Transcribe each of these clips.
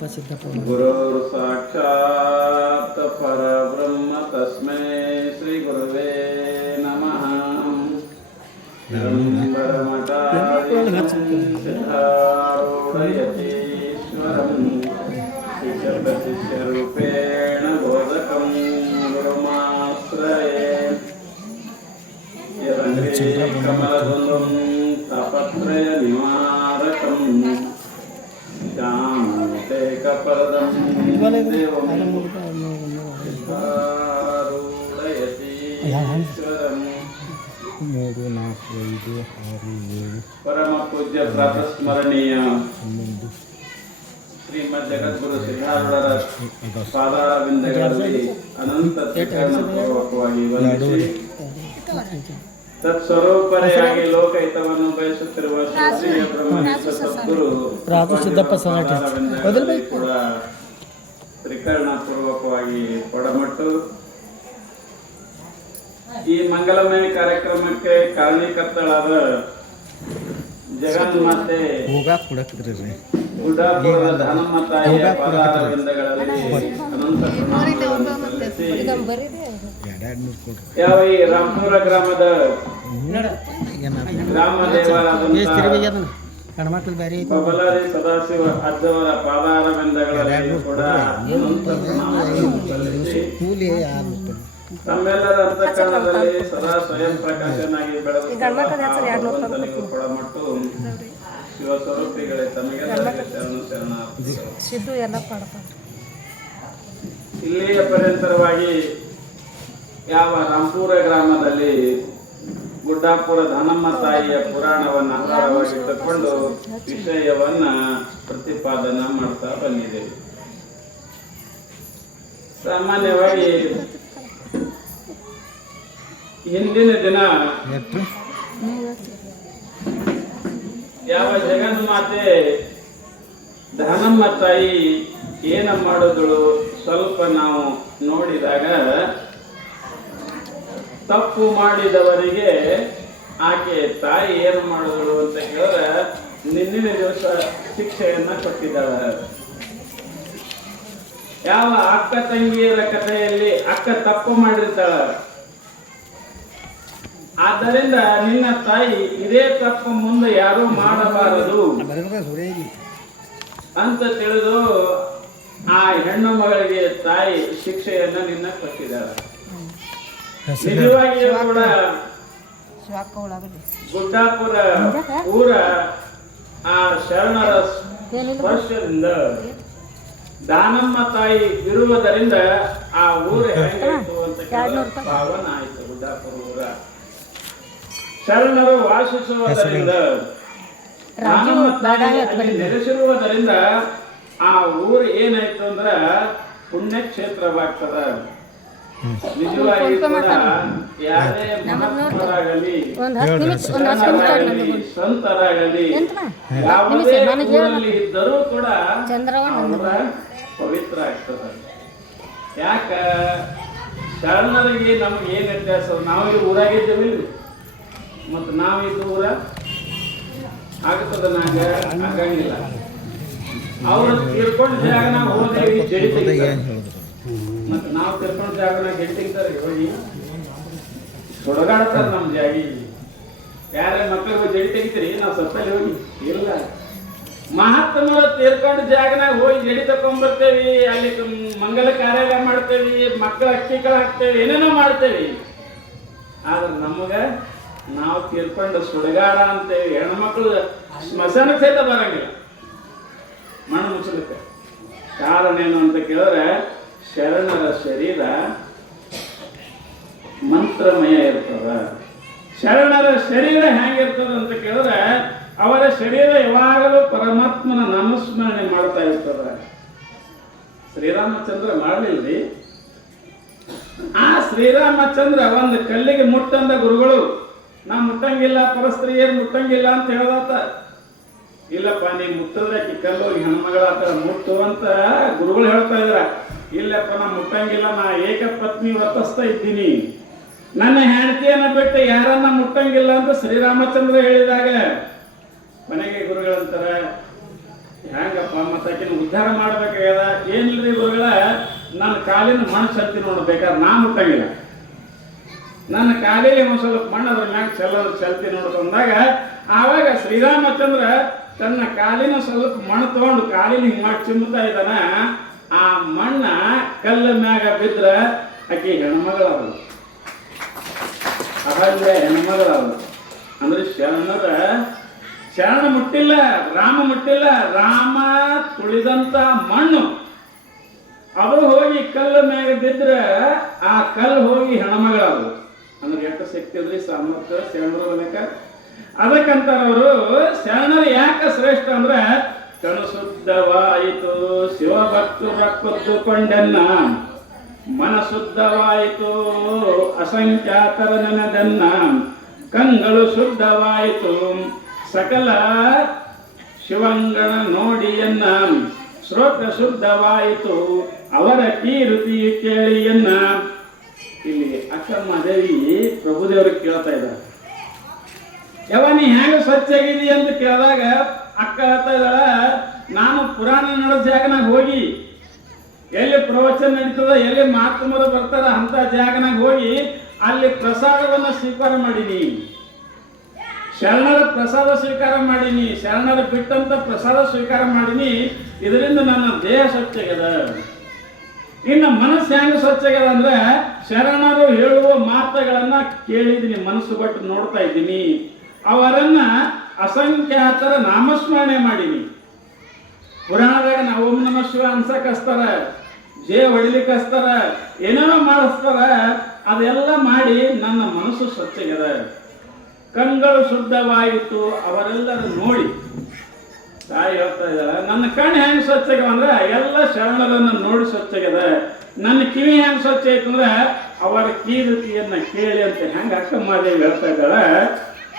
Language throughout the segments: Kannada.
ಗುರುರ್ ಸಾಕ್ಷಾತ್ ಪರಬ್ರಹ್ಮ ತಸ್ಮೈ ಶ್ರೀ ಗುರುವೇ ನಮಃ. ಸಿದ್ಧಾರೂಢಯತೀಶ್ವರಂ ಶಿಷ್ಯಪ್ರತಿಷ್ಠರೂಪೇಣ ಬೋಧಕಂ ಗುರುಮಾಶ್ರಯೇ. ಕಮಲದ್ವಂದ್ವಂ ತಾಪತ್ರಯ ನಿವಾರಕಂ ಶಾಂತೇಕಪರದಂ ದೇವಂ ಸಿದ್ಧಾರೂಢಯತೀಶ್ವರಂ. 3, 4, 5, 6, 7 ಪರಮ ಪೂಜ್ಯ ಪ್ರಾತಸ್ಮರಣೀಯ ಶ್ರೀಮದ್ ಜಗದ್ಗುರು ಸಿದ್ಧಾರೂಢರ ಪಾದಾರವಿಂದಗಳಲ್ಲಿ ಅನಂತ ತ್ರಿಕರಣಪೂರ್ವಕವಾಗಿ ವಂದಿಸಿ ತತ್ಸ್ವರೂಪರೆಯಾಗಿ ಲೋಕಹಿತವನ್ನು ಬಯಸುತ್ತಿರುವ ಶ್ರೀ ಬ್ರಹ್ಮನಿಷ್ಠ ಸದ್ಗುರು ಪಾದಾರವಿಂದಗಳಲ್ಲಿ ಕೂಡ ತ್ರಿಕರಣಪೂರ್ವಕವಾಗಿ ಕೊಡಮಟ್ಟು ಈ ಮಂಗಲಮಯ ಕಾರ್ಯಕ್ರಮಕ್ಕೆ ಕಾರಣೀಕರ್ತಳಾದ ಜಗನ್ಮಾತೆ ಗುಡ್ಡಾಪುರದ ದಾನಮ್ಮ ತಾಯಿಯ ಪಾದಾರವಿಂದಗಳಲ್ಲಿ ಅನಂತ ಪ್ರಣಾಮಗಳನ್ನು ಸಲ್ಲಿಸಿ ಯಾವ ಈ ರಾಮಪುರ ಗ್ರಾಮದ ಗ್ರಾಮ ದೇವರಾದಂತಹ ಬಬಲಾರಿ ಸದಾಶಿವ ಅಜ್ಜವರ ಪಾದಾರವಿಂದಗಳಲ್ಲಿ ಕೂಡ ಅನಂತ ಪ್ರಣಾಮಗಳನ್ನು ಸಲ್ಲಿಸಿ ತಮ್ಮೆಲ್ಲರ ಅಂತಃಕರಣದಲ್ಲಿ ಸದಾ ಸ್ವಯಂ ಪ್ರಕಾಶನಾಗಿ ಬೆಳೆದು ಕೊಡಮಟ್ಟು ಶಿವಸ್ವರೂಪಿಗಳೇ ತಮಗೆಲ್ಲ ಇಲ್ಲಿಯ ಪರ್ಯಂತರವಾಗಿ ಯಾವ ರಾಮಪುರ ಗ್ರಾಮದಲ್ಲಿ ಗುಡ್ಡಾಪುರ ದಾನಮ್ಮ ತಾಯಿಯ ಪುರಾಣವನ್ನು ಆಧಾರವಾಗಿಟ್ಟುಕೊಂಡು ವಿಷಯವನ್ನ ಪ್ರತಿಪಾದನೆ ಮಾಡ್ತಾ ಬಂದಿದ್ದೇವೆ. ಸಾಮಾನ್ಯವಾಗಿ ಹಿಂದಿನ ದಿನ ಯಾವ ಜಗನ್ಮಾತೆ ದಾನಮ್ಮ ತಾಯಿ ಏನ ಮಾಡಿದಳು ಸ್ವಲ್ಪ ನಾವು ನೋಡಿದಾಗ, ತಪ್ಪು ಮಾಡಿದವರಿಗೆ ಆಕೆ ತಾಯಿ ಏನು ಮಾಡಿದಳು ಅಂತ ಕೇಳಿದ್ರೆ ನಿನ್ನಿನ ದಿವಸ ಶಿಕ್ಷೆಯನ್ನ ಕೊಟ್ಟಿದ್ದಾಳೆ. ಯಾವ ಅಕ್ಕ ತಂಗಿಯರ ಕಥೆಯಲ್ಲಿ ಅಕ್ಕ ತಪ್ಪು ಮಾಡಿರ್ತಾಳ, ಆದ್ದರಿಂದ ನಿನ್ನ ತಾಯಿ ಇದೇ ತಪ್ಪು ಮುಂದೆ ಯಾರೂ ಮಾಡಬಾರದು ಅಂತ ತಿಳಿದು ಆ ಹೆಣ್ಣು ಮಗಳಿಗೆ ತಾಯಿ ಶಿಕ್ಷೆಯನ್ನ ನಿನ್ನ ಕೊಟ್ಟಿದ್ದಾಳೆ. ನಿಜವಾಗಿಯೂ ಕೂಡ ಗುಡ್ಡಾಪುರ ಊರ ಆ ಶರಣರ ಸ್ಪರ್ಶದಿಂದ ದಾನಮ್ಮ ತಾಯಿ ಇರುವುದರಿಂದ ಆ ಊರ ಹೆಂಗಾಯ್ತು ಅಂತ ಪಾವನ ಆಯ್ತು. ಗುಡ್ಡಾಪುರ ಊರ ಶರಣರು ವಾಸಿಸುವುದರಿಂದ ದಾನಮ್ಮ ತಾಯಿ ನೆಲೆಸಿರುವುದರಿಂದ ಆ ಊರು ಏನಾಯ್ತು ಅಂದ್ರ ಪುಣ್ಯಕ್ಷೇತ್ರವಾಗ್ತದ. ನಿಜವಾಗಿ ಯಾರೇ ಮಹಾತ್ಮರಾಗಲಿ ಸಂತರಾಗಲಿ ಯಾವುದೇ ಊರಲ್ಲಿ ಇದ್ದರೂ ಕೂಡ ಪವಿತ್ರ ಆಗ್ತದ. ಯಾಕ ಶರಣರಿಗೆ ನಮ್ಗೆ ಏನ್ ವ್ಯತ್ಯಾಸ? ನಾವು ಊರಾಗಿದ್ದೇವೆ ಮತ್ತು ನಾವಿದ್ದು ಊರ ಆಗ್ತದ ನಾಗ ಆಗಂಗಿಲ್ಲ. ಅವ್ರು ತೀರ್ಕೊಂಡ ಜಾಗನಾಗ ಹೋದೇವಿ ಜಡಿ ತೆಗಿತಾರೆ, ಮತ್ತು ನಾವು ತೀರ್ಕೊಂಡ ಜಾಗನಾಗ ಜಡಿ ತೆಗಿತಾರೆ. ಹೋಗಿ ಸುಡಗಾಡ್ತಾರ ನಮ್ಮ ಜಾಗಿ. ಯಾರೇ ಮಕ್ಕಳಿಗೆ ಜಡಿ ತೆಗಿತೀರಿ? ನಾವು ಸತ್ತಲ್ಲಿ ಹೋಗಿ ಇಲ್ಲ. ಮಹಾತ್ಮರು ತೀರ್ಕೊಂಡ ಜಾಗನಾಗ ಹೋಗಿ ಜಡಿ ತಕೊಂಡ್ಬರ್ತೇವಿ, ಅಲ್ಲಿ ಮಂಗಲ ಕಾರ್ಯಾಲಯ ಮಾಡ್ತೇವಿ, ಮಕ್ಕಳ ಅಕ್ಕಿಗಳು ಹಾಕ್ತೇವಿ, ಏನೇನೋ ಮಾಡ್ತೇವಿ. ಆದ್ರೆ ನಮಗ ನಾವು ತೀರ್ಕೊಂಡು ಸುಡಗಾಡ ಅಂತೇವಿ. ಹೆಣ್ಮಕ್ಳು ಸ್ಮಶಾನ ಸಹಿತ ಬರಂಗಿಲ್ಲ ಮಣ್ಣು ಮುಚ್ಚಲಿಕ್ಕೆ. ಕಾರಣ ಏನು ಅಂತ ಕೇಳಿದ್ರೆ ಶರಣರ ಶರೀರ ಮಂತ್ರಮಯ ಇರ್ತದ. ಶರಣರ ಶರೀರ ಹೆಂಗಿರ್ತದ ಅಂತ ಕೇಳಿದ್ರೆ ಅವರ ಶರೀರ ಯಾವಾಗಲೂ ಪರಮಾತ್ಮನ ನಾಮಸ್ಮರಣೆ ಮಾಡ್ತಾ ಇರ್ತದ. ಶ್ರೀರಾಮಚಂದ್ರ ಮಾಡಲಿಲ್ರಿ. ಆ ಶ್ರೀರಾಮಚಂದ್ರ ಒಂದು ಕಲ್ಲಿಗೆ ಮುಟ್ಟಂದ ಗುರುಗಳು ನಾ ಮುಟ್ಟಂಗಿಲ್ಲ, ಪರಸ್ತ್ರೀಯರು ಮುಟ್ಟಂಗಿಲ್ಲ ಅಂತ ಹೇಳ್ದಾತ. ಇಲ್ಲಪ್ಪ ನೀ ಮುಟ್ಟಿದ್ರೆ ಕಲ್ಲೋಗಿ ಹೆಣ್ಮಗಳಾತ ಮುಟ್ಟು ಅಂತ ಗುರುಗಳು ಹೇಳ್ತಾ ಇದ್ರ. ಇಲ್ಲಪ್ಪ ನಾ ಮುಟ್ಟಂಗಿಲ್ಲ, ನಾ ಏಕಪತ್ನಿ ವ್ರತಸ್ಥ ಇದ್ದೀನಿ, ನನ್ನ ಹೆಂಡತಿಯನ್ನ ಬಿಟ್ಟು ಯಾರನ್ನ ಮುಟ್ಟಂಗಿಲ್ಲ ಅಂತ ಶ್ರೀರಾಮಚಂದ್ರ ಹೇಳಿದಾಗ ಕೊನೆಗೆ ಗುರುಗಳಂತಾರ, ಹೆಂಗಪ್ಪ ಮತ್ತಾಕಿನ ಉದ್ಧಾರ ಮಾಡ್ಬೇಕಾಗ್ಯದ. ಏನಿಲ್ರಿ ಗುರುಗಳ, ನನ್ನ ಕಾಲಿನ ಮಣ್ಣು ಚಲ್ತಿ ನೋಡ್ಬೇಕಾದ್ರೆ ನಾ ಮುಟ್ಟಂಗಿಲ್ಲ. ನನ್ನ ಕಾಲಿಗೆ ಒಂದು ಸ್ವಲ್ಪ ಮಣ್ಣು ಅದ್ರ ಮ್ಯಾಗ ಚಲ್ತಿ ನೋಡ್ಕೊಂಡಾಗ ಆವಾಗ ಶ್ರೀರಾಮಚಂದ್ರ ತನ್ನ ಕಾಲಿನ ಸ್ವಲ್ಪ ಮಣ್ಣು ತಗೊಂಡು ಕಾಲಿನ ಹಿಂಗೆ ಮಾಡಿ ಚಿಮ್ಮುತ್ತಾ ಇದ್ದಾನ. ಆ ಮಣ್ಣ ಕಲ್ಲ ಮ್ಯಾಗ ಬಿದ್ರ ಆಕೆ ಹೆಣ್ಮಗಳವಳು, ಅದಾದ್ರೆ ಹೆಣ್ಮಗಳವಳು. ಅಂದ್ರೆ ಶರಣ ಮುಟ್ಟಿಲ್ಲ, ರಾಮ ಮುಟ್ಟಿಲ್ಲ, ರಾಮ ತುಳಿದಂತ ಮಣ್ಣು ಅದು ಹೋಗಿ ಕಲ್ಲ ಮ್ಯಾಗ ಬಿದ್ರ ಆ ಕಲ್ಲು ಹೋಗಿ ಹೆಣ್ಮಗಳವಳು. ಅಂದ್ರೆ ಎಷ್ಟು ಸಿಕ್ತಿದ್ರಿ ಸಾಮರ್ಥ್ಯ ಶರಣರು ಲೆಕ್ಕ. ಅದಕ್ಕಂತಾರ ಅವರು ಶರಣರು ಯಾಕೆ ಶ್ರೇಷ್ಠ ಅಂದ್ರೆ ಕಣು ಶುದ್ಧವಾಯಿತು ಶಿವಭಕ್ತರು ಕೊದ್ದುಕೊಂಡೆನ್ನ, ಮನ ಶುದ್ಧವಾಯಿತು ಅಸಂಖ್ಯಾತರ ನೆನೆದನ್ನ, ಕಂಗಳು ಶುದ್ಧವಾಯಿತು ಸಕಲ ಶಿವಂಗಣ ನೋಡಿಯನ್ನ, ಶ್ರೋತ್ರ ಶುದ್ಧವಾಯಿತು ಅವರ ಕೀರುತಿ ಕೇಳಿಯನ್ನ. ಇಲ್ಲಿ ಅಕ್ಕಮ್ಮ ದೇವಿ ಪ್ರಭುದೇವ್ರಿಗೆ ಕೇಳ್ತಾ ಇದ್ದಾರೆ, ಯಾವ ನೀ ಹೆಂಗ ಸ್ವಚ್ಛ ಆಗಿದಿ ಅಂತ ಕೇಳಿದಾಗ ಅಕ್ಕ ಹೇಳ್ತಾ ಇದ್ದಾಳ, ನಾನು ಪುರಾಣ ನಡೆದ ಜಾಗನಾಗ ಹೋಗಿ ಎಲ್ಲಿ ಪ್ರವಚನ ನಡೀತದ, ಎಲ್ಲಿ ಮಹಾತ್ಮರು ಬರ್ತಾರ ಅಂತ ಜಾಗನಾಗ ಹೋಗಿ ಅಲ್ಲಿ ಪ್ರಸಾದವನ್ನು ಸ್ವೀಕಾರ ಮಾಡೀನಿ, ಶರಣರ ಪ್ರಸಾದ ಸ್ವೀಕಾರ ಮಾಡೀನಿ, ಶರಣರ ಬಿಟ್ಟಂತ ಪ್ರಸಾದ ಸ್ವೀಕಾರ ಮಾಡೀನಿ. ಇದರಿಂದ ನನ್ನ ದೇಹ ಸ್ವಚ್ಛಾಗ್ಯದ. ಇನ್ನು ಮನಸ್ಸು ಹೆಂಗ ಸ್ವಚ್ಛಾಗ್ಯದ ಅಂದ್ರೆ ಶರಣರು ಹೇಳುವ ಮಾತುಗಳನ್ನ ಕೇಳಿದ್ದೀನಿ, ಮನಸ್ಸು ಕೊಟ್ಟು ನೋಡ್ತಾ ಇದ್ದೀನಿ. ಅವರನ್ನ ಅಸಂಖ್ಯಾತರ ನಾಮಸ್ಮರಣೆ ಮಾಡೀನಿ. ಪುರಾಣದಾಗ ನಾವು ಓಂ ನಮಃ ಶಿವ ಅನ್ಸಕ್ ಹಚ್ತಾರ, ಜೇ ಹೊಡಿಲಿಕ್ಕೆ ಹಚ್ತಾರ, ಏನೇನೋ ಮಾಡಿಸ್ತಾರ. ಅದೆಲ್ಲ ಮಾಡಿ ನನ್ನ ಮನಸ್ಸು ಸ್ವಚ್ಛಾಗ್ಯದ. ಕಣ್ಗಳು ಶುದ್ಧವಾಯಿತು ಅವರೆಲ್ಲರೂ ನೋಡಿ. ತಾಯಿ ಹೇಳ್ತಾ ಇದ್ದಾಳ, ನನ್ನ ಕಣ್ಣು ಹೆಂಗ್ ಸ್ವಚ್ಛಾಗ್ಯವ ಅಂದ್ರೆ ಎಲ್ಲ ಶರಣರನ್ನ ನೋಡಿ ಸ್ವಚ್ಛಾಗ್ಯದ. ನನ್ನ ಕಿವಿ ಹೆಂಗ್ ಸ್ವಚ್ಛ ಐತೆ ಅಂದ್ರೆ ಅವರ ಕೀರ್ತಿಯನ್ನ ಕೇಳಿ ಅಂತ ಹೆಂಗ ಅಕ್ಕಮ್ಮದೇವಿ ಹೇಳ್ತಾ ಇದ್ದಾಳ.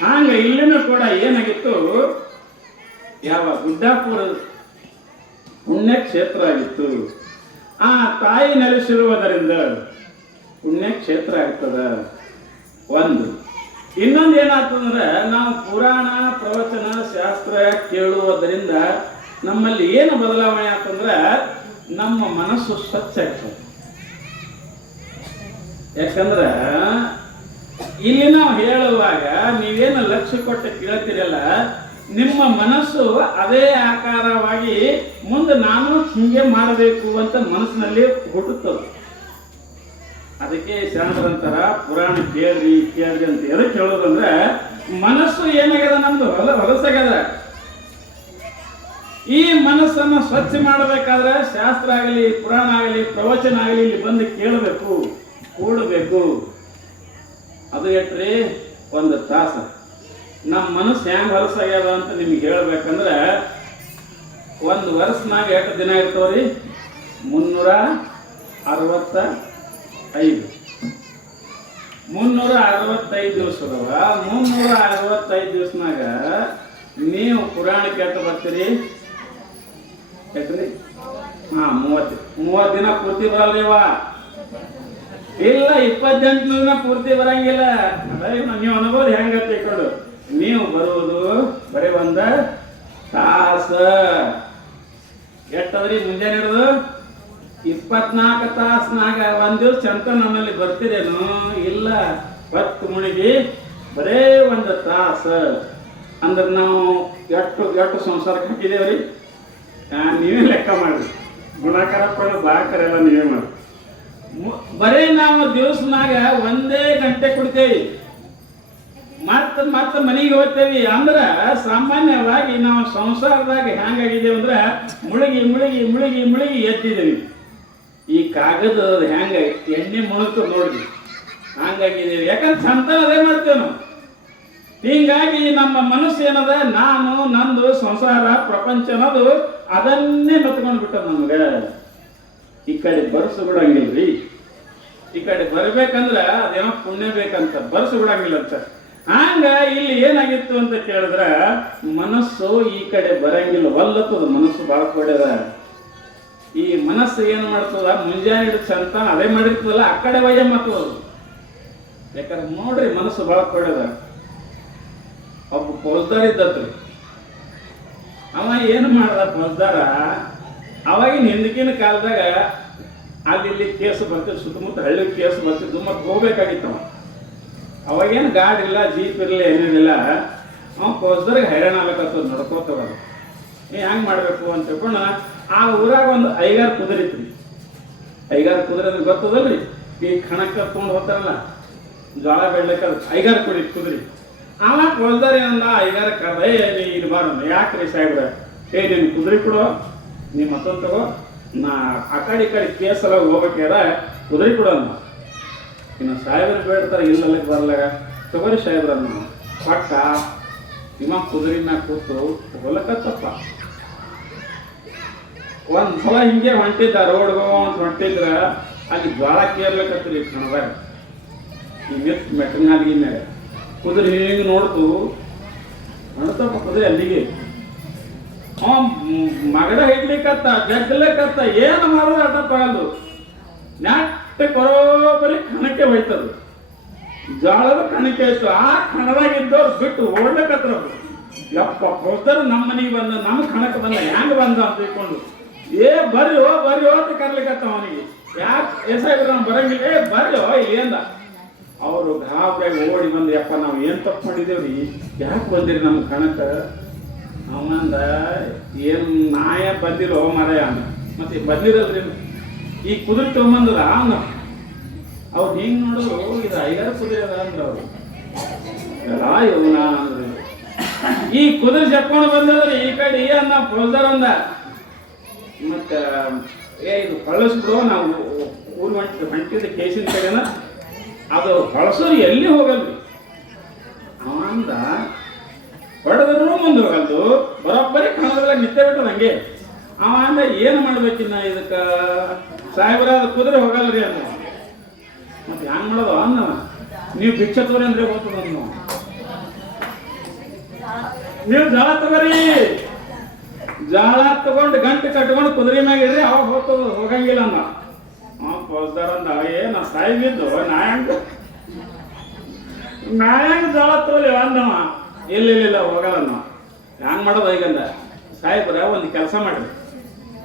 ಹಂಗ ಇಲ್ಲಿನೂ ಕೂಡ ಏನಾಗಿತ್ತು, ಯಾವ ಗುಡ್ಡಾಪುರ ಪುಣ್ಯಕ್ಷೇತ್ರ ಆಗಿತ್ತು. ಆ ತಾಯಿ ನೆಲೆಸಿರುವುದರಿಂದ ಪುಣ್ಯಕ್ಷೇತ್ರ ಆಗ್ತದ. ಒಂದು ಇನ್ನೊಂದು ಏನಾಗ್ತದಂದ್ರೆ ನಾವು ಪುರಾಣ ಪ್ರವಚನ ಶಾಸ್ತ್ರ ಕೇಳುವುದರಿಂದ ನಮ್ಮಲ್ಲಿ ಏನು ಬದಲಾವಣೆ ಆಗ್ತಂದ್ರೆ ನಮ್ಮ ಮನಸ್ಸು ಸ್ವಚ್ಛ ಆಗ್ತದೆ. ಯಾಕಂದ್ರ ಇಲ್ಲಿ ನಾವು ಹೇಳುವಾಗ ನೀವೇನು ಲಕ್ಷ್ಯ ಕೊಟ್ಟು ಕೇಳ್ತೀರಲ್ಲ, ನಿಮ್ಮ ಮನಸ್ಸು ಅದೇ ಆಕಾರವಾಗಿ ಮುಂದೆ ನಾನು ಹಿಂಗೆ ಮಾಡಬೇಕು ಅಂತ ಮನಸ್ಸಿನಲ್ಲಿ ಹುಟ್ಟುತ್ತದೆ. ಅದಕ್ಕೆ ಶರಣರಂತರ ಪುರಾಣ ಕೇಳ್ರಿ ಅಂತ ಎದಕ್ಕೆ ಹೇಳೋದಂದ್ರೆ ಮನಸ್ಸು ಏನಾಗ್ಯದ, ನಮ್ದು ಹೊಲಸಾಗ್ಯದ. ಈ ಮನಸ್ಸನ್ನು ಸ್ವಚ್ಛ ಮಾಡಬೇಕಾದ್ರೆ ಶಾಸ್ತ್ರ ಆಗಲಿ ಪುರಾಣ ಆಗಲಿ ಪ್ರವಚನ ಆಗಲಿ ಇಲ್ಲಿ ಬಂದು ಕೇಳಬೇಕು, ಕೂಡಬೇಕು. ಅದು ಎಟ್ರಿ ಒಂದು ತಾಸ. ನಮ್ಮ ಮನಸ್ಸು ಹೆಂಗೆ ಹೊಲಸಾಗ್ಯದ ಅಂತ ನಿಮ್ಗೆ ಹೇಳ್ಬೇಕಂದ್ರೆ ಒಂದು ವರ್ಷನಾಗ ಎಷ್ಟು ದಿನ ಇರ್ತಾವ್ರಿ? 365 ದಿವಸದವ. 365 ದಿವಸನಾಗ ನೀವು ಪುರಾಣಕ್ಕೆ ಎಷ್ಟು ಬರ್ತೀರಿ? ಎಷ್ಟ್ರಿ? 30 ದಿನ ಪೂರ್ತಿ ಬರಲ್ರಿವ. ಇಲ್ಲ 28 ದಿನ ಪೂರ್ತಿ ಬರಂಗಿಲ್ಲ. ನೀವು ಅನುಭವ ಹೆಂಗ ತಿಳ್ಕೊಂಡು ನೀವು ಬರುವುದು ಬರೀ ಒಂದ ತಾಸ. ಎಷ್ಟದ್ರಿ ಮುಂಜಾನೆ ಹಿಡಿದು 24 ತಾಸನಾಗ ಒಂದ್ ದಿವ್ಸ ಚಂತ ನನ್ನಲ್ಲಿ ಬರ್ತೀರೇನು? ಇಲ್ಲ, 10 ಮುಳುಗಿ ಬರೇ ಒಂದು ತಾಸ. ಅಂದ್ರೆ ನಾವು ಎಷ್ಟು ಸಂಸಾರಕ್ಕೆ ಹಾಕಿದೇವ್ರಿ? ನೀವೇ ಲೆಕ್ಕ ಮಾಡ್ರಿ. ಗುಣಾಕಾರ ಪಡ ಬಾಕರ ಎಲ್ಲ ನೀವೇ ಮಾಡಿ. ಬರೇ ನಾವು ದಿವಸನಾಗ 1 ಗಂಟೆ ಕುಡಿತೇವಿ, ಮತ್ತೆ ಮನೆಗೆ ಹೋಗ್ತೇವಿ. ಅಂದ್ರೆ ಸಾಮಾನ್ಯವಾಗಿ ನಾವು ಸಂಸಾರದಾಗ ಹೆಂಗಾಗಿದ್ದೇವೆ ಅಂದ್ರೆ ಮುಳುಗಿ ಮುಳುಗಿ ಮುಳುಗಿ ಮುಳುಗಿ ಎದ್ದಿದ್ದೇವೆ. ಈ ಕಾಗದ ಹೆಂಗ ಎಣ್ಣೆ ಮುಳುಗ್ತದೆ ನೋಡ್ರಿ, ಹಂಗಾಗಿದ್ದೇವೆ. ಯಾಕಂದ್ರೆ ಸಂತಾನ ಅದೇ ಮಾಡ್ತೇವೆ ನಾವು. ಹೀಗಾಗಿ ನಮ್ಮ ಮನಸ್ಸು ಏನದ, ನಾನು ನಂದು ಸಂಸಾರ ಪ್ರಪಂಚ ಅನ್ನೋದು ಅದನ್ನೇ ಮತ್ಕೊಂಡು ಬಿಟ್ಟದ ನಮ್ಗೆ. ಈ ಕಡೆ ಬರ್ಸು ಬಿಡಂಗಿಲ್ರಿ. ಈ ಕಡೆ ಬರ್ಬೇಕಂದ್ರ ಅದೇನೋ ಪುಣ್ಯ ಬೇಕಂತ ಬರ್ಸು ಬಿಡಂಗಿಲ್ಲ ಅಂತ. ಹಂಗ ಇಲ್ಲಿ ಏನಾಗಿತ್ತು ಅಂತ ಕೇಳಿದ್ರ ಮನಸ್ಸು ಈ ಕಡೆ ಬರಂಗಿಲ್ಲ, ಒಲ್ಲತ್ತದ. ಮನಸ್ಸು ಬಹಳ ಕೊಡ್ಯದ. ಈ ಮನಸ್ಸು ಏನ್ ಮಾಡ್ತದ, ಮುಂಜಾನೆ ಹಿಡಿದ ಸಂತಾನ ಅದೇ ಮಾಡಿರ್ತದಲ್ಲ, ಆ ಕಡೆ ವಯ್ಯ ಮತ್ತದು. ಯಾಕಂದ್ರೆ ನೋಡ್ರಿ ಮನಸ್ಸು ಬಹಳ ಕೊಡ್ಯದ. ಒಬ್ಬ ಫೌಜ್ದಾರ್ ಇದ್ದತ್ರಿ. ಅವ ಏನು ಮಾಡ್ದ ಪೊಸ್ದಾರ, ಅವಾಗಿನ ಹಿಂದಕಿನ ಕಾಲದಾಗ ಅಲ್ಲಿ ಇಲ್ಲಿ ಕೇಸ್ ಬರ್ತಿದ್ದು, ಸುತ್ತಮುತ್ತ ಹಳ್ಳಿ ಕೇಸ್ ಬರ್ತಿದ್ದು, ಮತ್ತೆ ಹೋಗ್ಬೇಕಾಗಿತ್ತು. ಅವಾಗೇನು ಗಾಡಿ ಇಲ್ಲ, ಜೀಪ್ ಇರಲಿಲ್ಲ, ಏನೇನಿಲ್ಲ. ಅವ ಪೊಸ್ದರ್ಗೆ ಹೈರಾಣ ಆಗ್ಬೇಕಂತ ನಡ್ಕೋತವಲ್ಲ, ನೀ ಹೆಂಗೆ ಮಾಡಬೇಕು ಅಂತ ತಿಳ್ಕೊಂಡು ಆ ಊರಾಗ ಒಂದು 5-6 ಕುದುರೆ ಇತ್ತು. 5-6 ಕುದುರೆ ಅಂದ್ರೆ ಗೊತ್ತದಲ್ರಿ, ಈ ಕಣಕ್ಕೆ ತೊಗೊಂಡು ಹೋಗ್ತಾರಲ್ಲ ಜೋಳ ಬೆಳ್ಲಿಕ್ಕೆ, 5-6 ಕುದುರೆ. ಅವ ಪೊಸ್ದಾರ ಏನಂದ, 5-6 ಕರ್ದ, ನೀ ಇಲ್ಲಿ ಬಾರ, ಯಾಕ್ರಿ ಸಾಹೇಬ್ರ, ನೀನು ಕುದುರೆ ಕೊಡೋ, ನೀ ಮತ್ತೊಂದು ತಗೋ, ನಾ ಆ ಕಡೆ ಈ ಕಡೆ ಕೇಸೆಲ್ಲ ಹೋಗ್ಬೇಕಾರ ಕುದುರೆ ಕೊಡೋ ಅನ್ನ. ಇನ್ನು ಸಾಹೇಬ್ರು ಬೇಡ್ತಾರೆ, ಇಲ್ಲಲ್ಲಿಗೆ ಬರ್ಲಾಗ ತಗೋರಿ ಸಾಹೇಬ್ರ ಪಟ್ಟ ನಿಮ್ಮ ಕುದುರೆ ಮ್ಯಾಗ ಕೂತು ಹೊಲಕತ್ತಪ್ಪ. ಒಂದು ಸಲ ಹಿಂಗೆ ಹೊಂಟಿದ್ದ, ರೋಡ್ಗೋ ಅಂತ ಹೊಂಟಿದ್ರ ಅಲ್ಲಿ ಜ್ವಾಳ ಕೇರ್ಲಕತ್ರಿ ಕಣದಾಗ, ಈ ಮೆಟ್ರಿನಾಲಿಗೆ ಮ್ಯಾಗ ಕುದುರೆ ಹಿಂಗೆ ನೋಡ್ತು, ಹೊಂಟಪ್ಪ ಕುದುರೆ ಅಲ್ಲಿಗೆ. ಮಗಡ ಹಿಡ್ಲಿಕ್ಕತ್ತ, ಜಗ್ಲಕ್ಕತ್ತ, ಏನು ಮಾಡೋದು ಅಡ್ಡಪ್ಪ ಅದು ನೆಟ್ಟ ಬರೋಬರಿ ಕಣಕ್ಕೆ ಹೋಯ್ತದು. ಜೋಳದ ಕಣಕ್ಕೆ ಆಯ್ತು. ಆ ಕಣದಾಗಿದ್ದವ್ರು ಬಿಟ್ಟು ಓಡ್ಲಕ್ಕತ್ರ. ಯಪ್ಪ ಪೊಸ್ದರು ನಮ್ಮ ಮನೆಗೆ ಬಂದ, ನಮ್ಮ ಕಣಕ್ಕೆ ಬಂದ, ಹೆಂಗೆ ಬಂದ ಅಂತ ತಿಳ್ಕೊಂಡು, ಬರ್ರಿ ಅಂತ ಕರ್ಲಿಕ್ಕತ್ತ ಅವನಿಗೆ. ಯಾಕೆ ಸಾಹೇಬ್ರ ನಾವು ಬರಂಗಿಲ್ಲ, ಬರ್ರಿ ಇಲ್ಲಿ ಅಂದ. ಅವರು ಗಾಬ್ಯಾಗ ಓಡಿ ಬಂದು, ಯಪ್ಪ ನಾವು ಏನು ತಪ್ಪು ಮಾಡಿದೇವ್ರಿ, ಯಾಕೆ ಬಂದಿರಿ ನಮ್ಮ ಕಣಕ್ಕೆ? ಅವನಂದ, ಏನು ನಾಯ ಬಂದಿರೋ ಮರ ಅಂದ. ಮತ್ತೆ ಬಂದಿರಲ್ರಿ, ಈ ಕುದುರೆ ತೊಗೊಂಬಂದದ ಅಂದ. ಅವ್ರು ಹಿಂಗೆ ನೋಡಿದ್ರು, ಇದು 5-6 ಕುದುರೆ ಅದ ಅಂದ್ರೆ ಅವರು ಎಲ್ಲ ಇವನ ಅಂದ್ರೆ. ಈ ಕುದುರೆ ಜಪ್ಕೊಂಡು ಬಂದದ್ರಿ ಈ ಕಡೆ ಅಂದ ಪೊಸ್ದಾರ ಅಂದ. ಮತ್ತೆ ಇದು ಕಳಿಸ್ಬಿಡು, ನಾವು ಊರು ಹೊಂಟಿದ್ದ ಕೇಸಿನ ಕಡೆನ ಅದು ಕಳಿಸೋರು ಎಲ್ಲಿ ಹೋಗಲ್ರಿ. ಅವಂದ ಹೊಡೆದ್ರು ಮುಂದೆ ಹೋಗಲ್ದು, ಬರೋಬ್ಬರಿ ಕಣದಲ್ಲ ನಿಂತೇ ಬಿಟ್ಟು ಹಂಗೆ. ಅವ ಅಂದ, ಏನು ಮಾಡ್ಬೇಕಿನ್ನ ಇದಕ್ಕೆ ಸಾಹೇಬ್ರ, ಅದು ಕುದುರೆ ಹೋಗಲ್ರಿ ಅಂದ. ಮತ್ತೆ ಹೆಂಗ್ ಮಾಡೋದು ಅಂದ. ನೀವು ಭಿಕ್ಷೆ ತಗೋರಿ ಅಂದ್ರೆ ಗೊತ್ತದ, ನೀವು ಜಳ ತಗೋರಿ, ಜಳ ತಗೊಂಡು ಗಂಟೆ ಕಟ್ಕೊಂಡು ಕುದುರೆ ಮ್ಯಾಗ ಇರ್ರಿ, ಅವಾಗ ಹೋಗ್ತದ, ಹೋಗಂಗಿಲ್ಲ ಅಂದ. ಪೊಸ್ದಾರ ಅಂದ, ನಾ ಸಾಯ್ಬಿದ್ದು ನಾ ಹೆಂಗ ಜಳ ತಗೋಲಿ ಅಂದವ. ಇಲ್ಲ ಹೋಗಲ್ಲ. ಹೆಂಗ್ ಮಾಡೋದು ಈಗಂದ, ಸಾಹೇಬ್ರ ಒಂದು ಕೆಲಸ ಮಾಡ್ರಿ,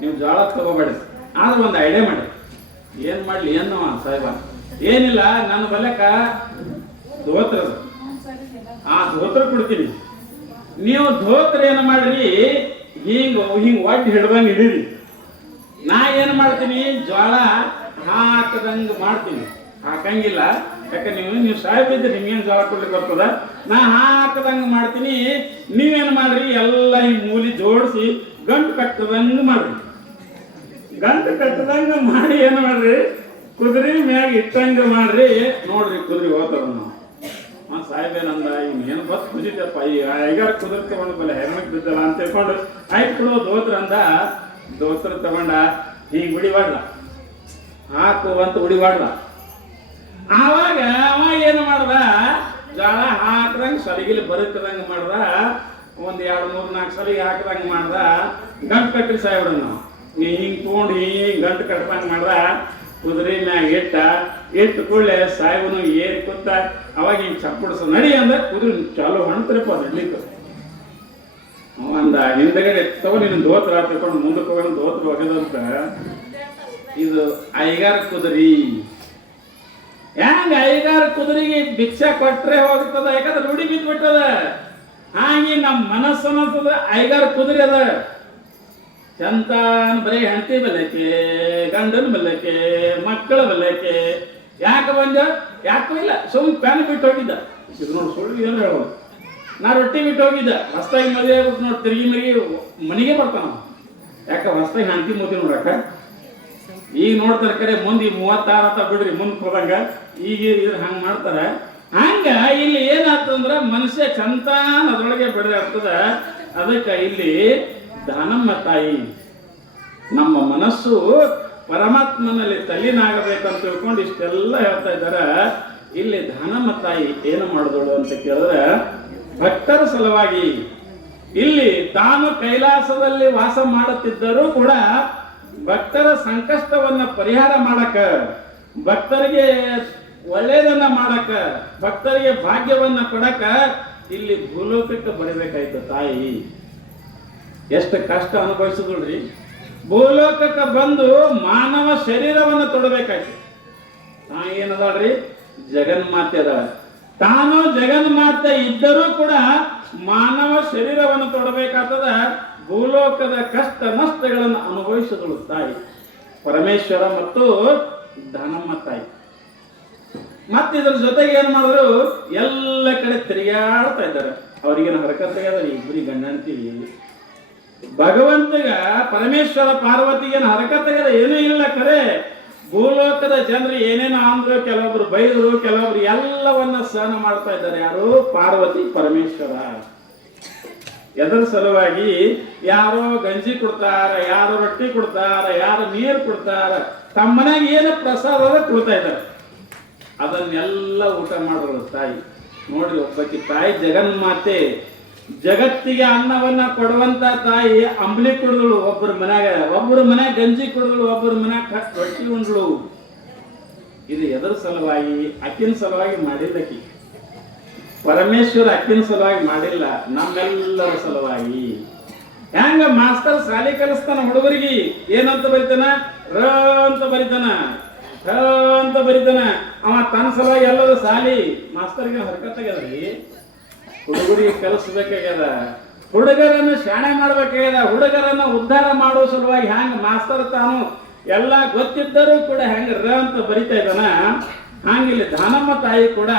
ನೀವು ಜೋಳ ತಗೋಬೇಡ್ರಿ, ಆದ್ರೆ ಒಂದು ಐಡಿಯಾ ಮಾಡಿ. ಏನು ಮಾಡಲಿ ಅನ್ನವ ಸಾಹೇಬ? ಏನಿಲ್ಲ, ನನ್ನ ಬಲಕ ಧೋತ್ರ, ಆ ಧೋತ್ರ ಕೊಡ್ತೀನಿ, ನೀವು ಧೋತ್ರ ಏನು ಮಾಡ್ರಿ, ಹಿಂಗೆ ಒಡ್ಡು ಹಿಡ್ದಂಗೆ ಹಿಡೀರಿ. ನಾ ಏನು ಮಾಡ್ತೀನಿ, ಜೋಳ ಹಾಕದಂಗೆ ಮಾಡ್ತೀನಿ. ಹಾಕಂಗಿಲ್ಲ, ಯಾಕೆ ನೀವು ಸಾಹೇಬ್ ಇದ್ದರೆ ನಿಮ್ಗೇನು ಜೋಳ ಕೊಡ್ಲಿಕ್ಕೆ ಬರ್ತದ. ನಾ ಹಾಕದಂಗೆ ಮಾಡ್ತೀನಿ, ನೀವೇನು ಮಾಡ್ರಿ, ಎಲ್ಲ ಈ ಮೂಲಿ ಜೋಡಿಸಿ ಗಂಟು ಕಟ್ಟದಂಗೆ ಮಾಡ್ರಿ. ಗಂಟು ಕಟ್ಟದಂಗೆ ಮಾಡಿ ಏನು ಮಾಡ್ರಿ, ಕುದುರೆ ಮ್ಯಾಗ ಇಟ್ಟಂಗೆ ಮಾಡ್ರಿ. ನೋಡ್ರಿ ಕುದುರೆ ಹೋಗ್ತದ. ನಾವು ಸಾಹೇಬೇನಂದ, ಏನು ಬಸ್ ಖುಷಿತಪ್ಪ, ಈ 5-6 ಕುದುರೆ ತಗೊಂಡು ಬಲ್ಲ ಹೆರ್ಮಕ್ ಬಿದ್ದಲ್ಲ ಅಂತ ತಿಳ್ಕೊಂಡು ಆಯ್ತು ಕೊಡೋ ದೋತ್ರ ಅಂದ. ದೋತ್ರ ತಗೊಂಡ ಹಿಂಗೆ ಉಡಿಬಾಡ್ದ, ಹಾಕು ಅಂತ ಉಡಿಬಾಡ್ದ. ಆವಾಗ ಅವ ಏನು ಮಾಡ್ದ, ಜೋಳ ಹಾಕದಂಗೆ ಸಲಿಗಿಲಿ ಬರುತ್ತದಂಗೆ ಮಾಡ್ದ. ಒಂದು 2-3-4 ಸಲಿಗೆ ಹಾಕದಂಗೆ ಮಾಡ್ದ. ಗಂಟು ಕಟ್ಟಿ ಸಾಹೇಬ್ರ ನಾವು ಹಿಂಗೆ ತೊಗೊಂಡು ಹಿಂಗೆ ಗಂಟು ಕಟ್ಟದಂಗೆ ಮಾಡ್ದ. ಕುದುರೆ ಮ್ಯಾಗ ಇಟ್ಟು ಕೂಡಲೇ ಸಾಹೇಬನು ಏರಿ ಕೂತ. ಅವಾಗ ಹಿಂಗೆ ಚಪ್ಪಡಿಸ ನಡಿ ಅಂದ. ಕುದುರೆ ಚಾಲು ಹೊಣ್ತ್ರಪ್ಪ ನಡ್ಲಿಕ್ಕೆ. ಅಂದ ಹಿಂದಗಡೆ ತಗೋ ನೀನು ದೋತ್ರ ತಗೊಂಡು ಮುಂದಕ್ಕೆ ಹೋಗೋಣ, ದೋತ್ರ ಒಗೆದಂತ. ಇದು 5-6 ಕುದುರೆ. ಹೆಂಗ 5-6 ಕುದುರೆಗೆ ಭಿಕ್ಷಾ ಕೊಟ್ರೆ ಹೋಗ್ತದ, ಯಾಕಂದ್ರೆ ರೂಢಿ ಬಿದ್ದುಬಿಟ್ಟದ. ಹಾಗೆ ನಮ್ಮ ಮನಸ್ಸು ಅನ್ನಿಸ್ತದ 5-6 ಕುದುರೆ ಅದ. ಚಂತಾನ ಬರೀ ಹೆಂಡತಿ ಬೆಲ್ಲಕ್ಕೆ, ಗಂಡನ ಬೆಲ್ಲಕ್ಕೆ, ಮಕ್ಕಳ ಬೆಲ್ಲಕ್ಕೆ. ಯಾಕೆ ಬಂದ? ಯಾಕೂ ಇಲ್ಲ, ಸುಮ್ಮನೆ ಪ್ಯಾನ್ ಬಿಟ್ಟು ಹೋಗಿದ್ದ. ಇದು ನೋಡಿ ಸುಳ್ಳು ಏನು ಹೇಳೋದು. ನಾ ರೊಟ್ಟಿ ಬಿಟ್ಟು ಹೋಗಿದ್ದ. ಹೊಸ್ತಾಗಿ ಮದುವೆ ಆಗ್ಬಿಟ್ಟು ನೋಡಿ, ತಿರುಗಿ ಮರಿಗೆ ಮನೆಗೆ ಬರ್ತಾನ. ಯಾಕೆ ಹೊಸ್ತಾಗಿ ಹೆಂಡತಿ ಮದುವೆ ನೋಡಕ್ಕ. ಈಗ ನೋಡ್ತಾರೆ ಕರೆ, ಮುಂದೆ 36 ಅಂತ ಬಿಡ್ರಿ, ಮುಂದೆ ಹೋದಂಗ. ಈಗ ಇದ್ರ ಹಂಗೆ ಮಾಡ್ತಾರೆ. ಹಂಗ ಇಲ್ಲಿ ಏನಾಗ್ತದಂದ್ರೆ ಮನುಷ್ಯ ಚಂತಾನ ಅದರೊಳಗೆ ಬೆಳೆದ ಆಗ್ತದ. ಅದಕ್ಕೆ ಇಲ್ಲಿ ದಾನಮ್ಮ ತಾಯಿ ನಮ್ಮ ಮನಸ್ಸು ಪರಮಾತ್ಮನಲ್ಲಿ ತಲ್ಲೀನಾಗಬೇಕಂತ ತಿಳ್ಕೊಂಡು ಇಷ್ಟೆಲ್ಲ ಹೇಳ್ತಾ ಇದ್ದಾರೆ. ಇಲ್ಲಿ ದಾನಮ್ಮ ತಾಯಿ ಏನು ಮಾಡಿದಳು ಅಂತ ಕೇಳಿದ್ರೆ, ಭಕ್ತರ ಸಲುವಾಗಿ ಇಲ್ಲಿ ತಾನು ಕೈಲಾಸದಲ್ಲಿ ವಾಸ ಮಾಡುತ್ತಿದ್ದರೂ ಕೂಡ ಭಕ್ತರ ಸಂಕಷ್ಟವನ್ನ ಪರಿಹಾರ ಮಾಡಕ, ಭಕ್ತರಿಗೆ ಒಳ್ಳೆಯದನ್ನ ಮಾಡಕ, ಭಕ್ತರಿಗೆ ಭಾಗ್ಯವನ್ನ ಕೊಡಕ ಇಲ್ಲಿ ಭೂಲೋಕಕ್ಕೆ ಬರಬೇಕಾಯ್ತು ತಾಯಿ. ಎಷ್ಟು ಕಷ್ಟ ಅನುಭವಿಸಿದ್ರಿ. ಭೂಲೋಕಕ್ಕೆ ಬಂದು ಮಾನವ ಶರೀರವನ್ನು ತೊಡಬೇಕಾಯ್ತು. ಏನದಾಳ್ರಿ, ಜಗನ್ಮಾತೆ ಅದಾಳ. ತಾನು ಜಗನ್ಮಾತೆ ಇದ್ದರೂ ಕೂಡ ಮಾನವ ಶರೀರವನ್ನು ತೊಡಬೇಕಾಗ್ತದ. ಭೂಲೋಕದ ಕಷ್ಟ ನಷ್ಟಗಳನ್ನು ಅನುಭವಿಸಿದಳು ತಾಯಿ ಪರಮೇಶ್ವರ ಮತ್ತು ಧನಮ್ಮ ತಾಯಿ. ಮತ್ತೆ ಇದ್ರ ಜೊತೆಗೆ ಏನ್ ಮಾಡಿದ್ರು, ಎಲ್ಲ ಕಡೆ ತಿರುಗಾಡ್ತಾ ಇದ್ದಾರೆ. ಅವ್ರಿಗೇನು ಹರಕತ್ತಾಗ್ಯದ, ಇಬ್ಬರಿ ಗಂಡಂತೀವಿ. ಭಗವಂತಗ ಪರಮೇಶ್ವರ ಪಾರ್ವತಿಗೇನು ಹರಕತ್ತಾಗ್ಯದ, ಏನೂ ಇಲ್ಲ. ಖರೆ ಭೂಲೋಕದ ಜನರು ಏನೇನೋ ಅಂದ್ರು, ಕೆಲವೊಬ್ರು ಬೈದರು, ಕೆಲವೊಬ್ರು ಎಲ್ಲವನ್ನ ಸಹನ ಮಾಡ್ತಾ ಇದ್ದಾರೆ. ಯಾರು? ಪಾರ್ವತಿ ಪರಮೇಶ್ವರ. ಎದರ ಸಲುವಾಗಿ? ಯಾರೋ ಗಂಜಿ ಕೊಡ್ತಾರ, ಯಾರೋ ರೊಟ್ಟಿ ಕೊಡ್ತಾರ, ಯಾರು ನೀರು ಕೊಡ್ತಾರ, ತಮ್ಮ ಮನೆಗೆ ಏನು ಪ್ರಸಾದ ಕೊಡ್ತಾ ಇದ್ದಾರೆ. ಅದನ್ನೆಲ್ಲ ಊಟ ಮಾಡೋರು ತಾಯಿ. ನೋಡ್ರಿ, ಒಬ್ಬಾಕಿ ತಾಯಿ ಜಗನ್ಮಾತೆ, ಜಗತ್ತಿಗೆ ಅನ್ನವನ್ನ ಕೊಡುವಂತ ತಾಯಿ ಅಂಬ್ಲಿ ಕುಡಿದಳು. ಒಬ್ಬರ ಮನ್ಯಾಗ ಗಂಜಿ ಕುಡಿದಳು, ಒಬ್ಬರ ಮನ್ಯಾಗ ರೊಟ್ಟಿ ಉಂಡ್ಳು. ಇದು ಎದರ ಸಲುವಾಗಿ? ಅಕ್ಕಿನ ಸಲುವಾಗಿ ಮಾಡಿಲ್ಲಕಿ. ಪರಮೇಶ್ವರ ಅಕ್ಕಿನ ಸಲುವಾಗಿ ಮಾಡಿಲ್ಲ, ನಮ್ಮೆಲ್ಲರ ಸಲುವಾಗಿ. ಹೆಂಗ ಮಾಸ್ತರ್ ಶಾಲೆ ಕಲಿಸ್ತಾನ ಹುಡುಗರಿಗೆ, ಏನಂತ ಬರಿತಾನ? ರ ಅಂತ ಬರಿತಾನ, ಹ ಅಂತ ಬರಿತಾನ. ಅವ ತನ್ನ ಸಲುವಾಗಿ ಎಲ್ಲದ ಶಾಲಿ ಮಾಸ್ತರ್ಗೆ ಹರ್ಕತ್ತಾಗ್ಯದ್ರಿ. ಹುಡುಗರಿಗೆ ಕಲಿಸ್ಬೇಕಾಗ್ಯದ, ಹುಡುಗರನ್ನು ಶಾಣೆ ಮಾಡ್ಬೇಕಾಗ್ಯದ, ಹುಡುಗರನ್ನ ಉದ್ಧಾರ ಮಾಡುವ ಸಲುವಾಗಿ ಹೆಂಗ ಮಾಸ್ತರ್ ತಾನು ಎಲ್ಲ ಗೊತ್ತಿದ್ದರೂ ಕೂಡ ಹೆಂಗ ರ ಅಂತ ಬರಿತಾ ಇದ್ದಾನ, ಹಂಗಿಲ್ಲಿ ದಾನಮ್ಮ ತಾಯಿ ಕೂಡ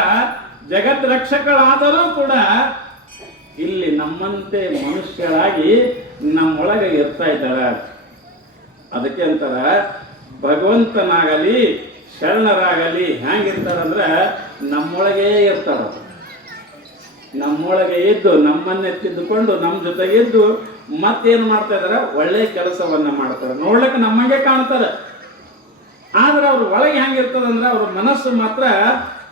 ಜಗತ್ ರಕ್ಷಕಳಾದರೂ ಕೂಡ ಇಲ್ಲಿ ನಮ್ಮಂತೆ ಮನುಷ್ಯರಾಗಿ ನಮ್ಮೊಳಗೆ ಇರ್ತಾ ಇದ್ದಾರ. ಅದಕ್ಕೆ ಅಂತಾರ, ಭಗವಂತನಾಗಲಿ ಶರಣರಾಗಲಿ ಹೆಂಗಿರ್ತಾರಂದ್ರ ನಮ್ಮೊಳಗೇ ಇರ್ತಾರ. ನಮ್ಮೊಳಗೆ ಇದ್ದು ನಮ್ಮನ್ನೇ ತಿದ್ದುಕೊಂಡು ನಮ್ಮ ಜೊತೆಗೆ ಇದ್ದು ಮತ್ತೇನು ಮಾಡ್ತಾ ಇದಾರ? ಒಳ್ಳೆ ಕೆಲಸವನ್ನ ಮಾಡ್ತಾರೆ. ನೋಡ್ಲಿಕ್ಕೆ ನಮ್ಮಂಗೆ ಕಾಣ್ತಾರೆ, ಆದ್ರೆ ಅವ್ರ ಒಳಗೆ ಹೆಂಗಿರ್ತದಂದ್ರೆ ಅವ್ರ ಮನಸ್ಸು ಮಾತ್ರ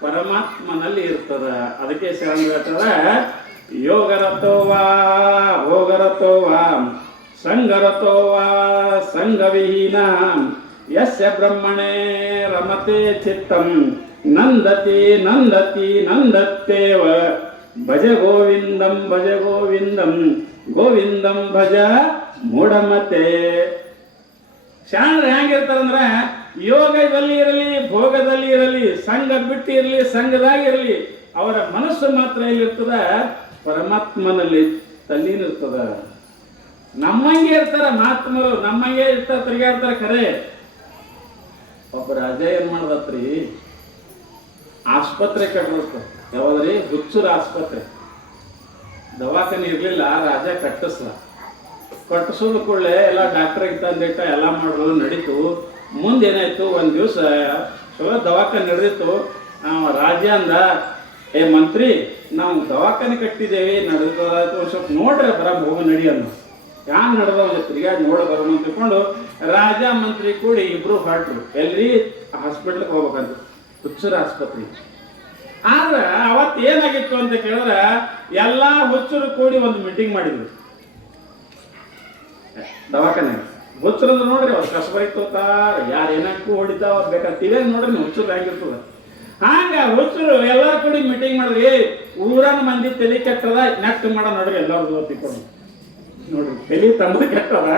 ಪರಮಾತ್ಮನಲ್ಲಿ ಇರ್ತದ. ಅದಕ್ಕೆ ಶರಣ ಹೇಳ್ತಾರ, ಯೋಗರತೋವಾ ಭೋಗರತೋವಾ ಸಂಗರತೋವಾ ಸಂಗವಿಹೀನ ಯಸ್ಯ ಬ್ರಹ್ಮಣೇ ರಮತೆ ಚಿತ್ತಂ ನಂದತಿ ನಂದತಿ ನಂದತ್ತೇವ ಭಜ ಗೋವಿಂದಂ ಭಜ ಗೋವಿಂದಂ ಗೋವಿಂದಂ ಭಜ ಮೂಢಮತೆ. ಶಾಣರು ಹೆಂಗಿರ್ತಾರಂದ್ರ ಯೋಗದಲ್ಲಿ ಇರಲಿ, ಭೋಗದಲ್ಲಿ ಇರಲಿ, ಸಂಘ ಬಿಟ್ಟು ಇರಲಿ, ಸಂಘದಾಗಿರಲಿ, ಅವರ ಮನಸ್ಸು ಮಾತ್ರ ಎಲ್ಲಿರ್ತದ? ಪರಮಾತ್ಮನಲ್ಲಿ ತಲ್ಲೀನಿರ್ತದ. ನಮ್ಮಂಗೆ ಇರ್ತಾರ ಮಹಾತ್ಮರು, ನಮ್ಮಂಗೆ ಇರ್ತಾರ, ತಿರುಗಾಡ್ತಾರ. ಖರೆ ಒಬ್ಬ ರಾಜ ಏನ್ ಮಾಡ್ದತ್ರಿ, ಆಸ್ಪತ್ರೆ ಕಟ್ಟಬೇಕು. ಯಾವ್ದ್ರಿ? ಹುಚ್ಚೂರು ಆಸ್ಪತ್ರೆ. ದವಾಖಾನೆ ಇರ್ಲಿಲ್ಲ, ರಾಜ ಕಟ್ಟಿಸೋದು ಕೂಡಲೇ ಎಲ್ಲ ಡಾಕ್ಟರ್ಗೆ ತಂದಿಟ್ಟ, ಎಲ್ಲ ಮಾಡೋದು ನಡೀತು. ಮುಂದೇನಾಯ್ತು, ಒಂದ್ ದಿವಸ ಚಲೋ ದವಾಖಾನೆ ನಡೆದಿತ್ತು. ರಾಜ ಅಂದ, ಏ ಮಂತ್ರಿ, ನಾವು ದವಾಖಾನೆ ಕಟ್ಟಿದ್ದೇವೆ, ನಡೆದಾಯ್ತು, ಒಂದ್ ಸ್ವಲ್ಪ ನೋಡ್ರಿ ಬರ ಹೋಗ ನಡಿ ಅನ್ನೋ. ಹ್ಯಾಂಗ ನಡೆದ ತಿರುಗಾಡಿ ನೋಡ ಬರೋಣ ಅಂತ ತಿಳ್ಕೊಂಡು ರಾಜ ಮಂತ್ರಿ ಕೂಡಿ ಇಬ್ರು ಹೊರಟ್ರು. ಎಲ್ರಿ? ಹಾಸ್ಪಿಟ್ಲಿಗೆ ಹೋಗ್ಬೇಕಂತ, ಹುಚ್ಚೂರು ಆಸ್ಪತ್ರೆ. ಆದ್ರೆ ಅವತ್ತು ಏನಾಗಿತ್ತು ಅಂತ ಕೇಳಿದ್ರೆ, ಎಲ್ಲಾ ಹುಚ್ಚರು ಕೂಡಿ ಒಂದು ಮೀಟಿಂಗ್ ಮಾಡಿದ್ರು ದವಾಖಾನೆ. ಹುಚ್ಚರು ಅಂದ್ರೆ ನೋಡ್ರಿ, ಅವ್ರು ಕಸಬರಿ ತೋತಾರ, ಯಾರು ಏನಕ್ಕೂ ಹೊಡಿತಾವ, ಅವ್ರು ಬೇಕಾದ್ರೆ ಟಿವಿ ನೋಡ್ರಿ ನೀವು ಹುಚ್ಚರು ಹೆಂಗಿರ್ತದ. ಹಂಗ ಹುಚ್ಚರು ಎಲ್ಲಾರು ಕೂಡಿ ಮೀಟಿಂಗ್ ಮಾಡಿದ್ರಿ. ಊರನ್ನ ಮಂದಿ ತಲೆ ಕೆಟ್ಟದ, ನೆಟ್ ಮಾಡ ನೋಡ್ರಿ ಎಲ್ಲಾರು ತಿಳ್ಕೊಂಡು ನೋಡ್ರಿ, ತಲೆ ತಂದು ಕೆಟ್ಟದ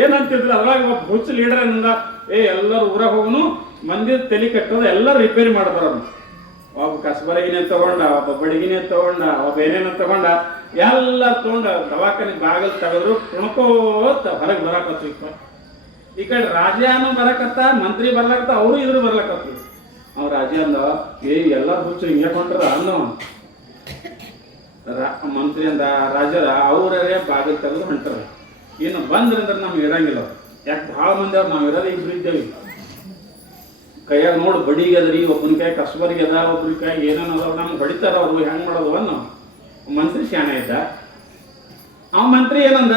ಏನಂತಿದ್ರು. ಅದ್ರಾಗ ಒಬ್ಬ ಹುಚ್ಚು ಲೀಡರ್ ಅಂದ, ಎಲ್ಲರೂ ಊರಾಗ ಹೋಗುನು, ಮಂದಿ ತಲೆ ಕೆಟ್ಟದ, ಎಲ್ಲರೂ ರಿಪೇರಿ ಮಾಡಬಾರದು. ಒಬ್ಬ ಕಸಬರಗಿನೇ ತಗೊಂಡ, ಒಬ್ಬ ಬಡಿಗಿನೇ ತಗೊಂಡ, ಒಬ್ಬ ಏನೇನೋ ತಗೊಂಡ, ಎಲ್ಲ ತಗೊಂಡ ದವಾಖಾನೆ ಬಾಗಿಲು ತೆಗೆದ್ರು. ಕುಣ್ಕೋತ ಹೊರಗೆ ಬರಾಕತ್ತು. ಈ ಕಡೆ ರಾಜ್ಯಾನು ಬರಕತ್ತ, ಮಂತ್ರಿ ಬರ್ಲಕತ್ತ, ಅವರು ಇದ್ರು ಬರ್ಲಕತ್ತು. ಅವ್ ರಾಜ ಅಂದ, ಎಲ್ಲ ಹುಚ್ಚು ಹಿಂಗೆ ಕೊಂಡ್ರ ಅನ್ನೋ. ಮಂತ್ರಿ ಅಂದ, ರಾಜರ ಅವರೇ ಬಾಗಿಲು ತೆಗೆದು ಹೊಂಟಾರ. ಇನ್ನು ಬಂದ್ರಂದ್ರೆ ನಮ್ಗೆ ಇರಂಗಿಲ್ಲ. ಯಾಕೆ ಭಾಳ ಮಂದಿ ಅವ್ರು, ನಾವು ಇರೋದು ಇಬ್ರು ಇದ್ದೇವೆ. ಕೈಯಾಗ ನೋಡಿ ಬಡಿಗೆ ಅದರಿ, ಒಬ್ಬನ ಕೈ ಕಸಬರಿಗೆ ಅದ, ಒಬ್ಬನ ಕೈ ಏನೇನು ಅದಾವ, ನಮ್ಗೆ ಹೊಡಿತಾರ. ಅವ್ರು ಹೆಂಗ್ ಮಾಡೋದು ಅನ್ನೋ. ಮಂತ್ರಿ ಶಾಣೆ ಇದ್ದ. ಅವ ಮಂತ್ರಿ ಏನಂದ,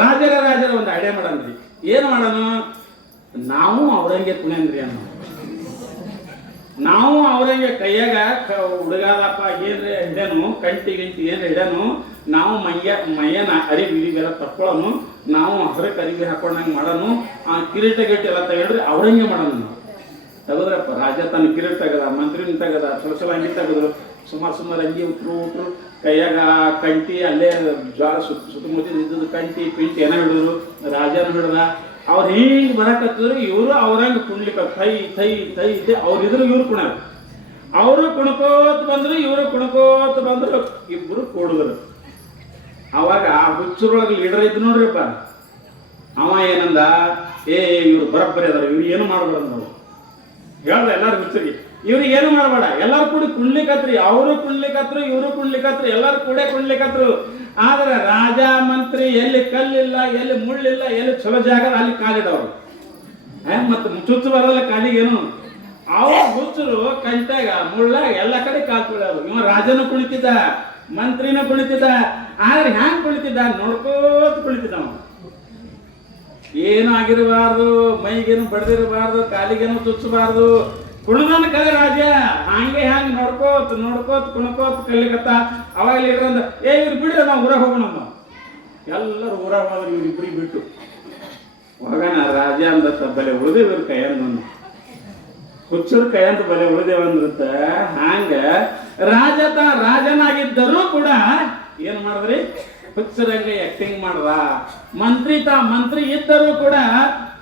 ರಾಜರ ಒಂದು ಐಡಿಯಾ ಮಾಡನ್ರಿ. ಏನು ಮಾಡೋಣ? ನಾವು ಅವ್ರಂಗೆ ಕುಣಿಯನ್ರಿ ಅನ್ನೋ. ನಾವು ಅವ್ರಂಗೆ ಕೈಯಾಗ ಹುಡುಗಾದಪ್ಪ ಏನ್ರಿ ಹಿಡ್ಯಾನು, ಕಂಟಿ ಗಿಂಟಿ ಏನ್ರಿ ಹಿಡ್ಯಾನು, ನಾವು ಮೈಯನ ಅರಿವಿ ಇವೆಲ್ಲ ತಕ್ಕೊಳ್ಳೋನು, ನಾವು ಹೊರಕ್ಕೆ ಅರಿವಿ ಹಾಕೊಂಡಂಗೆ ಮಾಡೋನು. ಆ ಕಿರೀಟ ಗಿಟ್ಟ ಎಲ್ಲ ತೆಗಡ್ರಿ ಅವ್ರಂಗೆ ಮಾಡೋಣ. ನಾವು ತೆಗದ್ರಪ್ಪ. ರಾಜ ತನ್ನ ಕಿರೀಟ ತೆಗದ, ಮಂತ್ರಿನ ತೆಗದ, ಸಲ ಅಂಗಿ ತೆಗೆದ್ರು, ಸುಮಾರು ಅಂಗಿ ಉಟ್ರು ಕೈಯಾಗ ಕಂಟಿ ಅಲ್ಲೇ ಜ್ವಾಳ ಸುತ್ತಮುತ್ತ ಇದ್ದದ್ದು ಕಂಟಿ ಪಿಂಟಿ ಏನೋ ಹಿಡಿದ್ರು ರಾಜನ ಹಿಡ್ದ ಅವ್ರು ಹಿಂಗೆ ಬರಕತ್ತಿದ್ರು ಇವರು ಅವ್ರಂಗೆ ಕುಣ್ಲಿಕ್ಕೆ ಥೈ ಥೈ ಥೈ ಇದೆ ಅವ್ರಿದ್ರು ಇವ್ರು ಕುಣ ಅವರು ಕುಣ್ಕೋತ ಬಂದ್ರು ಇವರು ಕುಣ್ಕೋತ ಬಂದ್ರು ಇಬ್ಬರು ಕೂಡಿದ್ರು. ಅವಾಗ ಆ ಹುಚ್ಚರೊಳಗೆ ಲೀಡರ್ ಇದ್ದು ನೋಡ್ರಿಪ್ಪ, ಅವ ಏನಂದ, ಇವ್ರು ಬರಬ್ಬರಿ ಅದಾರ, ಇವ್ರು ಏನು ಮಾಡಬಾರ್ದು ನಾವು ಹೇಳ್ದ ಎಲ್ಲಾರು ಹುಚ್ಚರಿಗೆ, ಇವ್ರಿಗೆ ಏನು ಮಾಡಬೇಡ, ಎಲ್ಲಾರು ಕೂಡಿ ಕುಣ್ಲಿಕತ್ರಿ, ಅವರು ಕುಣ್ಲಿಕತ್ರು ಇವರು ಕುಣ್ಲಿಕತ್ರು ಎಲ್ಲಾರು ಕೂಡೇ ಕುಣ್ಲಿಕತ್ರು. ಆದ್ರೆ ರಾಜ ಮಂತ್ರಿ ಎಲ್ಲಿ ಕಲ್ಲಿಲ್ಲ, ಎಲ್ಲಿ ಮುಳ್ಳಿಲ್ಲ, ಎಲ್ಲಿ ಚಲೋ ಜಾಗ ಅಲ್ಲಿ ಕಾಲಿಡವ್ರು. ಮತ್ತೆ ಚುಚ್ಚು ಬರಲ್ಲ ಕಾಲಿಗೇನು. ಅವ್ರ ಹುಚ್ಚರು ಕಂಟಾಗ ಮುಳ್ಳಾಗ ಎಲ್ಲ ಕಡೆ ಕಾಲ್ ತುಳಿಯೋರು. ಇವ ರಾಜನು ಕುಳಿತಿದ್ದ, ಮಂತ್ರಿನೂ ಕುಳಿತಿದ್ದ. ಆದ್ರೆ ಹ್ಯಾಂಗ್ ಕುಳಿತಿದ್ದ ನೋಡ್ಕೋತ ಕುಳಿತಿದ್ದ. ಅವ ಏನು ಆಗಿರಬಾರ್ದು, ಮೈಗೇನು ಬಡ್ದಿರಬಾರ್ದು, ಕಾಲಿಗೇನು ಚುಚ್ಚಬಾರ್ದು. ಕುಣದನ ಕಲೆ ರಾಜ ಹಂಗೆ ಹ್ಯಾಂಗ ನೋಡ್ಕೋತ ಕುಣ್ಕೋತ ಕಲಿಕತ್ತ. ಅವಾಗ ಲೀಡ್ರಂದ ಇವ್ರು ಬಿಡ್ರಿ ನಾವು ಊರಾಗ ಹೋಗೋಣ. ಎಲ್ಲರೂ ಊರಾಗ ಹೋದ್ರೆ ಇವ್ರಿಬ್ರಿಗೆ ಬಿಟ್ಟು ಹೋಗೋಣ. ರಾಜ ಅಂದ ಬಲೆ ಉಳಿದೇವ್ ಇವ್ರ ಕೈಯಂದ, ಹುಚ್ಚರ ಕೈಯಂತ ಬಲೆ ಉಳಿದೇವಂದ್ರತ್ತ. ಹಂಗ ರಾಜನಾಗಿದ್ದರೂ ಕೂಡ ಏನ್ ಮಾಡಿದ್ರಿ, ಹುಚ್ಚರಂಗೆ ಆಕ್ಟಿಂಗ್ ಮಾಡ್ದ. ಮಂತ್ರಿ ಇದ್ದರೂ ಕೂಡ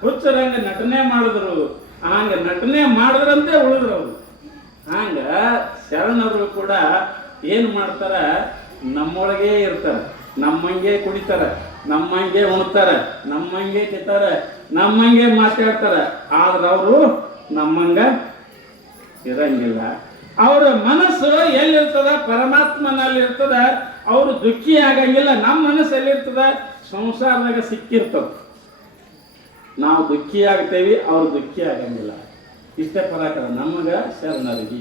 ಹುಚ್ಚರಂಗ ನಟನೆ ಮಾಡಿದ್ರು. ಹಂಗ ನಟನೆ ಮಾಡಿದ್ರಂತೆ ಉಳಿದ್ರು ಅವರು. ಹಂಗ ಶರಣರು ಕೂಡ ಏನ್ ಮಾಡ್ತಾರ, ನಮ್ಮೊಳಗೆ ಇರ್ತಾರ, ನಮ್ಮಂಗೆ ಕುಡಿತಾರ, ನಮ್ಮಂಗೆ ಉಣ್ತಾರ, ನಮ್ಮಂಗೆ ತಿಂತಾರ, ನಮ್ಮಂಗೆ ಮಾತಾಡ್ತಾರ. ಆದ್ರ ಅವರು ನಮ್ಮಂಗ ಇರಂಗಿಲ್ಲ. ಅವರ ಮನಸ್ಸು ಎಲ್ಲಿರ್ತದ, ಪರಮಾತ್ಮನಲ್ಲಿರ್ತದ. ಅವರು ದುಃಖಿ ಆಗಂಗಿಲ್ಲ. ನಮ್ಮ ಮನಸ್ಸು ಎಲ್ಲಿರ್ತದ, ಸಂಸಾರದಾಗ ಸಿಕ್ಕಿರ್ತದ. ನಾವು ದುಃಖಿ ಆಗ್ತೇವಿ, ಅವ್ರು ದುಃಖಿ ಆಗಂಗಿಲ್ಲ. ಇಷ್ಟೇ ಪರಾಕರ ನಮಗ ಶರಣರಿಗೆ.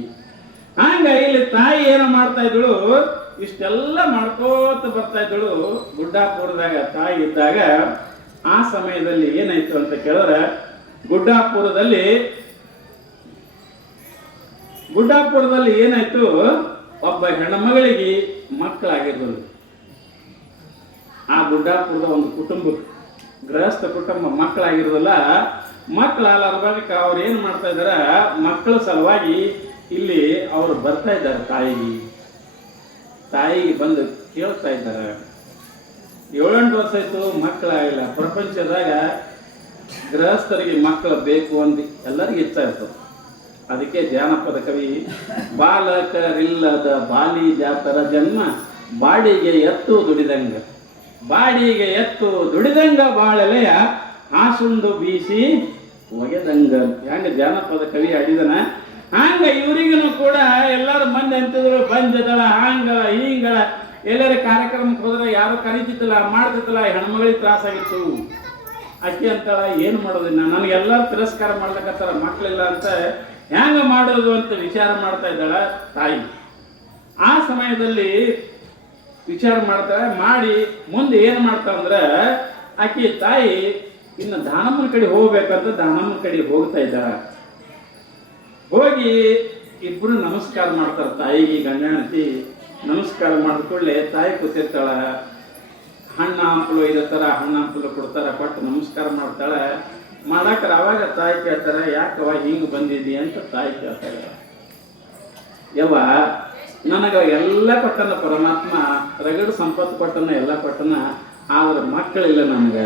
ಹಂಗ ಇಲ್ಲಿ ತಾಯಿ ಏನು ಮಾಡ್ತಾ ಇದ್ದಳು, ಇಷ್ಟೆಲ್ಲ ಮಾಡ್ಕೋತ ಬರ್ತಾ ಇದ್ದಳು. ಗುಡ್ಡಾಪುರದಾಗ ತಾಯಿ ಇದ್ದಾಗ ಆ ಸಮಯದಲ್ಲಿ ಏನಾಯ್ತು ಅಂತ ಕೇಳಿದ್ರೆ, ಗುಡ್ಡಾಪುರದಲ್ಲಿ ಏನಾಯ್ತು, ಒಬ್ಬ ಹೆಣ್ಮಗಳಿಗೆ ಮಕ್ಕಳಾಗಿರ್ಬೋದು. ಆ ಗುಡ್ಡಾಪುರದ ಒಂದು ಕುಟುಂಬಕ್ಕೆ, ಗೃಹಸ್ಥ ಕುಟುಂಬ ಮಕ್ಕಳಾಗಿರೋದಲ್ಲ. ಮಕ್ಕಳಾಗಲಾರ್ದಕ್ಕೆ ಅವ್ರು ಏನು ಮಾಡ್ತಾ ಇದಾರ, ಮಕ್ಕಳ ಸಲುವಾಗಿ ಇಲ್ಲಿ ಅವರು ಬರ್ತಾ ಇದ್ದಾರೆ. ತಾಯಿಗೆ ಬಂದು ಕೇಳ್ತಾ ಇದ್ದಾರೆ. 7-8 ವರ್ಷ ಆಯ್ತು ಮಕ್ಕಳಾಗಿಲ್ಲ. ಪ್ರಪಂಚದಾಗ ಗೃಹಸ್ಥರಿಗೆ ಮಕ್ಕಳು ಬೇಕು ಅಂತ ಎಲ್ಲರಿಗೂ ಇಚ್ಛೆ ಇರ್ತದೆ. ಅದಕ್ಕೆ ಜಾನಪದ ಕವಿ, ಬಾಲಕರಿಲ್ಲದ ಬಾಲಿ ಜಾತರ ಜನ್ಮ, ಬಾಡಿಗೆ ಎತ್ತು ದುಡಿದಂಗ ಬಾಳೆಲೆಯ ಹಾಸುಂಡು ಬೀಸಿ ಒಗೆದಂಗ. ಹೆಂಗ ಜಾನಪದ ಕವಿ ಆಡಿದನ. ಹಂಗ ಇವರಿಗೂ ಕೂಡ ಎಲ್ಲಾರು ಮಂದಿ ಅಂತಿದ್ರು, ಬಂಜದಳ ಹಂಗಳ ಹಿಂಗಳ. ಎಲ್ಲರ ಕಾರ್ಯಕ್ರಮಕ್ಕೆ ಹೋದ್ರೆ ಯಾರು ಕರೀತಿದ್ದಿಲ್ಲ, ಮಾಡ್ತಿದ್ದಿಲ್ಲ. ಹೆಣ್ಮಗಳಿಗೆ ತ್ರಾಸಾಗಿತ್ತು. ಅಕ್ಕಿ ಅಂತಾಳ, ಏನು ಮಾಡೋದಿಲ್ಲ, ನನಗೆಲ್ಲರೂ ತಿರಸ್ಕಾರ ಮಾಡ್ಲಕತ್ತಾರ, ಮಕ್ಕಳಿಲ್ಲ ಅಂತ ಹೆಂಗ ಮಾಡೋದು ಅಂತ ವಿಚಾರ ಮಾಡ್ತಾ ಇದ್ದಾಳ ತಾಯಿ. ಆ ಸಮಯದಲ್ಲಿ ವಿಚಾರ ಮಾಡ್ತಾಳೆ. ಮಾಡಿ ಮುಂದೆ ಏನು ಮಾಡ್ತಾ ಅಂದ್ರೆ, ಆಕಿ ತಾಯಿ ಇನ್ನು ದಾನಮ್ಮನ ಕಡೆ ಹೋಗ್ಬೇಕಂತ ದಾನಮ್ಮನ ಕಡೆ ಹೋಗ್ತಾ ಇದ್ದಾಳ. ಹೋಗಿ ಇಬ್ರು ನಮಸ್ಕಾರ ಮಾಡ್ತಾರ. ತಾಯಿಗೆ ಗಂಡ ಹೆಂಡತಿ ನಮಸ್ಕಾರ ಮಾಡಿದ ಕೂಡಲೇ ತಾಯಿ ಕೂತಿರ್ತಾಳ. ಹಣ್ಣು ಹಂಪಲು ಇರತ್ತಾರ, ಹಣ್ಣು ಹಂಪಲು ಕೊಡ್ತಾರ, ಕೊಟ್ಟು ನಮಸ್ಕಾರ ಮಾಡ್ತಾಳೆ. ಮಾಡಾಕರ ಅವಾಗ ತಾಯಿ ಕೇಳ್ತಾರೆ, ಯಾಕವ ಹಿಂಗೆ ಬಂದಿದ್ದಿ ಅಂತ ತಾಯಿ ಕೇಳ್ತಾಳೆ. ಯವ್ವ, ನನಗ ಎಲ್ಲ ಕೊಟ್ಟನ ಪರಮಾತ್ಮ, ರಗಡು ಸಂಪತ್ತು ಕೊಟ್ಟನ, ಎಲ್ಲ ಕೊಟ್ಟನ. ಆದ್ರೆ ಮಕ್ಕಳಿಲ್ಲ ನನಗೆ.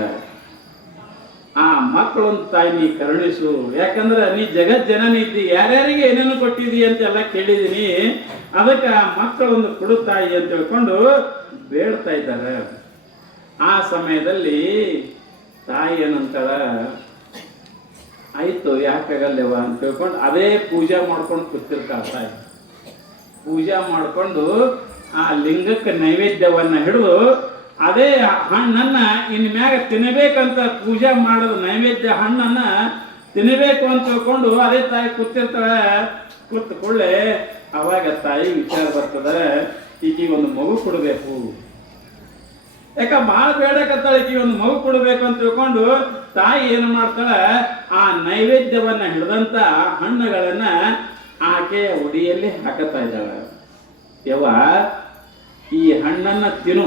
ಆ ಮಕ್ಕಳೊಂದು ತಾಯಿ ನೀ ಕರುಣಿಸು. ಯಾಕಂದ್ರೆ ನೀ ಜಗಜ್ಜನನಿ ಇದ್ದಿ, ಯಾರ್ಯಾರಿಗೆ ಏನೇನು ಕೊಟ್ಟಿದಿ ಅಂತೆಲ್ಲ ಕೇಳಿದೀನಿ. ಅದಕ್ಕೆ ಆ ಮಕ್ಕಳೊಂದು ಕೊಡು ತಾಯಿ ಅಂತ ಹೇಳ್ಕೊಂಡು ಬೇಡ್ತಾ ಇದ್ದಾರೆ. ಆ ಸಮಯದಲ್ಲಿ ತಾಯಿ ಏನಂತಾಳ, ಆಯ್ತು ಯಾಕಾಗಲ್ಲವ ಅಂತ ಹೇಳ್ಕೊಂಡು ಅದೇ ಪೂಜೆ ಮಾಡ್ಕೊಂಡು ಕೂತಿರ್ತಾಳ ತಾಯಿ. ಪೂಜೆ ಮಾಡಿಕೊಂಡು ಆ ಲಿಂಗಕ್ಕೆ ನೈವೇದ್ಯವನ್ನ ಹಿಡಿದು ಅದೇ ಹಣ್ಣನ್ನ ಇನ್ ಮ್ಯಾಗ ತಿನ್ನಬೇಕಂತ ಪೂಜೆ ಮಾಡೋದು ನೈವೇದ್ಯ ಹಣ್ಣನ್ನ ತಿನ್ನಬೇಕು ಅಂತ ತಿಳ್ಕೊಂಡು ಅದೇ ತಾಯಿ ಕೂತಿರ್ತಾಳೆ. ಕೂತ್ಕೊಳ್ಳೆ ಅವಾಗ ತಾಯಿ ವಿಚಾರ ಬರ್ತದೆ, ಈಕಿ ಒಂದು ಮಗು ಕೊಡಬೇಕು. ಯಾಕ ಭಾಳ ಬೇಡಕತ್ತಾಳೆ, ಈಕಿ ಒಂದು ಮಗು ಕೊಡಬೇಕು ಅಂತ ತಿಳ್ಕೊಂಡು ತಾಯಿ ಏನು ಮಾಡ್ತಾಳೆ, ಆ ನೈವೇದ್ಯವನ್ನ ಹಿಡಿದಂತ ಹಣ್ಣುಗಳನ್ನ ಆಕೆಯ ಉಡಿಯಲ್ಲಿ ಹಾಕತ್ತಾ ಇದ್ದಾಳೆ. ಯವ್ವ, ಈ ಹಣ್ಣನ್ನ ತಿನ್ನು,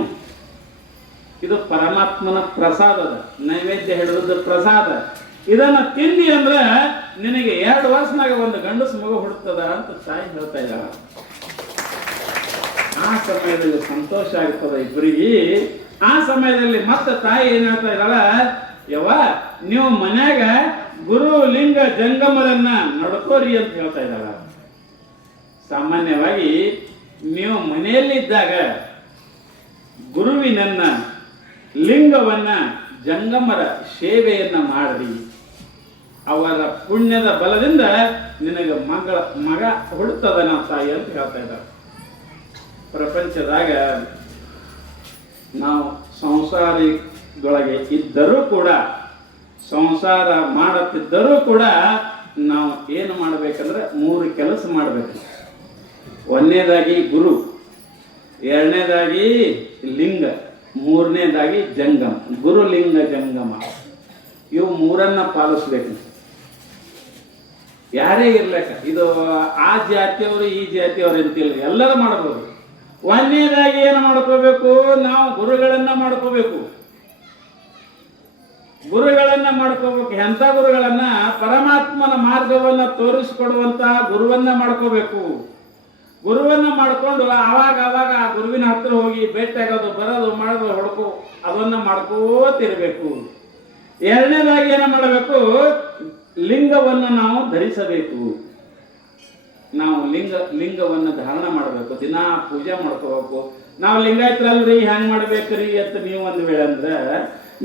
ಇದು ಪರಮಾತ್ಮನ ಪ್ರಸಾದದ ನೈವೇದ್ಯ ಹಿಡಿದ ಪ್ರಸಾದ. ಇದನ್ನ ತಿಂದಿ ಅಂದ್ರೆ ನಿನಗೆ 2 ವರ್ಷನಾಗ ಒಂದು ಗಂಡಸು ಮಗು ಹುಡುಕ್ತದ ಅಂತ ತಾಯಿ ಹೇಳ್ತಾ ಇದ್ದಾಳ. ಆ ಸಮಯದಲ್ಲಿ ಸಂತೋಷ ಆಗ್ತದೆ ಇಬ್ಬರಿಗೆ. ಆ ಸಮಯದಲ್ಲಿ ಮತ್ತೆ ತಾಯಿ ಏನ್ ಹೇಳ್ತಾ ಇದ್ದಾಳ, ಯವ್ವ ನೀವು ಮನ್ಯಾಗ ಗುರು ಲಿಂಗ ಜಂಗಮರನ್ನ ನಡ್ಕೋರಿ ಅಂತ ಹೇಳ್ತಾ ಇದ್ದಾಳ. ಸಾಮಾನ್ಯವಾಗಿ ನೀವು ಮನೆಯಲ್ಲಿದ್ದಾಗ ಗುರುವಿನನ್ನ ಲಿಂಗವನ್ನ ಜಂಗಮರ ಸೇವೆಯನ್ನ ಮಾಡ್ರಿ, ಅವರ ಪುಣ್ಯದ ಬಲದಿಂದ ನಿನಗೆ ಮಗ ಹುಡುತದ ನಾವು ತಾಯಿ ಅಂತ ಹೇಳ್ತಾ ಇದ್ದಾರೆ. ಪ್ರಪಂಚದಾಗ ನಾವು ಸಂಸಾರಿಗಳೊಳಗೆ ಇದ್ದರೂ ಕೂಡ, ಸಂಸಾರ ಮಾಡುತ್ತಿದ್ದರೂ ಕೂಡ ನಾವು ಏನು ಮಾಡಬೇಕಂದ್ರೆ 3 ಕೆಲಸ ಮಾಡಬೇಕು. ಒಂದನೇದಾಗಿ ಗುರು, ಎರಡನೇದಾಗಿ ಲಿಂಗ, ಮೂರನೇದಾಗಿ ಜಂಗಮ. ಗುರು ಲಿಂಗ ಜಂಗಮ ಇವು 3 ಪಾಲಿಸ್ಬೇಕು. ಯಾರೇ ಇರ್ಲಕ್ಕ, ಇದು ಆ ಜಾತಿಯವರು ಈ ಜಾತಿಯವರು ಅಂತಿಲ್ಲ, ಎಲ್ಲರೂ ಮಾಡಬಹುದು. ಒಂದನೇದಾಗಿ ಏನು ಮಾಡ್ಕೋಬೇಕು, ನಾವು ಗುರುಗಳನ್ನ ಮಾಡ್ಕೋಬೇಕು. ಗುರುಗಳನ್ನ ಮಾಡ್ಕೋಬೇಕು. ಎಂಥ ಗುರುಗಳನ್ನ? ಪರಮಾತ್ಮನ ಮಾರ್ಗವನ್ನ ತೋರಿಸಿಕೊಡುವಂತ ಗುರುವನ್ನ ಮಾಡ್ಕೋಬೇಕು. ಗುರುವನ್ನ ಮಾಡ್ಕೊಂಡು ಆವಾಗ ಆ ಗುರುವಿನ ಹತ್ರ ಹೋಗಿ ಭೇಟಿಯಾಗೋದು, ಬರೋದು, ಮಾಡೋದು, ಹೊಡ್ಕೋ ಅದನ್ನ ಮಾಡ್ಕೋತಿರ್ಬೇಕು. ಎರಡನೇದಾಗಿ ಏನು ಮಾಡಬೇಕು, ಲಿಂಗವನ್ನು ನಾವು ಧರಿಸಬೇಕು. ನಾವು ಲಿಂಗವನ್ನು ಧಾರಣ ಮಾಡಬೇಕು, ದಿನಾ ಪೂಜೆ ಮಾಡ್ಕೋಬೇಕು. ನಾವು ಲಿಂಗಾಯತರಲ್ರಿ ಹೆಂಗ್ ಮಾಡ್ಬೇಕ್ರಿ ಅಂತ ನೀವು ಒಂದು ವೇಳೆ ಅಂದ್ರೆ,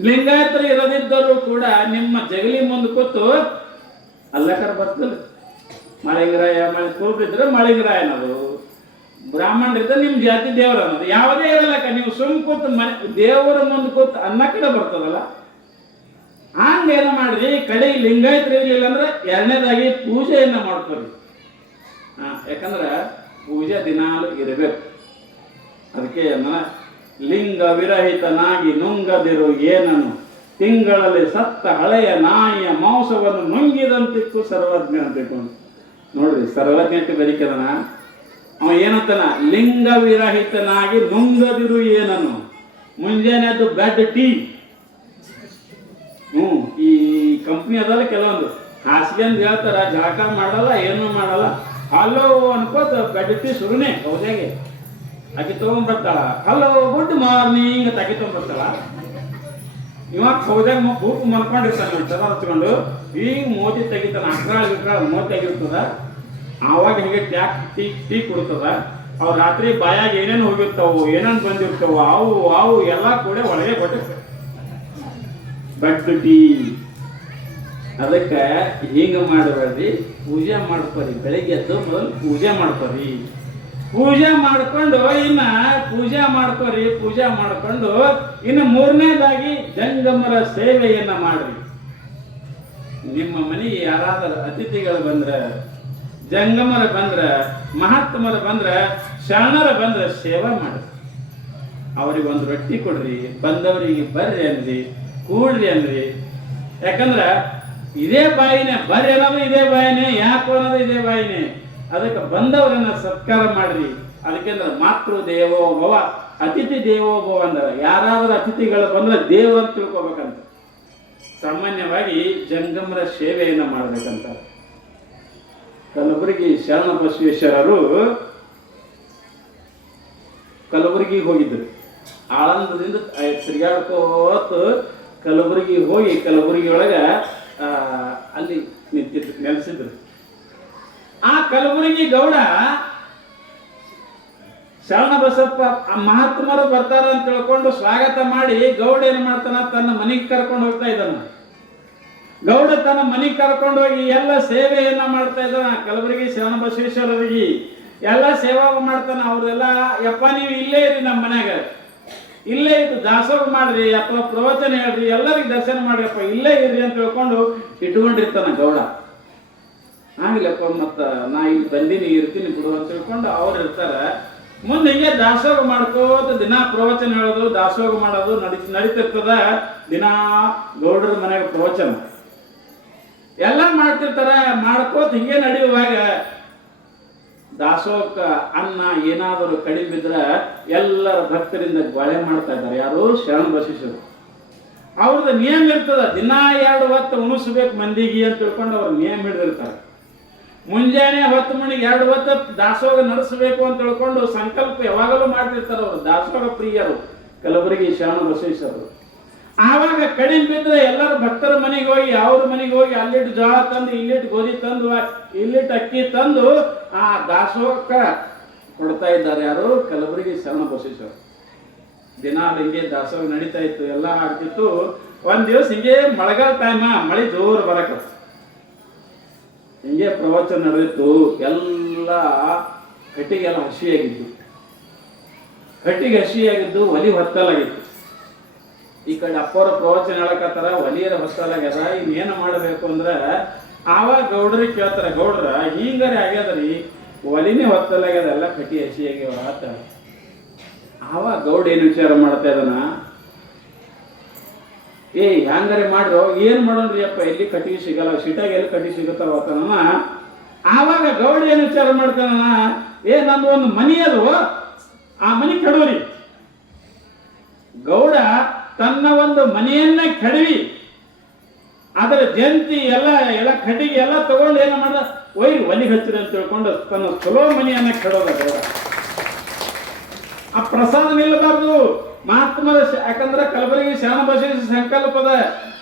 ಲಿಂಗಾಯತರು ಇರದಿದ್ದರೂ ಕೂಡ ನಿಮ್ಮ ಜಗಲಿ ಮುಂದೆ ಕೂತು ಅಲ್ಲಕರ ಬರ್ತಲ್ಲ, ಮಾಳಿಂಗರಾಯ ಕೂಬಿದ್ರೆ ಮಾಳಿಂಗರಾಯ ಅನ್ನೋದು, ಬ್ರಾಹ್ಮಣರಿದ್ದ ನಿಮ್ಮ ಜಾತಿ ದೇವರ ಅನ್ನೋದು, ಯಾವುದೇ ಇರಲ್ಲಕ್ಕ. ನೀವು ಸುಮ್ ಕೂತು ದೇವರ ಮುಂದೆ ಕೂತು ಅನ್ನ ಕಡೆ ಬರ್ತದಲ್ಲ, ಹಂಗೇನು ಮಾಡ್ರಿ. ಕಡೆ ಲಿಂಗಾಯತರು ಇರಲಿಲ್ಲ ಅಂದ್ರೆ ಎರಡನೇದಾಗಿ ಪೂಜೆಯನ್ನ ಮಾಡ್ಕೊರಿ. ಯಾಕಂದ್ರೆ ಪೂಜೆ ದಿನಾಲು ಇರಬೇಕು. ಅದಕ್ಕೆ ಲಿಂಗ ವಿರಹಿತನಾಗಿ ನುಂಗದಿರು ಏನನ್ನು, ತಿಂಗಳಲ್ಲಿ ಸತ್ತ ಹಳೆಯ ನಾಯಿಯ ಮಾಂಸವನ್ನು ನುಂಗಿದಂತಿತ್ತು ಸರ್ವಜ್ಞ ಅಂತ. ನೋಡ್ರಿ, ಸರ್ವಜ್ಞಕ್ಕೆ ಬರಿಕದನ ಅವ ಏನಂತಾನ, ಲಿಂಗ ವಿರಹಿತನಾಗಿ ನುಂಗದಿರು ಏನನ್ನು. ಮುಂಜಾನೆದ್ದು ಬೆಡ್ ಟೀ, ಈ ಕಂಪ್ನಿ ಅದಲ್ಲ ಕೆಲವೊಂದು ಹಾಸಿಗೆ ಅಂತ ಹೇಳ್ತಾರ, ಜಳಕ ಮಾಡಲ್ಲ, ಏನೂ ಮಾಡಲ್ಲ, ಹಲೋ ಅನ್ಕೋತ ಬೆಡ್ ಟೀ ಶುರುನೇ ಹೌದಾಗೆ ಆಕೆ ತಗೊಂಡ್ಬರ್ತಾಳ. ಹಲೋ ಗುಡ್ ಮಾರ್ನಿಂಗ್ ಅಂತ ಆಕೆ ತಗೊಂಡ್ಬರ್ತಾಳ. ಇವಾಗ ಹೌದಾಗ ಕೂತು ಮಲ್ಕೊಂಡಿರ್ತಾನೆ ಚದ ಹಚ್ಕೊಂಡು, ಈಗ ಮೋತಿ ತೆಗಿತಾನ, ಅಕ್ರಾಳ ಮೋತಿ ಆಗಿರ್ತದ. ಆವಾಗ ಹೀಗೆ ಟೀ ಕೊಡ್ತದ. ಅವ್ರು ರಾತ್ರಿ ಬಾಯಾಗ ಏನೇನು ಹೋಗಿರ್ತಾವು, ಏನೇನು ಬಂದಿರ್ತಾವ, ಅವು ಎಲ್ಲ ಕೂಡ ಒಳಗೆ ಕೊಟ್ಟಿರ್ತಾರೆ ಬೆಡ್ ಟೀ. ಅದಕ್ಕೆ ಹಿಂಗ ಮಾಡಬೇಡ್ರಿ, ಪೂಜೆ ಮಾಡ್ಕೊರಿ. ಬೆಳಿಗ್ಗೆ ಎದ್ದು ಮೊದಲು ಪೂಜೆ ಮಾಡ್ಕೊರಿ. ಪೂಜೆ ಮಾಡ್ಕೊಂಡು ಪೂಜೆ ಮಾಡ್ಕೊಂಡು ಇನ್ನು ಮೂರನೇದಾಗಿ ಜಂಗಮರ ಸೇವೆಯನ್ನ ಮಾಡ್ರಿ. ನಿಮ್ಮ ಮನೆಗೆ ಯಾರಾದರೂ ಅತಿಥಿಗಳು ಬಂದ್ರೆ, ಜಂಗಮರ ಬಂದ್ರೆ, ಮಹಾತ್ಮರ ಬಂದ್ರೆ, ಶರಣರ ಬಂದ್ರೆ ಸೇವೆ ಮಾಡ್ರಿ. ಅವ್ರಿಗೆ ಒಂದು ರೊಟ್ಟಿ ಕೊಡ್ರಿ, ಬಂದವರಿಗೆ ಬರ್ರಿ ಅನ್ರಿ, ಕೂಡ್ರಿ ಅನ್ರಿ. ಯಾಕಂದ್ರೆ ಇದೇ ಬಾಯಿನೇ, ಬರ್ರಿ ಅನ್ನೋದು ಇದೇ ಬಾಯಿನೇ, ಯಾಕೋ ಅನ್ನೋದು ಇದೇ ಬಾಯಿನೇ. ಅದಕ್ಕೆ ಬಂದವರನ್ನ ಸತ್ಕಾರ ಮಾಡ್ರಿ. ಅದಕ್ಕೆಂದ್ರೆ ಮಾತೃ ದೇವೋ ಭವ, ಅತಿಥಿ ದೇವೋ ಭವ ಅಂದ್ರೆ ಯಾರಾದ್ರೂ ಅತಿಥಿಗಳು ಬಂದ್ರೆ ದೇವರು ಅಂತ ತಿಳ್ಕೊಬೇಕಂತ. ಸಾಮಾನ್ಯವಾಗಿ ಜಂಗಮರ ಸೇವೆಯನ್ನ ಮಾಡ್ಬೇಕಂತ. ಕಲಬುರಗಿ ಶರಣ ಬಸವೇಶ್ವರರು ಕಲಬುರಗಿಗೆ ಹೋಗಿದ್ರು. ಆಳಂದದಿಂದ ತಿರುಗಾಡ್ಕೋತ ಕಲಬುರಗಿ ಹೋಗಿ ಕಲಬುರಗಿ ಒಳಗ ಅಲ್ಲಿ ನಿಂತಿದ್ರು, ನೆಲೆಸಿದ್ರು. ಆ ಕಲಬುರಗಿ ಗೌಡ ಶರಣ ಬಸಪ್ಪ ಮಹಾತ್ಮರು ಬರ್ತಾರ ಅಂತ ತಿಳ್ಕೊಂಡು ಸ್ವಾಗತ ಮಾಡಿ ಗೌಡ ಏನ್ ಮಾಡ್ತಾನ, ತನ್ನ ಮನೆಗೆ ಕರ್ಕೊಂಡು ಹೋಗ್ತಾ ಇದ್ದಾನ. ಗೌಡ ತನ್ನ ಮನೆಗೆ ಕರ್ಕೊಂಡು ಹೋಗಿ ಎಲ್ಲ ಸೇವೆಯನ್ನ ಮಾಡ್ತಾ ಇದ್ದಾನ. ಕಲಬುರಗಿ ಶರಣ ಬಸವೇಶ್ವರರಿಗೆ ಎಲ್ಲ ಸೇವಾ ಮಾಡ್ತಾನ. ಅವ್ರೆಲ್ಲ, ಯಪ್ಪ ನೀವು ಇಲ್ಲೇ ಇರಿ, ನಮ್ಮ ಮನ್ಯಾಗ ಇಲ್ಲೇ ಇದ್ದು ದಾಸೋಹ ಮಾಡ್ರಿ ಅಥವಾ ಪ್ರವಚನ ಹೇಳ್ರಿ, ಎಲ್ಲರಿಗೆ ದರ್ಶನ ಮಾಡ್ರಪ್ಪ, ಇಲ್ಲೇ ಇರ್ರಿ ಅಂತ ತಿಳ್ಕೊಂಡು ಇಟ್ಕೊಂಡಿರ್ತಾನ ಗೌಡ. ಆಗ್ಲಪ್ಪ ಮತ್ತ ನಾ ಇಲ್ಲಿ ಬಂದಿನಿ, ಇರ್ತೀನಿ ಬಿಡು ಅಂತ ತಿಳ್ಕೊಂಡು ಅವ್ರು ಇರ್ತಾರ. ಮುಂದೆ ಹಿಂಗೆ ದಾಸೋಹ ಮಾಡ್ಕೋತ ದಿನಾ ಪ್ರವಚನ ಹೇಳೋದು, ದಾಸೋಹ ಮಾಡೋದು ನಡೀತಿರ್ತದ. ದಿನಾ ಗೌಡರ ಮನೆಯಾಗ ಪ್ರವಚನ ಎಲ್ಲ ಮಾಡ್ತಿರ್ತಾರ. ಮಾಡ್ಕೋತ ಹಿಂಗೆ ನಡೆಯುವಾಗ ದಾಸೋಹಕ್ಕ ಅನ್ನ ಏನಾದರೂ ಕಡಿಮೆ ಬಿದ್ರೆ ಎಲ್ಲರ ಭಕ್ತರಿಂದ ಬಾಳೆ ಮಾಡ್ತಾ ಇದ್ದಾರೆ. ಯಾರು? ಶರಣ ಬಸವೇಶ್ವರರು. ಅವ್ರದ್ದು ನಿಯಮ ಇರ್ತದ, ದಿನಾ 2 ಹೊತ್ತು ಉಣಿಸ್ಬೇಕು ಮಂದಿಗೆ ಅಂತ ತಿಳ್ಕೊಂಡು ಅವ್ರ ನಿಯಮ ಹಿಡಿದಿರ್ತಾರೆ. ಮುಂಜಾನೆ 10 ಮಣಿಗೆ 2 ಹೊತ್ತು ದಾಸೋಹ ನಡೆಸಬೇಕು ಅಂತ ತಿಳ್ಕೊಂಡು ಸಂಕಲ್ಪ ಯಾವಾಗಲೂ ಮಾಡ್ತಿರ್ತಾರೆ ಅವರು, ದಾಸೋಹ ಪ್ರಿಯರು ಕಲಬುರಗಿ ಶರಣ ಬಸವೇಶ್ವರರು. ಆವಾಗ ಕಡಿಮೆ ಬಿದ್ದರೆ ಎಲ್ಲರೂ ಭಕ್ತರ ಮನೆಗೆ ಹೋಗಿ ಅವ್ರ ಮನೆಗೆ ಹೋಗಿ ಅಲ್ಲಿಟ್ಟು ಜೋಳ ತಂದು, ಇಲ್ಲಿಟ್ಟು ಗೋಧಿ ತಂದು, ಇಲ್ಲಿಟ್ಟು ಅಕ್ಕಿ ತಂದು ಆ ದಾಸೋಹಕ್ಕೆ ಕೊಡ್ತಾ ಇದ್ದಾರೆ. ಯಾರು? ಕಲಬುರಗಿ ಶರಣ ಬಸವೇಶ್ವರ. ದಿನ ಹಿಂಗೆ ದಾಸೋಹ ನಡೀತಾ ಇತ್ತು, ಎಲ್ಲ ಆಗ್ತಿತ್ತು. ಒಂದ್ ದಿವಸ ಹಿಂಗೆ ಮಳೆಗಾಲ ಟೈಮ, ಮಳೆ ಜೋರು ಬರಕತ್ತು, ಹಿಂಗೆ ಪ್ರವಚನ ನಡೆದಿತ್ತು. ಎಲ್ಲ ಕಟ್ಟಿಗೆಲ್ಲ ಹಸಿಯಾಗಿದ್ದು, ಕಟ್ಟಿಗೆ ಹಸಿಯಾಗಿದ್ದು, ಒಲಿ ಹೊತ್ತಲಾಗಿತ್ತು. ಈ ಕಡೆ ಅಪ್ಪರ ಪ್ರವಚನ ಹೇಳಕತ್ತಾರ, ಒಲಿಯರ ಹೊತ್ತಲಾಗ್ಯದ, ಇನ್ನೇನು ಮಾಡಬೇಕು ಅಂದ್ರೆ ಆವಾಗ ಗೌಡ್ರಿಗೆ ಕೇಳ್ತಾರ, ಗೌಡ್ರ ಹಿಂಗಾರೆ ಆಗ್ಯದ್ರಿ, ಒಲಿನೇ ಹೊತ್ತಲಾಗ್ಯದ, ಎಲ್ಲ ಕಟ್ಟಿ ಹಸಿಯಾಗ್ಯವ ಆತ. ಆವಾಗ ಗೌಡ ಏನು ವಿಚಾರ ಮಾಡ್ತಾ ಇದ್ದಾನ, ಹ್ಯಾಂಗಾರೆ ಮಾಡ್ರು, ಏನ್ ಮಾಡೋಣ್ರಿ ಅಪ್ಪ, ಎಲ್ಲಿ ಕಟ್ಟಿಗೆ ಸಿಗಲ್ಲ, ಸಿಟಾಗಿ ಎಲ್ಲಿ ಕಟ್ಟಿಗೆ ಸಿಗುತ್ತಾವ ಆತನ. ಆವಾಗ ಗೌಡ ಏನು ವಿಚಾರ ಮಾಡ್ತಾನ, ನಂದು ಒಂದು ಮನಿ ಅದು, ಆ ಮನಿ ಕೆಡೋರಿ. ಗೌಡ ತನ್ನ ಒಂದು ಮನೆಯನ್ನ ಕೆಡವಿ ಅದರ ಜಂತಿ ಎಲ್ಲ ಕಟ್ಟಿಗೆ ಎಲ್ಲ ತಗೊಂಡು ಏನ ಮಾಡ ಒಲಿ ಹಚ್ಚಿರಿ ಅಂತ ತಿಳ್ಕೊಂಡು ತನ್ನ ಚಲೋ ಮನೆಯನ್ನ ಕೆಡೋದ ಗೌಡ. ಆ ಪ್ರಸಾದ ನಿಲ್ಲಬಾರ್ದು ಮಹಾತ್ಮರ, ಯಾಕಂದ್ರೆ ಕಲಬುರಗಿ ಶರಣ ಬಸವೇಶ್ವರ ಸಂಕಲ್ಪದ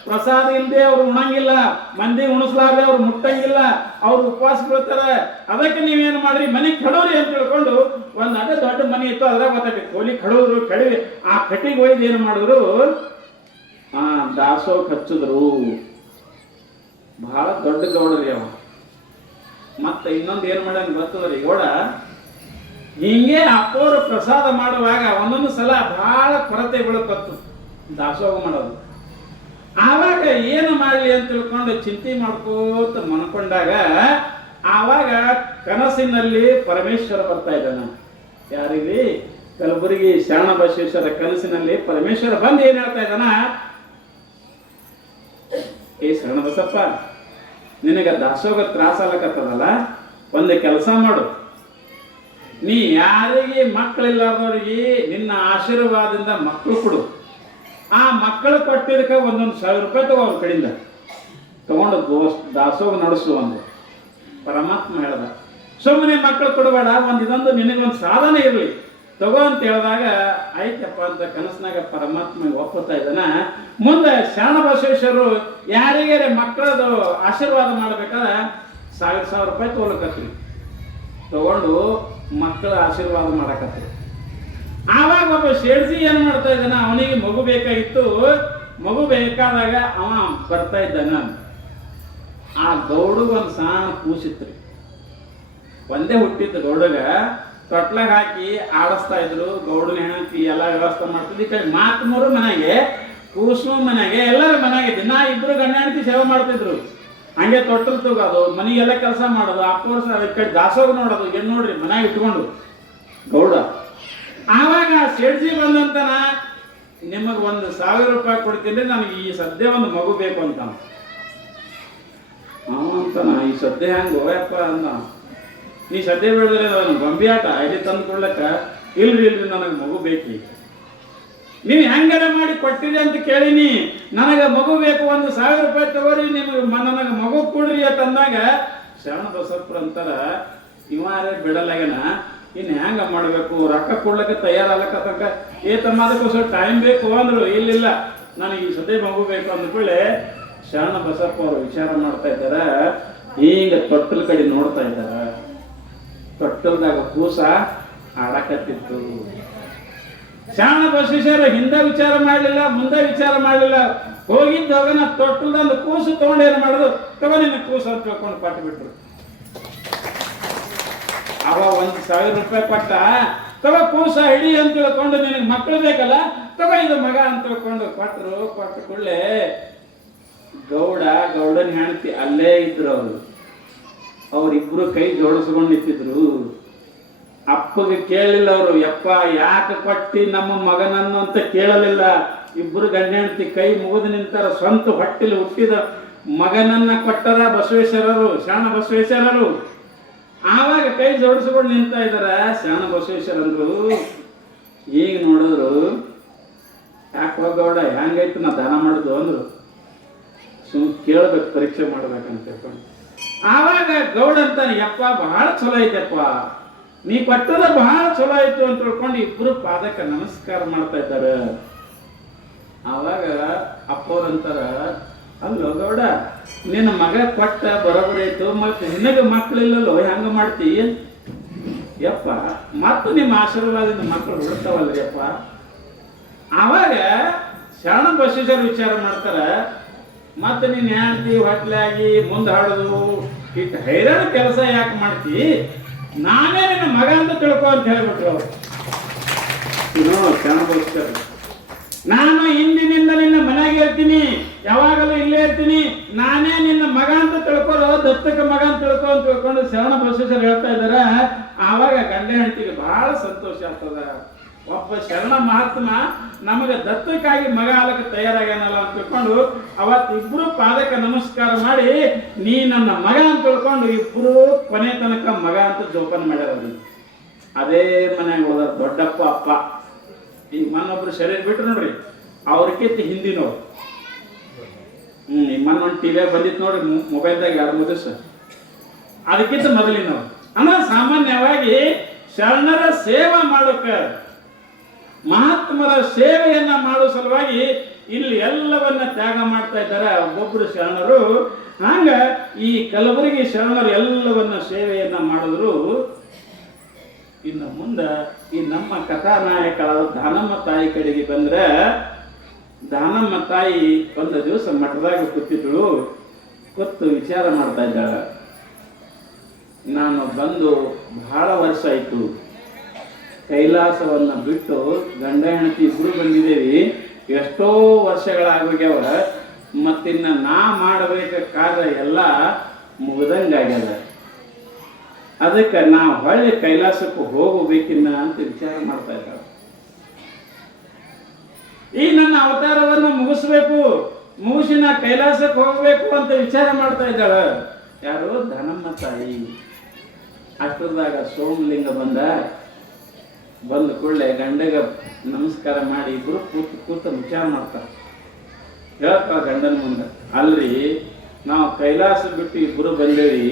ಪ್ರಸಾದ ಇಲ್ಲದೆ ಅವ್ರು ಉಣಂಗಿಲ್ಲ, ಮಂದಿ ಉಣಿಸ್ಲಾರ್ದೆ ಅವ್ರು ಮುಟ್ಟಂಗಿಲ್ಲ, ಅವ್ರು ಉಪವಾಸ ಬೀಳ್ತಾರೆ. ಅದಕ್ಕೆ ನೀವೇನು ಮಾಡ್ರಿ, ಮನೆ ಕೆಡೋರಿ ಅಂತ ತಿಳ್ಕೊಂಡು ಒಂದು ಅದೇ ದೊಡ್ಡ ಮನೆ ಇತ್ತು, ಅದ್ರಾಗ ಗೊತ್ತಾಗ್ತೈತಿ ಕೋಲಿ ಕಡೋದ್ರು. ಕೆಡವಿ ಆ ಕಟ್ಟಿಗೆ ಒಯ್ದು ಏನು ಮಾಡಿದ್ರು, ದಾಸೋಹ ಹಚ್ಚಿದ್ರು. ಬಹಳ ದೊಡ್ಡ ಗೌಡ್ರಿ ಅವ. ಮತ್ತೆ ಇನ್ನೊಂದು ಏನು ಮಾಡ್ಯಾನ ಗೊತ್ತದ್ರಿ ಗೌಡ, ಹಿಂಗೆ ಅಪ್ಪೋರು ಪ್ರಸಾದ ಮಾಡುವಾಗ ಒಂದೊಂದು ಸಲ ಬಹಳ ಕೊರತೆ ಬೀಳಕತ್ತು ದಾಸೋಹ ಮಾಡೋದು. ಆವಾಗ ಏನು ಮಾಡಲಿ ಅಂತ ತಿಳ್ಕೊಂಡು ಚಿಂತೆ ಮಾಡ್ಕೋತ ಮನ್ಕೊಂಡಾಗ ಆವಾಗ ಕನಸಿನಲ್ಲಿ ಪರಮೇಶ್ವರ ಬರ್ತಾ ಇದ್ದಾನ. ಯಾರಿಗೆ? ಕಲಬುರಗಿ ಶರಣ ಬಸವೇಶ್ವರ ಕನಸಿನಲ್ಲಿ ಪರಮೇಶ್ವರ ಬಂದು ಏನ್ ಹೇಳ್ತಾ ಇದ್ದಾನ, ಶರಣ ಬಸಪ್ಪ, ನಿನಗ ದಾಸೋಹ ತ್ರಾಸ ಆಗ್ಲಕತ್ತದಲ್ಲ, ಒಂದು ಕೆಲಸ ಮಾಡು, ನೀ ಯಾರಿಗೆ ಮಕ್ಕಳಿಲ್ಲಾರ್ದವ್ರಿಗೆ ನಿನ್ನ ಆಶೀರ್ವಾದದಿಂದ ಮಕ್ಕಳು ಕೊಡು. ಆ ಮಕ್ಕಳು ಕೊಟ್ಟಿದ್ದಕ್ಕೆ 1,000 ರೂಪಾಯಿ ತಗೋ ಅವ್ರ ಕಡೆಯಿಂದ ತಗೊಂಡು ದಾಸೋಹ ನಡೆಸು ಒಂದು ಪರಮಾತ್ಮ ಹೇಳ್ದ. ಸುಮ್ಮನೆ ಮಕ್ಕಳು ಕೊಡಬೇಡ, ಇದೊಂದು ನಿನಗೊಂದು ಸಾಧನೆ ಇರಲಿ ತಗೋ ಅಂತ ಹೇಳಿದಾಗ ಆಯ್ತಪ್ಪ ಅಂತ ಕನಸಿನಾಗ ಪರಮಾತ್ಮ ಒಪ್ಪುತ್ತಾ ಇದ್ದಾನ. ಮುಂದೆ ಶರಣ ಬಸವೇಶ್ವರರು ಯಾರಿಗೆ ಮಕ್ಕಳದು ಆಶೀರ್ವಾದ ಮಾಡ್ಬೇಕಾದ್ರೆ 1,000 ರೂಪಾಯಿ ತಗೊಳಕತ್ರಿ, ತಗೊಂಡು ಮಕ್ಕಳ ಆಶೀರ್ವಾದ ಮಾಡಕತ್ರಿ. ಆವಾಗ ಒಬ್ಬ ಶೇಡ್ಸಿ ಏನ್ ಮಾಡ್ತಾ ಇದ್ದಾನ, ಅವನಿಗೆ ಮಗು ಬೇಕಾಗಿತ್ತು. ಮಗು ಬೇಕಾದಾಗ ಅವ ಬರ್ತಾ ಇದ್ದಾನ. ಆ ಗೌಡಗ ಒಂದು ಸಣ್ಣ ಕೂಸಿತ್ರಿ, ಒಂದೇ ಹುಟ್ಟಿತ್ತು ಗೌಡಗ. ತೊಟ್ಲಾಗ ಹಾಕಿ ಆಡಿಸ್ತಾ ಇದ್ರು. ಗೌಡನ ಹೆಂಡತಿ ಎಲ್ಲ ವ್ಯವಸ್ಥೆ ಮಾಡ್ತಿದ್ರು. ಈ ಕಡೆ ಮಾತನೂರು ಮನೆಗೆ, ಕೂಸು ಮನೆಗೆ, ಎಲ್ಲರ ಮನೆಗೆ ದಿನ ಇಬ್ರು ಗಂಡ ಹೆಂಡತಿ ಸೇವೆ ಮಾಡ್ತಿದ್ರು. ಹಂಗೆ ತೊಟ್ಟಲು ತಗೋದು, ಮನೆಗೆಲ್ಲ ಕೆಲಸ ಮಾಡೋದು, ಅಪ್ಪೋರ್ಸ ಈ ಕಡೆ ದಾಸೋಗ ನೋಡೋದು. ಏನ್ ನೋಡ್ರಿ ಮನೆಗೆ ಇಟ್ಕೊಂಡು ಗೌಡ. ಆವಾಗ ಶೇಡ್ಜಿ ಬಂದಂತನ, ನಿಮಗೆ 1,000 ರೂಪಾಯಿ ಕೊಡ್ತೀನಿ, ನನಗೆ ಈ ಸದ್ಯ ಒಂದು ಮಗು ಬೇಕು ಅಂತ. ಅಂತಾನ, ಈ ಸದ್ಯ ಹೆಂಗ ಹೋಯಪ್ಪ ಅಂದ. ನೀ ಸದ್ಯ ಬೆಳೆದ್ರೆ ನಾನು ಗೊಂಬಿ ಆಟ ಇಲ್ಲಿ ತಂದು ಕೊಡ್ಲಕ್ಕ, ಇಲ್ರಿ ನನಗೆ ಮಗು ಬೇಕಿ. ನೀವು ಹೆಂಗಾರ ಮಾಡಿ ಕೊಟ್ಟಿರಿ ಅಂತ ಕೇಳಿನಿ, ನನಗೆ ಮಗು ಬೇಕು, 1,000 ರೂಪಾಯಿ ತಗೋರಿ, ನಿಮಗೆ ನನಗೆ ಮಗು ಕೊಡ್ರಿ ಅಂತಂದಾಗ ಶರಣ ಬಸಪ್ಪರು ಅಂತಾರ, ಇವಾರೇ ಬಿಡಲಾಗನ, ಇನ್ನು ಹೆಂಗ ಮಾಡಬೇಕು, ರೊಕ್ಕ ಕೊಡ್ಲಿಕ್ಕೆ ತಯಾರಾಗಕ್ಕ ತಮ್ಮ ಅದಕ್ಕೋಸ್ಕರ ಟೈಮ್ ಬೇಕು ಅಂದ್ರು. ಇಲ್ಲ ನನಗೆ ಈ ಸದ್ಯ ಮಗು ಬೇಕು ಅಂದ್ಕೊಳ್ಳೆ ಶರಣ ಬಸಪ್ಪ ಅವರು ವಿಚಾರ ಮಾಡ್ತಾ ಇದ್ದಾರ. ಈಗ ತೊಟ್ಟಲ್ ಕಡೆ ನೋಡ್ತಾ ಇದ್ದಾರ. ತೊಟ್ಟಲ್ದಾಗ ಕೂಸ ಆಡಕತ್ತಿತ್ತು. ಶರಣ ಬಸವೇಶ್ವರ ಹಿಂದೆ ವಿಚಾರ ಮಾಡಲಿಲ್ಲ, ಮುಂದೆ ವಿಚಾರ ಮಾಡಲಿಲ್ಲ. ಹೋಗಿದ್ದೋಗನ ತೊಟ್ಟಲ್ದಂದು ಕೂಸು ತಗೊಂಡು ಏನು ಮಾಡೋದು, ತಗೋ ನಿನ್ನ ಕೂಸು ಅಂತ ತಿಳ್ಕೊಂಡು ಕೊಟ್ಟು ಬಿಟ್ರು. ಅವ 1,000 ರೂಪಾಯಿ ಕೊಟ್ಟ, ತಗೋ ಕೂಸ ಹಿಡಿ ಅಂತ ತಿಳ್ಕೊಂಡು, ನಿನಗೆ ಮಕ್ಕಳು ಬೇಕಲ್ಲ, ತಗೋ ಇದು ಮಗ ಅಂತ ತಿಳ್ಕೊಂಡು ಕೊಟ್ಟರು. ಕೊಟ್ಟ ಕೂಡಲೇ ಗೌಡನ ಹೆಂಡತಿ ಅಲ್ಲೇ ಇದ್ರು. ಅವ್ರಿಬ್ರು ಕೈ ಜೋಡಿಸ್ಕೊಂಡು ನಿಂತಿದ್ರು. ಅಪ್ಪಗೆ ಕೇಳಲಿಲ್ಲ ಅವರು, ಯಪ್ಪ ಯಾಕೆ ಕೊಟ್ಟಿ ನಮ್ಮ ಮಗನನ್ನು ಅಂತ ಕೇಳಲಿಲ್ಲ. ಇಬ್ರು ಗಂಡ ಹೆಂಡತಿ ಕೈ ಮುಗಿದು ನಿಂತಾರ. ಸ್ವಂತ ಹೊಟ್ಟೆಲಿ ಹುಟ್ಟಿದ ಮಗನನ್ನ ಕೊಟ್ಟರ ಬಸವೇಶ್ವರರು, ಶರಣ ಬಸವೇಶ್ವರರು. ಆವಾಗ ಕೈ ಜೋಡಿಸ್ಕೊಂಡು ನಿಂತಾ ಇದಾರ. ಶರಣ ಬಸವೇಶ್ವರಂದ್ರು ಈಗ ನೋಡಿದ್ರು, ಯಾಕೆ ಗೌಡ ಹೆಂಗೈತು ನಾ ದಾನ ಮಾಡುದು ಅಂದ್ರು. ಸುಮ್ ಕೇಳ್ಬೇಕು, ಪರೀಕ್ಷೆ ಮಾಡ್ಬೇಕಂತ ತಿಳ್ಕೊಂಡು ಆವಾಗ ಗೌಡ ಅಂತಾನೆ, ಯಪ್ಪ ಬಹಳ ಚಲೋ ಐತಪ್ಪ, ನೀ ಕೊಟ್ಟದ ಬಹಳ ಚಲೋ ಆಯ್ತು ಅಂತ ತಿಳ್ಕೊಂಡು ಇಬ್ರು ಪಾದಕ್ಕೆ ನಮಸ್ಕಾರ ಮಾಡ್ತಾ ಇದ್ದಾರೆ. ಆವಾಗ ಅಪ್ಪವ್ರಂತಾರ, ಅಲ್ಲೋ ಗೌಡ, ನಿನ್ನ ಮಗ ಕೊಟ್ಟ ಬರೋಬರಿ ಆಯ್ತು, ಮತ್ತೆ ನಿನಗೆ ಮಕ್ಕಳಿಲ್ಲಲ್ಲೋ, ಹೆಂಗ ಮಾಡ್ತಿ? ಯಪ್ಪ ಮತ್ತು ನಿಮ್ಮ ಆಶೀರ್ವಾದದಿಂದ ಮಕ್ಕಳು ಹುಡ್ತಾವಲ್ರಿ ಅಪ್ಪ. ಆವಾಗ ಶರಣ ಬಸವೇಶ್ವರ ವಿಚಾರ ಮಾಡ್ತಾರ, ಮತ್ತೆ ನೀನ್ ಹೇಳ್ತಿ ಹೊಟ್ಲಾಗಿ ಮುಂದೆ ಹಾಡೋದು ಇಟ್ಟು ಹೈರಾಣ ಕೆಲಸ ಯಾಕೆ ಮಾಡ್ತಿ, ನಾನೇ ನಿನ್ನ ಮಗ ಅಂತ ತಿಳ್ಕೊ ಅಂತ ಹೇಳ್ಬಿಟ್ರು ಅವ್ರು. ಶರಣ ಬಸವೇಶ್ವರ, ನಾನು ಇಂದಿನಿಂದ ನಿನ್ನ ಮನೆಗೆ ಇರ್ತೀನಿ, ಯಾವಾಗಲೂ ಇಲ್ಲೇ ಇರ್ತೀನಿ, ನಾನೇ ನಿನ್ನ ಮಗ ಅಂತ ತಿಳ್ಕೊಳ್ಳೋ, ದತ್ತಕ ಮಗ ಅಂತ ತಿಳ್ಕೊಂಡು ಶರಣ ಬಸವೇಶ್ವರ ಹೇಳ್ತಾ ಇದಾರ. ಆವಾಗ ಗಂಡ ಹೆಂಡತಿಗೆ ಬಹಳ ಸಂತೋಷ ಆಗ್ತದ. ಒಬ್ಬ ಶರಣ ಮಹಾತ್ಮ ನಮಗೆ ದತ್ತಕ್ಕಾಗಿ ಮಗ ಆಗಕ್ಕೆ ತಯಾರಾಗ್ಯಾನಲ್ಲ ಅಂತ ತಿಳ್ಕೊಂಡು ಅವತ್ತು ಇಬ್ರು ಪಾದಕ್ಕೆ ನಮಸ್ಕಾರ ಮಾಡಿ, ನೀ ನನ್ನ ಮಗ ಅಂತ ತಿಳ್ಕೊಂಡು ಇಬ್ರು ಕೊನೆ ತನಕ ಮಗ ಅಂತ ಜೋಪಾನ ಮಾಡ್ಯಾರ. ಅದೇ ಮನೆಯಾಗ ಹೋದ ದೊಡ್ಡಪ್ಪ ಅಪ್ಪ. ಈಗ ಮನ್ನೊಬ್ರು ಶರೀರ ಬಿಟ್ರು ನೋಡ್ರಿ, ಅವ್ರಕ್ಕಿಂತ ಹಿಂದಿನವ್ರು. ಮನ್ನೊಂದು ಟಿವಿಯಾಗ ಬಂದಿತ್ತು ನೋಡ್ರಿ, ಮೊಬೈಲ್ದಾಗ 2-3 ದಿವಸ, ಅದಕ್ಕಿಂತ ಮೊದಲಿನವ್ರು. ಅಂದ್ರೆ ಸಾಮಾನ್ಯವಾಗಿ ಶರಣರ ಸೇವಾ ಮಾಡೋಕ, ಮಹಾತ್ಮರ ಸೇವೆಯನ್ನ ಮಾಡೋ ಸಲುವಾಗಿ ಇಲ್ಲಿ ಎಲ್ಲವನ್ನ ತ್ಯಾಗ ಮಾಡ್ತಾ ಇದ್ದಾರೆ ಒಬ್ಬೊಬ್ರು ಶರಣರು. ಹಂಗ ಈ ಕಲಬುರಗಿ ಶರಣರು ಎಲ್ಲವನ್ನ ಸೇವೆಯನ್ನ ಮಾಡಿದ್ರು. ಇನ್ನು ಮುಂದೆ ಈ ನಮ್ಮ ಕಥಾನಾಯಕರಾದ ದಾನಮ್ಮ ತಾಯಿ ಕಡೆಗೆ ಬಂದ್ರೆ, ದಾನಮ್ಮ ತಾಯಿ ಒಂದು ದಿವಸ ಮಠದಾಗ ಕೂತಿದ್ರು. ಕೂತು ವಿಚಾರ ಮಾಡ್ತಾ ಇದ್ದಾಳ, ನಾನು ಬಂದು ಬಹಳ ವರ್ಷ ಆಯ್ತು, ಕೈಲಾಸವನ್ನ ಬಿಟ್ಟು ಗಂಡ ಹೆಂಡತಿ ಇಬ್ರು ಬಂದಿದ್ದೇವೆ, ಎಷ್ಟೋ ವರ್ಷಗಳಾಗೋಗ್ಯಾವ, ಮತ್ತಿನ್ನ ನಾ ಮಾಡಬೇಕ ಕಾರ್ಯ ಎಲ್ಲ ಮುಗ್ದಂಗಾಗ್ಯದ, ಅದಕ್ಕೆ ನಾ ಹೊಳ್ಳಿ ಕೈಲಾಸಕ್ಕೆ ಹೋಗಬೇಕಿನ್ನ ಅಂತ ವಿಚಾರ ಮಾಡ್ತಾ ಇದ್ದಾಳೆ. ಈ ನನ್ನ ಅವತಾರವನ್ನು ಮುಗಿಸ್ಬೇಕು, ಮುಗಿಸಿ ನಾ ಕೈಲಾಸಕ್ಕೆ ಹೋಗ್ಬೇಕು ಅಂತ ವಿಚಾರ ಮಾಡ್ತಾ ಇದ್ದಾಳ. ಯಾರು? ಧನಮ್ಮ ತಾಯಿ. ಅಷ್ಟರದಾಗ ಸೋಮಲಿಂಗ ಬಂದ ಕೂಡಲೇ ಗಂಡಗ ನಮಸ್ಕಾರ ಮಾಡಿ ಇಬ್ರು ಕೂತ ವಿಚಾರ ಮಾಡ್ತಾರೆ. ಹೇಳ್ತಾಳ ಗಂಡನ ಮುಂದೆ, ಅಲ್ರಿ ನಾವು ಕೈಲಾಸ ಬಿಟ್ಟು ಇಬ್ರು ಬಂದೇವಿ,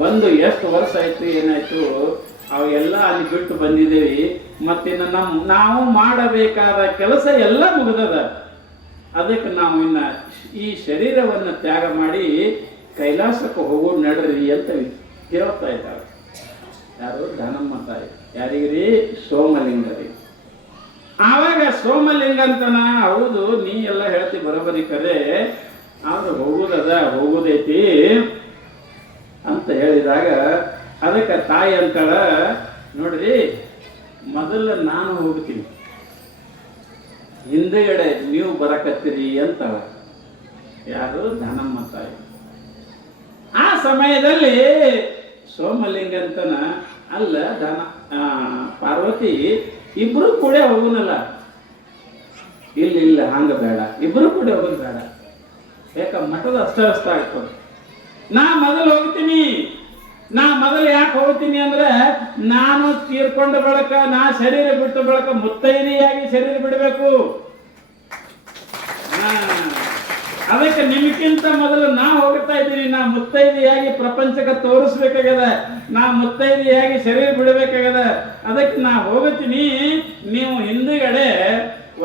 ಬಂದು ಎಷ್ಟು ವರ್ಷ ಆಯ್ತು, ಏನಾಯ್ತು, ಅವೆಲ್ಲ ಅಲ್ಲಿ ಬಿಟ್ಟು ಬಂದಿದ್ದೇವಿ, ಮತ್ತಿನ್ನು ನಾವು ಮಾಡಬೇಕಾದ ಕೆಲಸ ಎಲ್ಲ ಮುಗಿದದ, ಅದಕ್ಕೆ ನಾವು ಇನ್ನ ಈ ಶರೀರವನ್ನು ತ್ಯಾಗ ಮಾಡಿ ಕೈಲಾಸಕ್ಕೆ ಹೋಗೋದು ನಡ್ರಿ ಅಂತ ಹೇಳ್ತಾ ಇದ್ದಾರೆ. ಯಾರು? ದಾನಮ್ಮ ತಾಯಿ. ಯಾರಿಗ್ರಿ? ಸೋಮಲಿಂಗರಿ. ಆವಾಗ ಸೋಮಲಿಂಗ ಅಂತನ, ಹೌದು ನೀ ಎಲ್ಲ ಹೇಳ್ತಿ ಬರೋಬರಿ ಕರೆ, ಆದ್ರೆ ಹೋಗುದೈತಿ ಅಂತ ಹೇಳಿದಾಗ ಅದಕ್ಕೆ ತಾಯಿ ಅಂತಾಳ, ನೋಡ್ರಿ ಮೊದಲು ನಾನು ಹೋಗ್ತೀನಿ, ಹಿಂದೆಗಡೆ ನೀವು ಬರಕತ್ತೀರಿ ಅಂತಾಳ. ಯಾರು? ದಾನಮ್ಮ ತಾಯಿ. ಆ ಸಮಯದಲ್ಲಿ ಸೋಮಲಿಂಗಂತನ, ಅಲ್ಲ ಪಾರ್ವತಿ, ಇಬ್ರು ಕೂಡ ಹೋಗುನಲ್ಲ, ಇಲ್ಲ ಹಂಗ ಬೇಡ, ಇಬ್ರು ಕೂಡ ಹೋಗೋದು ಬೇಡ, ಯಾಕ ಮಠದ ಅಸ್ತವ್ಯಸ್ತ ಆಗ್ತದೆ, ನಾ ಮೊದಲು ಹೋಗ್ತೀನಿ. ನಾ ಮೊದಲು ಯಾಕೆ ಹೋಗ್ತೀನಿ ಅಂದ್ರೆ, ನಾನು ತೀರ್ಕೊಂಡ ಬಳಕ, ನಾ ಶರೀರ ಬಿಟ್ಟ ಬಳಕ ಮುತ್ತೈದೆಯಾಗಿ ಶರೀರ ಬಿಡಬೇಕು. ಅದಕ್ಕೆ ನಿಮಗಿಂತ ಮೊದಲು ನಾ ಹೋಗ್ತಾ ಇದ್ದೀನಿ, ನಾ ಮುತ್ತೈದೆಯಾಗಿ ಪ್ರಪಂಚಕ್ಕೆ ತೋರಿಸ್ಬೇಕಾಗ್ಯದ, ನಾ ಮುತ್ತೈದೆಯಾಗಿ ಶರೀರ ಬಿಡಬೇಕಾಗ್ಯದ, ಅದಕ್ಕೆ ನಾ ಹೋಗ್ತೀನಿ. ನೀವು ಹಿಂದುಗಡೆ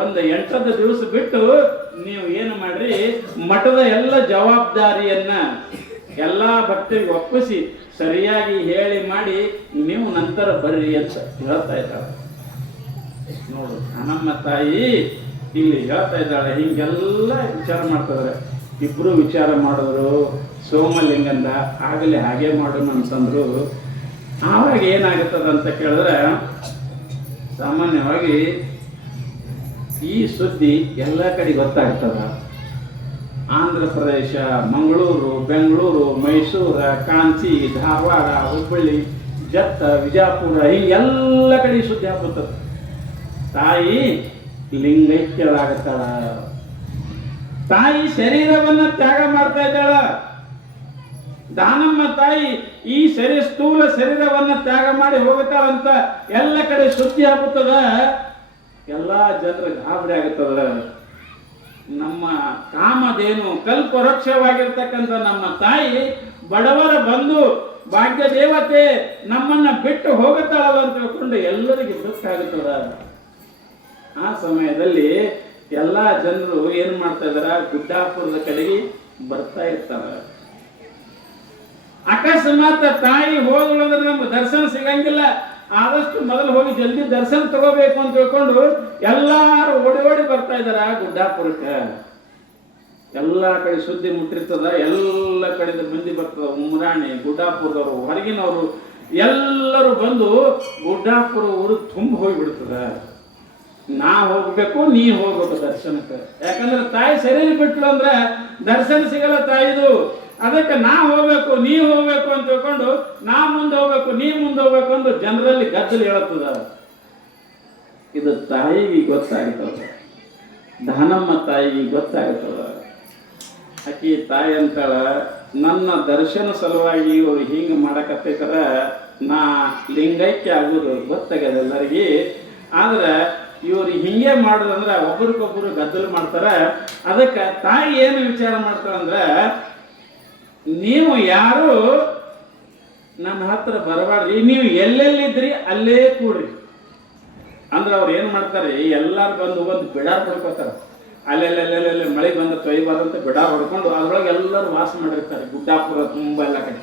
ಒಂದು 8 ದಿವಸ ಬಿಟ್ಟು ನೀವು ಏನು ಮಾಡ್ರಿ, ಮಠದ ಎಲ್ಲ ಜವಾಬ್ದಾರಿಯನ್ನ ಎಲ್ಲಾ ಭಕ್ತರಿಗೆ ಒಪ್ಪಿಸಿ ಸರಿಯಾಗಿ ಹೇಳಿ ಮಾಡಿ ನೀವು ನಂತರ ಬರ್ರಿ ಅಂತ ಹೇಳ್ತಾ ಇದ್ದಾಳೆ. ನೋಡು, ನಮ್ಮ ತಾಯಿ ಇಲ್ಲಿ ಹೇಳ್ತಾ ಇದ್ದಾಳೆ. ಹಿಂಗೆಲ್ಲ ವಿಚಾರ ಮಾಡ್ತಿದ್ದಾರೆ. ಇಬ್ರು ವಿಚಾರ ಮಾಡಿದ್ರು. ಸೋಮಲಿಂಗಂದ ಆಗಲಿ ಹಾಗೆ ಮಾಡೋಣ ಅಂತಂದ್ರು. ಆವಾಗ ಏನಾಗುತ್ತದಂತ ಕೇಳಿದ್ರೆ, ಸಾಮಾನ್ಯವಾಗಿ ಈ ಸುದ್ದಿ ಎಲ್ಲ ಕಡೆ ಗೊತ್ತಾಗ್ತದ. ಆಂಧ್ರ ಪ್ರದೇಶ, ಮಂಗಳೂರು, ಬೆಂಗಳೂರು, ಮೈಸೂರು, ಕಾಂಚಿ, ಧಾರವಾಡ, ಹುಬ್ಬಳ್ಳಿ, ಜತ್ತ, ವಿಜಾಪುರ, ಹಿಂಗೆಲ್ಲ ಕಡೆ ಸುದ್ದಿ ಆಗ್ಬಿಡ್ತದೆ. ತಾಯಿ ಲಿಂಗೈಕ್ಯಳಾಗತ್ತಾಳ. ತಾಯಿ ಶರೀರವನ್ನ ತ್ಯಾಗ ಮಾಡ್ತಾ ಇದ್ದಾಳ. ದಾನಮ್ಮ ತಾಯಿ ಈ ಸ್ಥೂಲ ಶರೀರವನ್ನ ತ್ಯಾಗ ಮಾಡಿ ಹೋಗುತ್ತಾಳಂತ ಎಲ್ಲ ಕಡೆ ಸುದ್ದಿ ಆಗುತ್ತದ. ಎಲ್ಲಾ ಜನರ ಗಾಬರಿ ಆಗುತ್ತದ. ನಮ್ಮ ಕಾಮಧೇನು ಕಲ್ಪವೃಕ್ಷವಾಗಿರ್ತಕ್ಕಂಥ ನಮ್ಮ ತಾಯಿ ಬಡವರ ಬಂಧು ಭಾಗ್ಯ ದೇವತೆ ನಮ್ಮನ್ನ ಬಿಟ್ಟು ಹೋಗುತ್ತಾಳಲ್ಲ ಅಂತ ತಿಳ್ಕೊಂಡು ಎಲ್ಲರಿಗೆ ದುಃಖ ಆಗುತ್ತದ. ಆ ಸಮಯದಲ್ಲಿ ಎಲ್ಲಾ ಜನರು ಏನ್ ಮಾಡ್ತಾ ಇದಾರ, ಗುಡ್ಡಾಪುರದ ಕಡೆಗೆ ಬರ್ತಾ ಇರ್ತಾರ. ಅಕಸ್ಮಾತ್ ತಾಯಿ ಹೋಗ್ಲು ಅಂದ್ರೆ ನಮ್ಗೆ ದರ್ಶನ ಸಿಗಂಗಿಲ್ಲ, ಆದಷ್ಟು ಮೊದಲು ಹೋಗಿ ಜಲ್ದಿ ದರ್ಶನ ತಗೋಬೇಕು ಅಂತ ತಿಳ್ಕೊಂಡು ಎಲ್ಲಾರು ಓಡಿ ಓಡಿ ಬರ್ತಾ ಇದಾರ ಗುಡ್ಡಾಪುರಕ್ಕೆ. ಎಲ್ಲ ಕಡೆ ಸುದ್ದಿ ಮುಟ್ಟಿರ್ತದ, ಎಲ್ಲ ಕಡೆ ಮಂದಿ ಬರ್ತದ. ಉಮ್ರಾಣಿ, ಗುಡ್ಡಾಪುರದವರು, ಹೊರಗಿನವರು ಎಲ್ಲರೂ ಬಂದು ಗುಡ್ಡಾಪುರ ಊರು ತುಂಬ ಹೋಗಿಬಿಡ್ತದ. ನಾ ಹೋಗ್ಬೇಕು, ನೀ ಹೋಗ್ಬೇಕು ದರ್ಶನಕ್ಕೆ. ಯಾಕಂದ್ರೆ ತಾಯಿ ಶರೀರ ಬಿಟ್ಲು ಅಂದ್ರೆ ದರ್ಶನ ಸಿಗಲ್ಲ ತಾಯಿದು. ಅದಕ್ಕೆ ನಾ ಹೋಗ್ಬೇಕು, ನೀ ಹೋಗ್ಬೇಕು ಅಂತ ತಿಳ್ಕೊಂಡು ನಾ ಮುಂದೆ ಹೋಗ್ಬೇಕು, ನೀ ಮುಂದೆ ಹೋಗ್ಬೇಕು ಅಂತ ಜನರಲ್ಲಿ ಗದ್ದಲು ಹೇಳುತ್ತದ. ಇದು ತಾಯಿಗೆ ಗೊತ್ತಾಗ್ತದ, ದಾನಮ್ಮ ತಾಯಿಗೆ ಗೊತ್ತಾಗ್ತದ. ಆಕಿ ತಾಯಿ ಅಂತಾಳ, ನನ್ನ ದರ್ಶನ ಸಲುವಾಗಿ ಇವರು ಹಿಂಗೆ ಮಾಡಕತ್ತೈತಾರ, ನಾ ಲಿಂಗೈಕ್ಯ ಆಗೋದು ಗೊತ್ತಾಗ್ಯದ ಎಲ್ಲರಿಗೆ. ಆದ್ರೆ ಇವ್ರು ಹಿಂಗೆ ಮಾಡೋದಂದ್ರೆ ಒಬ್ರಿಗೊಬ್ರು ಗದ್ದಲು ಮಾಡ್ತಾರ. ಅದಕ್ಕೆ ತಾಯಿ ಏನು ವಿಚಾರ ಮಾಡ್ತಾರಂದ್ರೆ, ನೀವು ಯಾರು ನನ್ನ ಹತ್ರ ಬರಬಾರ್ರಿ, ನೀವು ಎಲ್ಲೆಲ್ಲಿದ್ರಿ ಅಲ್ಲೇ ಕೂಡ್ರಿ ಅಂದ್ರೆ ಅವ್ರು ಏನು ಮಾಡ್ತಾರೆ, ಎಲ್ಲಾರು ಬಂದು ಒಂದು ಬಿಡಾರ್ ಹೊಡ್ಕೋತಾರೆ. ಅಲ್ಲೆಲ್ಲೆಲ್ಲೆಲ್ಲೆಲ್ಲ ಮಳೆ ಬಂದ ತೊಯ್ಬಾರ್ದಂತ ಬಿಡಾರ್ ಹೊಡ್ಕೊಂಡು ಅದ್ರೊಳಗೆ ಎಲ್ಲರೂ ವಾಸ ಮಾಡಿರ್ತಾರೆ. ಗುಡ್ಡಾಪುರ ತುಂಬ ಎಲ್ಲ ಕಡೆ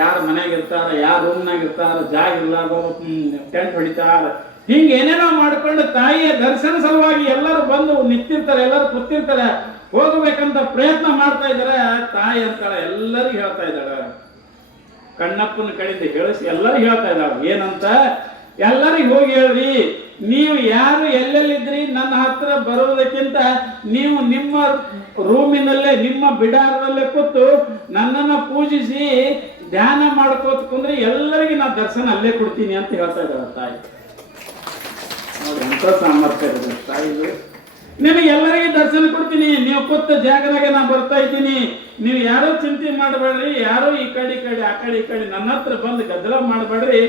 ಯಾರು ಮನ್ಯಾಗ ಇರ್ತಾರ, ಯಾರು ರೂಮ್ನಾಗ ಇರ್ತಾರ, ಜಾಗ ಇರ್ಲಾರ್ದು ಟೆಂಟ್ ಹೊಡಿತಾರ. ಹಿಂಗೆ ಏನೇನೋ ಮಾಡ್ಕೊಂಡು ತಾಯಿಯ ದರ್ಶನ ಸಲುವಾಗಿ ಎಲ್ಲರೂ ಬಂದು ನಿಂತಿರ್ತಾರೆ, ಎಲ್ಲರೂ ಕೂತಿರ್ತಾರೆ, ಹೋಗ್ಬೇಕಂತ ಪ್ರಯತ್ನ ಮಾಡ್ತಾ ಇದ್ದಾರೆ. ತಾಯಿ ಅಂತಾಳೆ, ಎಲ್ಲರಿಗೂ ಹೇಳ್ತಾ ಇದ್ದಾಳೆ, ಕಣ್ಣಪ್ಪನ ಕಡೆಯಿಂದ ಹೇಳಿಸಿ ಎಲ್ಲರಿಗೂ ಹೇಳ್ತಾ ಇದ್ದಾಳೆ. ಏನಂತ, ಎಲ್ಲರಿಗೂ ಹೋಗಿ ಹೇಳ್ರಿ, ನೀವು ಯಾರು ಎಲ್ಲೆಲ್ಲಿದ್ರಿ ನನ್ನ ಹತ್ರ ಬರುವುದಕ್ಕಿಂತ ನೀವು ನಿಮ್ಮ ರೂಮಿನಲ್ಲೇ, ನಿಮ್ಮ ಬಿಡಾರದಲ್ಲೇ ಕೂತು ನನ್ನನ್ನು ಪೂಜಿಸಿ ಧ್ಯಾನ ಮಾಡ್ಕೋತ ಕುಂದ್ರೆ ಎಲ್ಲರಿಗೆ ನಾ ದರ್ಶನ ಅಲ್ಲೇ ಕೊಡ್ತೀನಿ ಅಂತ ಹೇಳ್ತಾ ಇದ್ದಾಳೆ ತಾಯಿ. ನೋಡಿ ಎಂತ ಸಾಮರ್ಥ್ಯ ಇರೋದು ತಾಯಿದು. ನಿಮಗೆ ಎಲ್ಲರಿಗೆ ದರ್ಶನ ಕೊಡ್ತೀನಿ, ನೀವು ಕೂತ ಜಾಗನಾಗೆ ನಾ ಬರ್ತಾ ಇದ್ದೀನಿ, ನೀವು ಯಾರೋ ಚಿಂತೆ ಮಾಡಬೇಡ್ರಿ, ಯಾರೋ ಈ ಕಡೆ ಆ ಕಡೆ ನನ್ನ ಹತ್ರ ಬಂದು ಗದ್ದಲ ಮಾಡಬೇಡ್ರಿ,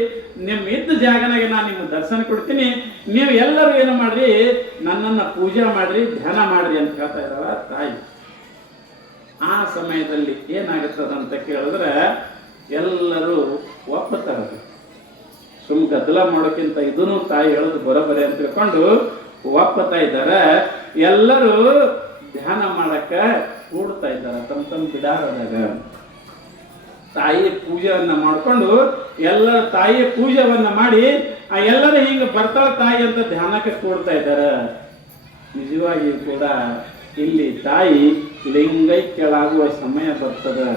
ನಿಮ್ಮ ಇದ್ದ ಜಾಗನಾಗೆ ನಾನು ನಿಮ್ಗೆ ದರ್ಶನ ಕೊಡ್ತೀನಿ, ನೀವು ಎಲ್ಲರೂ ಏನು ಮಾಡ್ರಿ, ನನ್ನನ್ನು ಪೂಜೆ ಮಾಡ್ರಿ, ಧ್ಯಾನ ಮಾಡ್ರಿ ಅಂತ ಹೇಳ್ತಾ ಇದ್ದಾಳ ತಾಯಿ. ಆ ಸಮಯದಲ್ಲಿ ಏನಾಗುತ್ತದಂತ ಕೇಳಿದ್ರೆ ಎಲ್ಲರೂ ಒಪ್ಪುತ್ತಾರೆ. ಸುಮ್ ಗದ್ದಲ ಮಾಡೋಕ್ಕಿಂತ ಇದನ್ನು ತಾಯಿ ಹೇಳೋದು ಬರೋಬರಿ ಅಂತ ತಿಳ್ಕೊಂಡು ಒಪ್ಪತ್ತಾ ಇದ್ದಾರೆ. ಎಲ್ಲರೂ ಧ್ಯಾನ ಮಾಡಕ್ಕ ಕೂಡ್ತಾ ಇದ್ದಾರೆ ತಮ್ಮ ತಮ್ಮ ಬಿಡಾರದಾಗ. ತಾಯಿ ಪೂಜೆಯನ್ನ ಮಾಡ್ಕೊಂಡು ಎಲ್ಲರ ತಾಯಿಯ ಪೂಜೆವನ್ನ ಮಾಡಿ ಎಲ್ಲರೂ ಹಿಂಗೆ ಬರ್ತಾಳ ತಾಯಿ ಅಂತ ಧ್ಯಾನಕ್ಕೆ ಕೂಡ್ತಾ ಇದ್ದಾರೆ. ನಿಜವಾಗಿ ಕೂಡ ಇಲ್ಲಿ ತಾಯಿ ಲಿಂಗೈಕ್ಯಳಾಗುವ ಸಮಯ ಬರ್ತದೆ.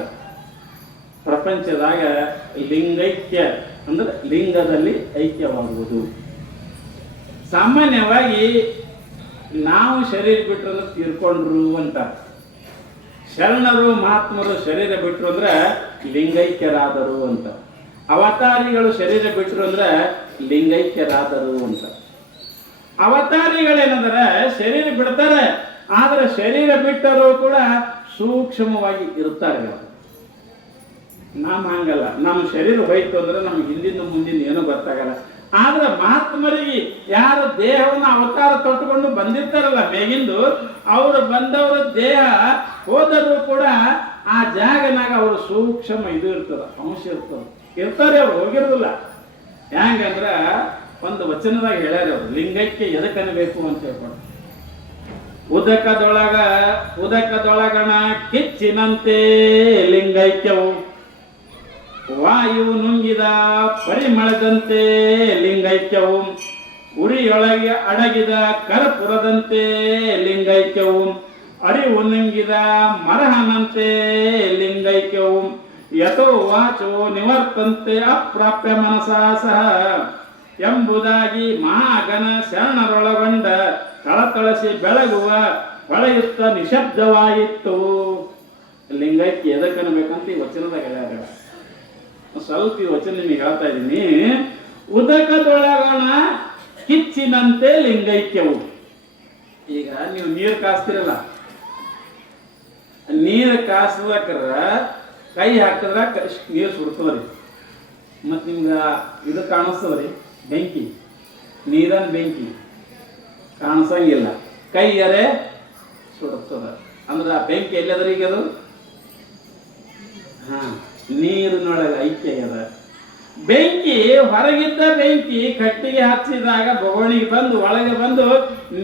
ಪ್ರಪಂಚದಾಗ ಲಿಂಗೈಕ್ಯ ಅಂದ್ರೆ ಲಿಂಗದಲ್ಲಿ ಐಕ್ಯವಾಗುವುದು. ಸಾಮಾನ್ಯವಾಗಿ ನಾವು ಶರೀರ ಬಿಟ್ಟರು ಅಂದ್ರೆ ತೀರ್ಕೊಂಡ್ರು ಅಂತ, ಶರಣರು ಮಹಾತ್ಮರು ಶರೀರ ಬಿಟ್ಟರು ಅಂದ್ರೆ ಲಿಂಗೈಕ್ಯರಾದರು ಅಂತ, ಅವತಾರಿಗಳು ಶರೀರ ಬಿಟ್ಟರು ಅಂದ್ರೆ ಲಿಂಗೈಕ್ಯರಾದರು ಅಂತ. ಅವತಾರಿಗಳೇನಂದ್ರೆ ಶರೀರ ಬಿಡ್ತಾರೆ, ಆದ್ರೆ ಶರೀರ ಬಿಟ್ಟರು ಕೂಡ ಸೂಕ್ಷ್ಮವಾಗಿ ಇರ್ತಾರೆ. ನಮ್ಮ ಹಂಗಲ್ಲ, ನಮ್ಮ ಶರೀರ ಹೋಯ್ತು ಅಂದ್ರೆ ನಮ್ಗೆ ಹಿಂದಿನ ಮುಂದಿನ ಏನೂ ಗೊತ್ತಾಗಲ್ಲ. ಆದ್ರೆ ಮಹಾತ್ಮರಿಗೆ ಯಾರು ದೇಹವನ್ನು ಅವತಾರ ತೊಟ್ಟುಕೊಂಡು ಬಂದಿರ್ತಾರಲ್ಲ ಮೇಗಿಂದು, ಅವರು ಬಂದವರ ದೇಹ ಹೋದರೂ ಕೂಡ ಆ ಜಾಗನಾಗ ಅವರು ಸೂಕ್ಷ್ಮ ಇದು ಇರ್ತದ, ಅಂಶ ಇರ್ತದ, ಇರ್ತಾರೆ. ಅವ್ರು ಹೋಗಿರೋದಿಲ್ಲ. ಹೆಂಗಂದ್ರ ಒಂದು ವಚನದಾಗ ಹೇಳ್ಯಾರ ಅವರು, ಲಿಂಗೈಕ್ಯ ಎದಕ್ಕನಬೇಕು ಅಂತ ಹೇಳ್ಕೊಂಡು, ಉದಕದೊಳಗಣ ಕಿಚ್ಚಿನಂತೆ ಲಿಂಗೈಕ್ಯವು, ವಾಯು ನುಂಗಿದ ಪರಿಮಳದಂತೆ ಲಿಂಗೈಕ್ಯವು, ಉರಿಯೊಳಗೆ ಅಡಗಿದ ಕರ್ಪೂರದಂತೆ ಲಿಂಗೈಕ್ಯವು, ಅರಿವು ನುಂಗಿದ ಮರಹನಂತೆ ಲಿಂಗೈಕ್ಯವು, ಯಥೋ ವಾಚೋ ನಿವರ್ತಂತೆ ಅಪ್ರಾಪ್ಯ ಮನಸಾ ಸಹ ಎಂಬುದಾಗಿ ಮಹಾಗಣ ಶರಣರೊಳಗೊಂಡ ತಳತಳಸಿ ಬೆಳಗುವ ಹೊಳೆಯುತ್ತ ನಿಶಬ್ದವಾಯಿತು. ಲಿಂಗೈಕ್ಯ ಎದಕ್ಕನಬೇಕಂತ ಈ ವಚನದಾಗ ಹೇಳ್ಯಾರ. ಸ್ವಲ್ಪ ಈ ವಚನ ನಿಮಗೆ ಹೇಳ್ತಾ ಇದ್ದೀನಿ. ಉದಕದೊಳಗಣ ಕಿಚ್ಚಿನಂತೆ ಲಿಂಗೈಕ್ಯವು. ಈಗ ನೀವು ನೀರು ಕಾಸ್ತಿರಲ್ಲ, ನೀರು ಕಾಸ್ಬೇಕ್ರ ಕೈ ಹಾಕಿದ್ರ ನೀರು ಸುಡ್ತದ್ರಿ, ಮತ್ತು ನಿಮ್ಗೆ ಇದು ಕಾಣಿಸ್ತದ್ರಿ ಬೆಂಕಿ, ನೀರನ್ ಬೆಂಕಿ ಕಾಣಿಸಂಗಿಲ್ಲ, ಕೈಯರೆ ಸುಡುತ್ತದ. ಅಂದ್ರೆ ಆ ಬೆಂಕಿ ಎಲ್ಲದ್ರಿ? ಈಗ ಅದು ಹಾ ನೀರಿನೊಳಗೆ ಐಕ್ಯ ಆಗ್ಯದ. ಬೆಂಕಿ ಹೊರಗಿದ್ದ ಬೆಂಕಿ ಕಟ್ಟಿಗೆ ಹಚ್ಚಿದಾಗ ಬೊಗಣಿಗೆ ಬಂದು ಒಳಗೆ ಬಂದು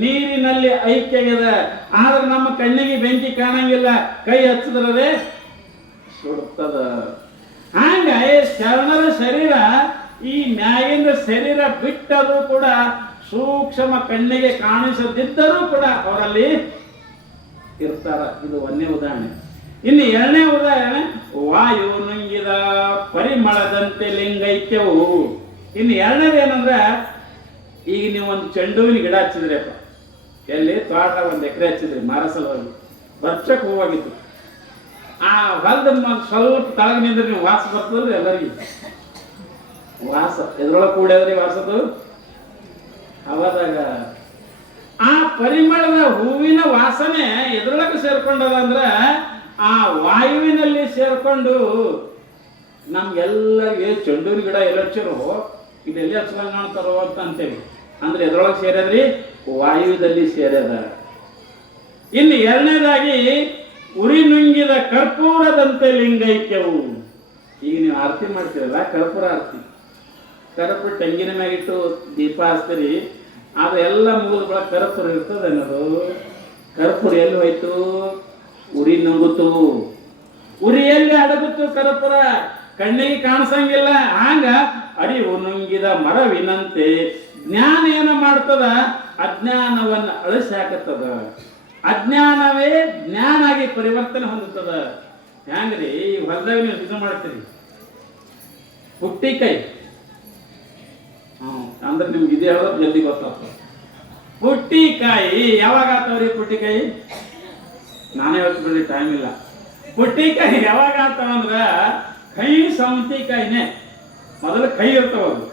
ನೀರಿನಲ್ಲಿ ಐಕ್ಯ ಆಗ್ಯದ. ಆದ್ರೆ ನಮ್ಮ ಕಣ್ಣಿಗೆ ಬೆಂಕಿ ಕಾಣಂಗಿಲ್ಲ, ಕೈ ಹಚ್ಚಿದ್ರದೇ ಸುಡ್ತದ. ಹಂಗ ಶರಣರ ಶರೀರ ಈ ಮ್ಯಾಗಿಂದ ಶರೀರ ಬಿಟ್ಟರೂ ಕೂಡ ಸೂಕ್ಷ್ಮ ಕಣ್ಣಿಗೆ ಕಾಣಿಸದಿದ್ದರೂ ಕೂಡ ಅವರಲ್ಲಿ ಇರ್ತಾರ. ಇದು ಒಂದೇ ಉದಾಹರಣೆ. ಇನ್ನು ಎರಡನೇ ಉದಾಹರಣೆ, ವಾಯು ನುಂಗಿದ ಪರಿಮಳದಂತೆ ಲಿಂಗೈಕ್ಯವು. ಇನ್ನು ಎರಡನೇದು ಏನಂದ್ರೆ, ಈಗ ನೀವು ಒಂದು ಚೆಂಡುವಿನ ಗಿಡ ಹಚ್ಚಿದ್ರಪ್ಪ, ಎಲ್ಲಿ ತೋಟ 1 ಎಕರೆ ಹಚ್ಚಿದ್ರಿ, ಮಾರಸಲವಾಗಿ ವರ್ಷಕ್ಕೆ ಹೂವಾಗಿತ್ತು. ಆ ಹೊಲದ ಸ್ವಲ್ಪ ತಳಗ ನಿಂದ್ರೆ ನೀವು ವಾಸ ಬರ್ತದ್ರಿ ಎಲ್ಲರಿಗೂ ವಾಸ. ಎದ್ರೊಳಗೆ ಕೂಡ್ಯದ್ರಿ ವಾಸದು ಅವಾದಾಗ ಆ ಪರಿಮಳದ ಹೂವಿನ ವಾಸನೆ ಎದ್ರೊಳಗೆ ಸೇರ್ಕೊಂಡದ ಅಂದ್ರೆ ಆ ವಾಯುವಿನಲ್ಲಿ ಸೇರ್ಕೊಂಡು ನಮ್ಗೆಲ್ಲರಿಗೆ ಚೆಂಡುವಿನ ಗಿಡ ಎಲ್ಲ ಹಚ್ಚರು ಇದೆಲ್ಲಿ ಹಚ್ಕೊಂಡ್ ಕಾಣ್ತಾರೋ ಅಂತ ಅಂತೇಳಿ. ಅಂದ್ರೆ ಎದ್ರೊಳಗೆ ಸೇರ್ಯದ್ರಿ, ವಾಯುವಿನಲ್ಲಿ ಸೇರ್ಯದ. ಇನ್ನು ಎರಡನೇದಾಗಿ ಉರಿ ನುಂಗಿದ ಕರ್ಪೂರದಂತೆ ಲಿಂಗೈಕ್ಯವು. ಈಗ ನೀವು ಆರತಿ ಮಾಡ್ತೀರಲ್ಲ, ಕರ್ಪೂರ ಆರತಿ, ಕರ್ಪೂರ ತೆಂಗಿನ ಮ್ಯಾಗಿಟ್ಟು ದೀಪ ಹಚ್ತೀರಿ, ಅದೆಲ್ಲ ಮುಗಿದ ಬಳಿಕ ಕರ್ಪೂರ ಇರ್ತದೆ ಅನ್ನೋದು. ಕರ್ಪೂರ ಎಲ್ಲಿ ಹೋಯ್ತು? ಉರಿ ನುಂಗುತ್ತು. ಉರಿಯಲ್ಲಿ ಅಡಗುತ್ತು ಕರ್ಪೂರ, ಕಣ್ಣಿಗೆ ಕಾಣಿಸಂಗಿಲ್ಲ. ಹಂಗ ಅರಿವು ನುಂಗಿದ ಮರವಿನಂತೆ ಜ್ಞಾನ ಏನ ಮಾಡ್ತದ? ಅಜ್ಞಾನವನ್ನ ಅಳಿಸಿ ಹಾಕತ್ತದ. ಅಜ್ಞಾನವೇ ಜ್ಞಾನ ಆಗಿ ಪರಿವರ್ತನೆ ಹೊಂದುತ್ತದ. ಹೆಂಗ್ರಿ ಈ ಹೊಲದಾಗ ನೀವು ಇದು ಮಾಡ್ತೀರಿ, ಪುಟ್ಟಿಕಾಯಿ, ಅಂದ್ರೆ ನಿಮ್ಗೆ ಇದೇ ಹೇಳೋದು ಜಲ್ದಿ ಗೊತ್ತಾಗ್ತದೆ. ಪುಟ್ಟಿಕಾಯಿ ಯಾವಾಗ ಆತವ್ರಿ? ಪುಟ್ಟಿಕಾಯಿ ನಾನೇ ಹೇಳ್ತೀನಿ, ಟೈಮ್ ಇಲ್ಲ. ಪುಟ್ಟಿಕಾಯಿ ಯಾವಾಗ ಆತಾವಂದ್ರ ಕೈ ಸೌಂತಿಕಾಯಿನೇ ಮೊದಲು ಕೈ ಇರ್ತವದು.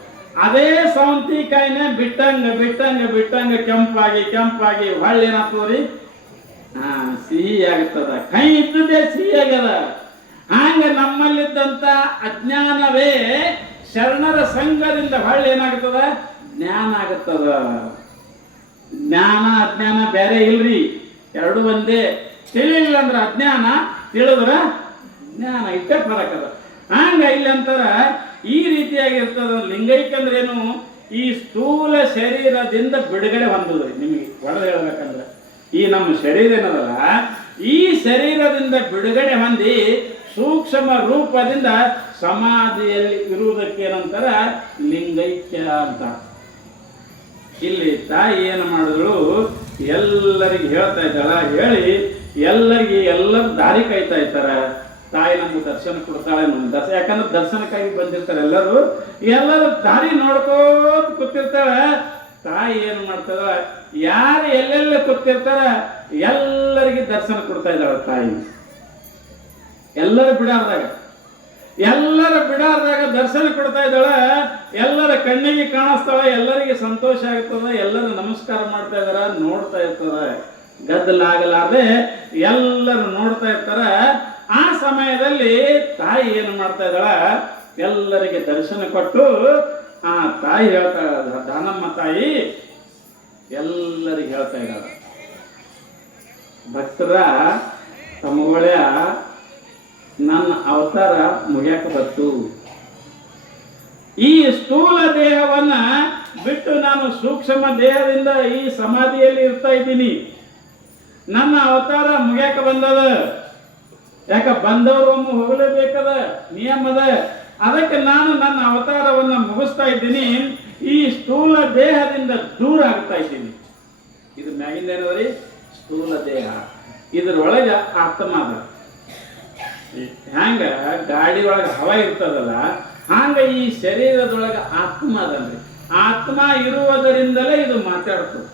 ಅದೇ ಸೌಂತಿಕಾಯಿನೇ ಬಿಟ್ಟಂಗ ಬಿಟ್ಟಂಗ ಬಿಟ್ಟಂಗ ಕೆಂಪಾಗಿ ಹೊಳ್ಳಿ ಏನಾಗ್ತದ್ರಿ? ಸಿಹಿ ಆಗುತ್ತದ. ಕೈ ಇದ್ದದೇ ಸಿಹಿ ಆಗ್ಯದ. ಹಂಗ ನಮ್ಮಲ್ಲಿದ್ದಂತ ಅಜ್ಞಾನವೇ ಶರಣರ ಸಂಘದಿಂದ ಹೊಳ್ಳಿ ಏನಾಗುತ್ತದ? ಜ್ಞಾನ ಆಗುತ್ತದ. ಜ್ಞಾನ ಅಜ್ಞಾನ ಬೇರೆ ಇಲ್ರಿ, ಎರಡು ಒಂದೇ. ತಿಳಿಲಿಲ್ಲ ಅಂದ್ರೆ ಅಜ್ಞಾನ, ತಿಳಿದ್ರ ಜ್ಞಾನ, ಇಷ್ಟೇ ಫರಕ್ ಅದ. ಹಂಗ ಇಲ್ಲಿ ಅಂತಾರ ಈ ರೀತಿಯಾಗಿರ್ತದ. ಲಿಂಗೈಕ್ಯ ಅಂದ್ರೆ ಏನು? ಈ ಸ್ಥೂಲ ಶರೀರದಿಂದ ಬಿಡುಗಡೆ ಹೊಂದುದ್ರಿ. ನಿಮಗೆ ಒಳಗೆ ಹೇಳ್ಬೇಕಂದ್ರೆ ಈ ನಮ್ಮ ಶರೀರ ಏನದಲ್ಲ, ಈ ಶರೀರದಿಂದ ಬಿಡುಗಡೆ ಹೊಂದಿ ಸೂಕ್ಷ್ಮ ರೂಪದಿಂದ ಸಮಾಧಿಯಲ್ಲಿ ಇರುವುದಕ್ಕೆ ಏನಂತಾರ? ಲಿಂಗೈಕ್ಯ ಅಂತ. ಇಲ್ಲಿ ತಾಯಿ ಏನು ಮಾಡಿದಳು? ಎಲ್ಲರಿಗೆ ಹೇಳ್ತಾ ಇದ್ದಾಳ. ಹೇಳಿ ಎಲ್ಲರೂ ದಾರಿ ಕಾಯ್ತಾ ಇರ್ತಾರ. ತಾಯಿ ನಮ್ಗೆ ದರ್ಶನ ಕೊಡ್ತಾಳೆ. ಯಾಕಂದ್ರೆ ದರ್ಶನಕ್ಕಾಗಿ ಬಂದಿರ್ತಾರೆ ಎಲ್ಲರೂ ದಾರಿ ನೋಡ್ಕೋತ ಕೂತಿರ್ತಾಳ. ತಾಯಿ ಏನು ಮಾಡ್ತಾಳ? ಯಾರು ಎಲ್ಲೆಲ್ಲ ಕೂತಿರ್ತಾರ ಎಲ್ಲರಿಗೆ ದರ್ಶನ ಕೊಡ್ತಾ ಇದ್ದಾಳ ತಾಯಿ. ಎಲ್ಲರ ಬಿಡಾರ್ದಾಗ ದರ್ಶನ ಕೊಡ್ತಾ ಇದ್ದಾಳ. ಎಲ್ಲರ ಕಣ್ಣಿಗೆ ಕಾಣಿಸ್ತಾಳ, ಎಲ್ಲರಿಗೆ ಸಂತೋಷ ಆಗ್ತದ, ಎಲ್ಲರೂ ನಮಸ್ಕಾರ ಮಾಡ್ತಾ ಇದಾರ, ನೋಡ್ತಾ ಇರ್ತಾರ. ಗದ್ದಲಾಗಲಾರ್ದೆ ಎಲ್ಲರೂ ನೋಡ್ತಾ ಇರ್ತಾರ. ಆ ಸಮಯದಲ್ಲಿ ತಾಯಿ ಏನು ಮಾಡ್ತಾ ಇದ್ದಾಳ? ಎಲ್ಲರಿಗೆ ದರ್ಶನ ಕೊಟ್ಟು ಆ ತಾಯಿ ಹೇಳ್ತಾ, ದಾನಮ್ಮ ತಾಯಿ ಎಲ್ಲರಿಗೆ ಹೇಳ್ತಾ ಇದ್ದಾಳ, ಭಕ್ತರ ತಮ್ಮಗಳ ನನ್ನ ಅವತಾರ ಮುಗಿಯಕ ಬತ್ತು. ಈ ಸ್ಥೂಲ ದೇಹವನ್ನ ಬಿಟ್ಟು ನಾನು ಸೂಕ್ಷ್ಮ ದೇಹದಿಂದ ಈ ಸಮಾಧಿಯಲ್ಲಿ ಇರ್ತಾ ಇದ್ದೀನಿ. ನನ್ನ ಅವತಾರ ಮುಗಿಯಕ ಬಂದದ. ಯಾಕ ಬಂದವರು ಒಮ್ಮೆ ಹೋಗಲೇಬೇಕದ, ನಿಯಮದ. ಅದಕ್ಕೆ ನಾನು ನನ್ನ ಅವತಾರವನ್ನ ಮುಗಿಸ್ತಾ ಇದ್ದೀನಿ. ಈ ಸ್ಥೂಲ ದೇಹದಿಂದ ದೂರ ಆಗ್ತಾ ಇದ್ದೀನಿ. ಇದು ಮ್ಯಾಗಿಂದ ಏನದ್ರಿ? ಸ್ಥೂಲ ದೇಹ. ಇದ್ರೊಳಗೆ ಆತ್ಮ ಅದ. ಹ್ಯಾಂಗ ಗಾಡಿ ಒಳಗೆ ಹವಾ ಇರ್ತದಲ್ಲ, ಹಂಗ ಈ ಶರೀರದೊಳಗೆ ಆತ್ಮ ಅದನ್ರಿ. ಆತ್ಮ ಇರುವುದರಿಂದಲೇ ಇದು ಮಾತಾಡ್ತದೆ.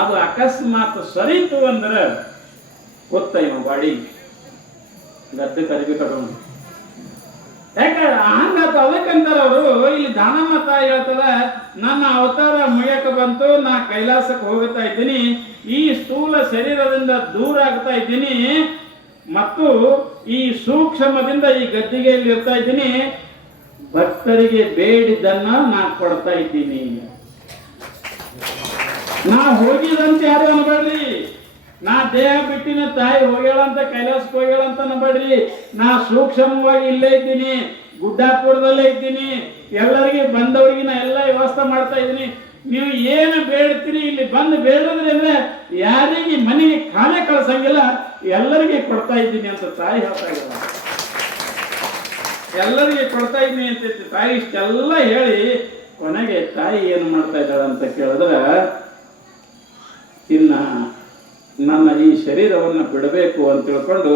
ಅದು ಅಕಸ್ಮಾತ್ ಸರಿತು ಅಂದ್ರೆ ಗೊತ್ತ ಇವ ಗಾಡಿ ಗದ್ದೆ ಕರಿಬಿ ಕಟ್ಟೋಣ. ಯಾಕೆ ಹಂಗಾತ? ಅದಕ್ಕಂತಾರ ಅವರು. ಇಲ್ಲಿ ದಾನಮ್ಮ ತಾಯಿ ಹೇಳ್ತಾರ, ನನ್ನ ಅವತಾರ ಮುಗಿಯಕ ಬಂತು, ನಾ ಕೈಲಾಸಕ್ಕೆ ಹೋಗ್ತಾ ಇದ್ದೀನಿ, ಈ ಸ್ಥೂಲ ಶರೀರದಿಂದ ದೂರ ಆಗ್ತಾ ಇದ್ದೀನಿ, ಮತ್ತು ಈ ಸೂಕ್ಷ್ಮದಿಂದ ಈ ಗದ್ದಿಗೆಯಲ್ಲಿ ಇರ್ತಾ ಇದ್ದೀನಿ. ಭಕ್ತರಿಗೆ ಬೇಡಿದ್ದನ್ನ ನಾ ಕೊಡ್ತಾ ಇದ್ದೀನಿ. ನಾ ಹೋಗಿದಂತೆ ಯಾರು ಅನ್ಬೇಡ್ರಿ. ನಾ ದೇಹ ಬಿಟ್ಟಿನ ತಾಯಿ ಹೋಗ್ಯಾಳಂತ ಕೈಲಾಸಕ್ಕೆ ಹೋಗ್ಯಾಳಂತ ನಂಬೇಡ್ರಿ. ನಾ ಸೂಕ್ಷ್ಮವಾಗಿ ಇಲ್ಲೇ ಇದ್ದೀನಿ, ಗುಡ್ಡಾಪುರದಲ್ಲೇ ಇದ್ದೀನಿ. ಎಲ್ಲರಿಗೆ ಬಂದವರಿಗೆ ನಾ ಎಲ್ಲ ವ್ಯವಸ್ಥೆ ಮಾಡ್ತಾ ಇದ್ದೀನಿ. ನೀವು ಏನು ಬೇಡ್ತೀರಿ ಇಲ್ಲಿ ಬಂದು ಬೇಡಿದ್ರಿ ಅಂದ್ರೆ ಯಾರಿಗೆ ಮನೆಗೆ ಖಾಲಿ ಕಳ್ಸಂಗಿಲ್ಲ, ಎಲ್ಲರಿಗೆ ಕೊಡ್ತಾ ಇದ್ದೀನಿ ಅಂತ ತಾಯಿ ಹೇಳ್ತಾ ಇದ್ದಾಳ. ಎಲ್ಲರಿಗೆ ಕೊಡ್ತಾ ಇದ್ದೀನಿ ಅಂತ ತಾಯಿ ಇಷ್ಟೆಲ್ಲ ಹೇಳಿ ಕೊನೆಗೆ ತಾಯಿ ಏನು ಮಾಡ್ತಾ ಇದ್ದಾಳ ಅಂತ ಕೇಳಿದ್ರೆ, ಇನ್ನ ನನ್ನ ಈ ಶರೀರವನ್ನು ಬಿಡಬೇಕು ಅಂತ ತಿಳ್ಕೊಂಡು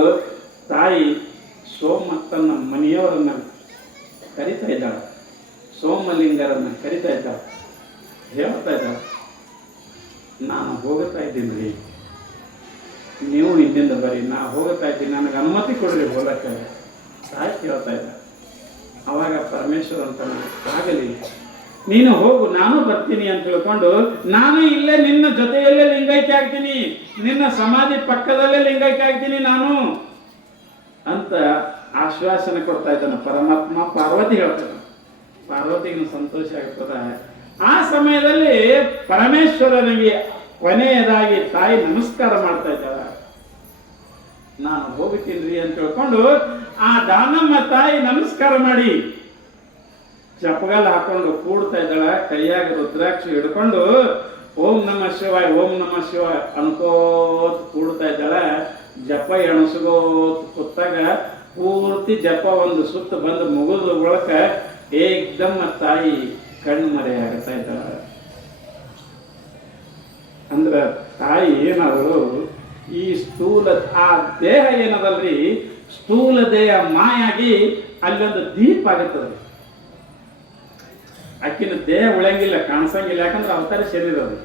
ತಾಯಿ ತನ್ನ ಮನೆಯವರನ್ನ ಕರಿತಾ ಇದ್ದಾಳೆ. ಸೋಮಲಿಂಗರನ್ನ ಕರಿತಾ ಇದ್ದಾಳೆ, ಹೇಳ್ತಾ ಇದ್ದಾಳೆ, ನಾನು ಹೋಗ್ತಾ ಇದ್ದೀನಿ ರೀ, ನೀವು ಹಿಂದಿಂದ ಬರ್ರಿ, ನಾ ಹೋಗ್ತಾ ಇದ್ದೀನಿ, ನನಗೆ ಅನುಮತಿ ಕೊಡ್ರಿ ಹೋಗಕ್ಕೆ ತಾಯಿ ಕೇಳ್ತಾ ಇದ್ದ. ಅವಾಗ ಪರಮೇಶ್ವರ ಅಂತ ಆಗಲಿ, ನೀನು ಹೋಗು, ನಾನು ಬರ್ತೀನಿ ಅಂತ ತಿಳ್ಕೊಂಡು ನಾನು ಇಲ್ಲೇ ನಿನ್ನ ಜೊತೆಯಲ್ಲೇ ಲಿಂಗೈಕ್ಯ ಆಗ್ತೀನಿ, ನಿನ್ನ ಸಮಾಧಿ ಪಕ್ಕದಲ್ಲೇ ಲಿಂಗೈಕ್ಯ ಆಗ್ತೀನಿ ನಾನು ಅಂತ ಆಶ್ವಾಸನೆ ಕೊಡ್ತಾ ಇದ್ದಾನೆ ಪರಮಾತ್ಮ. ಪಾರ್ವತಿ ಹೇಳ್ತಾನೆ, ಪಾರ್ವತಿಗೂ ಸಂತೋಷ ಆಗ್ತದ. ಆ ಸಮಯದಲ್ಲಿ ಪರಮೇಶ್ವರನಿಗೆ ಕೊನೆಯದಾಗಿ ತಾಯಿ ನಮಸ್ಕಾರ ಮಾಡ್ತಾ ಇದ್ದಾಳೆ. ನಾನು ಹೋಗ್ತೀನಿ ಅಂತ ತಿಳ್ಕೊಂಡು ಆ ದಾನಮ್ಮ ತಾಯಿ ನಮಸ್ಕಾರ ಮಾಡಿ ಚಪ್ಪಗಲ್ ಹಾಕೊಂಡು ಕೂಡ್ತಾ ಇದ್ದಾಳ. ಕೈಯಾಗ ರುದ್ರಾಕ್ಷಿ ಹಿಡ್ಕೊಂಡು ಓಂ ನಮ ಶಿವಾಯ ಓಂ ನಮ ಶಿವಾಯ ಅನ್ಕೋತ್ ಕೂಡ್ತಾ ಇದ್ದಾಳ. ಜಪ ಎಣಸ್ಕೋತ್ ಕೂತಾಗ ಪೂರ್ತಿ ಜಪ ಒಂದು ಸುತ್ತ ಬಂದು ಮುಗಿದ ಒಳಕ ಏಕ್ದಮ್ ತಾಯಿ ಕಣ್ಣು ಮರೆ ಆಗ್ತಾ ಇದ್ದಾಳ. ಅಂದ್ರ ತಾಯಿ ಏನಾದ್ರು ಈ ಸ್ಥೂಲ ಆ ದೇಹ ಏನದಲ್ರಿ, ಸ್ಥೂಲ ದೇಹ ಮಾಯಾಗಿ ಅಲ್ಲೊಂದು ದೀಪ ಆಗುತ್ತದೆ. ಆಕಿನ ದೇಹ ಉಳಿಯಂಗಿಲ್ಲ, ಕಾಣಿಸಂಗಿಲ್ಲ, ಯಾಕಂದ್ರೆ ಅವತಾರ ಶರೀರ ಅದು.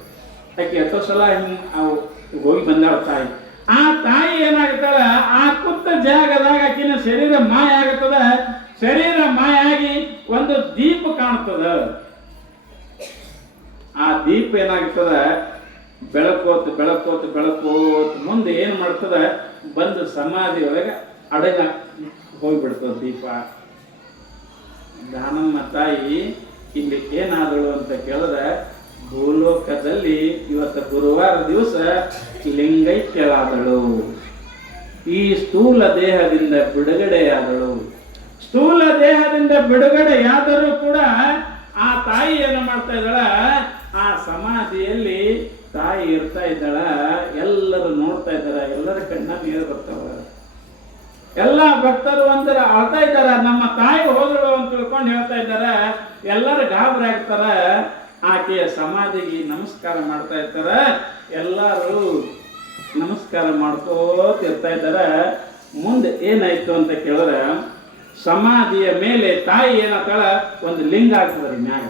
ಆಕೆ ಎಷ್ಟೋ ಸಲ ಹೋಗಿ ಬಂದಾಳ ತಾಯಿ. ಆ ತಾಯಿ ಏನಾಗುತ್ತಾಳ, ಆ ಕೂತ ಜಾಗದಾಗ ಆಕಿನ ಶರೀರ ಮಾಯ ಆಗುತ್ತದ. ಶರೀರ ಮಾಯ ಆಗಿ ಒಂದು ದೀಪ ಕಾಣ್ತದ. ಆ ದೀಪ ಏನಾಗ್ತದ, ಬೆಳಕೋತ ಬೆಳಕೋತ ಬೆಳಕೋತ ಮುಂದೆ ಏನ್ ಮಾಡ್ತದ, ಬಂದು ಸಮಾಧಿ ಒಳಗೆ ಅಡಗ ಹೋಗ್ಬಿಡ್ತದ ದೀಪ. ದಾನಮ್ಮ ತಾಯಿ ಇಲ್ಲಿ ಏನಾದಳು ಅಂತ ಕೇಳಿದ್ರೆ, ಭೂಲೋಕದಲ್ಲಿ ಇವತ್ತು ಗುರುವಾರ ದಿವಸ ಲಿಂಗೈಕ್ಯಳಾದಳು. ಈ ಸ್ಥೂಲ ದೇಹದಿಂದ ಬಿಡುಗಡೆಯಾದಳು. ಸ್ಥೂಲ ದೇಹದಿಂದ ಬಿಡುಗಡೆಯಾದರೂ ಕೂಡ ಆ ತಾಯಿ ಏನು ಮಾಡ್ತಾ ಇದ್ದಾಳ, ಆ ಸಮಾಧಿಯಲ್ಲಿ ತಾಯಿ ಇರ್ತಾ ಇದ್ದಾಳ. ಎಲ್ಲರೂ ನೋಡ್ತಾ ಇದ್ದಾರ, ಎಲ್ಲರ ಕಣ್ಣ ನೀರು ಬರ್ತಾವ. ಎಲ್ಲ ಭಕ್ತರು ಒಂದರ ಅಳ್ತಾ ಇದ್ದಾರ, ನಮ್ಮ ತಾಯಿ ಹೋದಳು ಅಂತ ತಿಳ್ಕೊಂಡು ಹೇಳ್ತಾ ಇದ್ದಾರ. ಎಲ್ಲರೂ ಗಾಬರಿ ಆಗ್ತಾರ. ಆಕೆಯ ಸಮಾಧಿಗೆ ನಮಸ್ಕಾರ ಮಾಡ್ತಾ ಇರ್ತಾರ. ಎಲ್ಲರೂ ನಮಸ್ಕಾರ ಮಾಡ್ಕೋತ ಇರ್ತಾ ಇದ್ದಾರ. ಮುಂದೆ ಏನಾಯ್ತು ಅಂತ ಕೇಳಿದ್ರೆ, ಸಮಾಧಿಯ ಮೇಲೆ ತಾಯಿ ಏನಾಗ್ತಾಳ, ಒಂದು ಲಿಂಗ ಆಗ್ತದ್ರಿ ಮ್ಯಾಗ.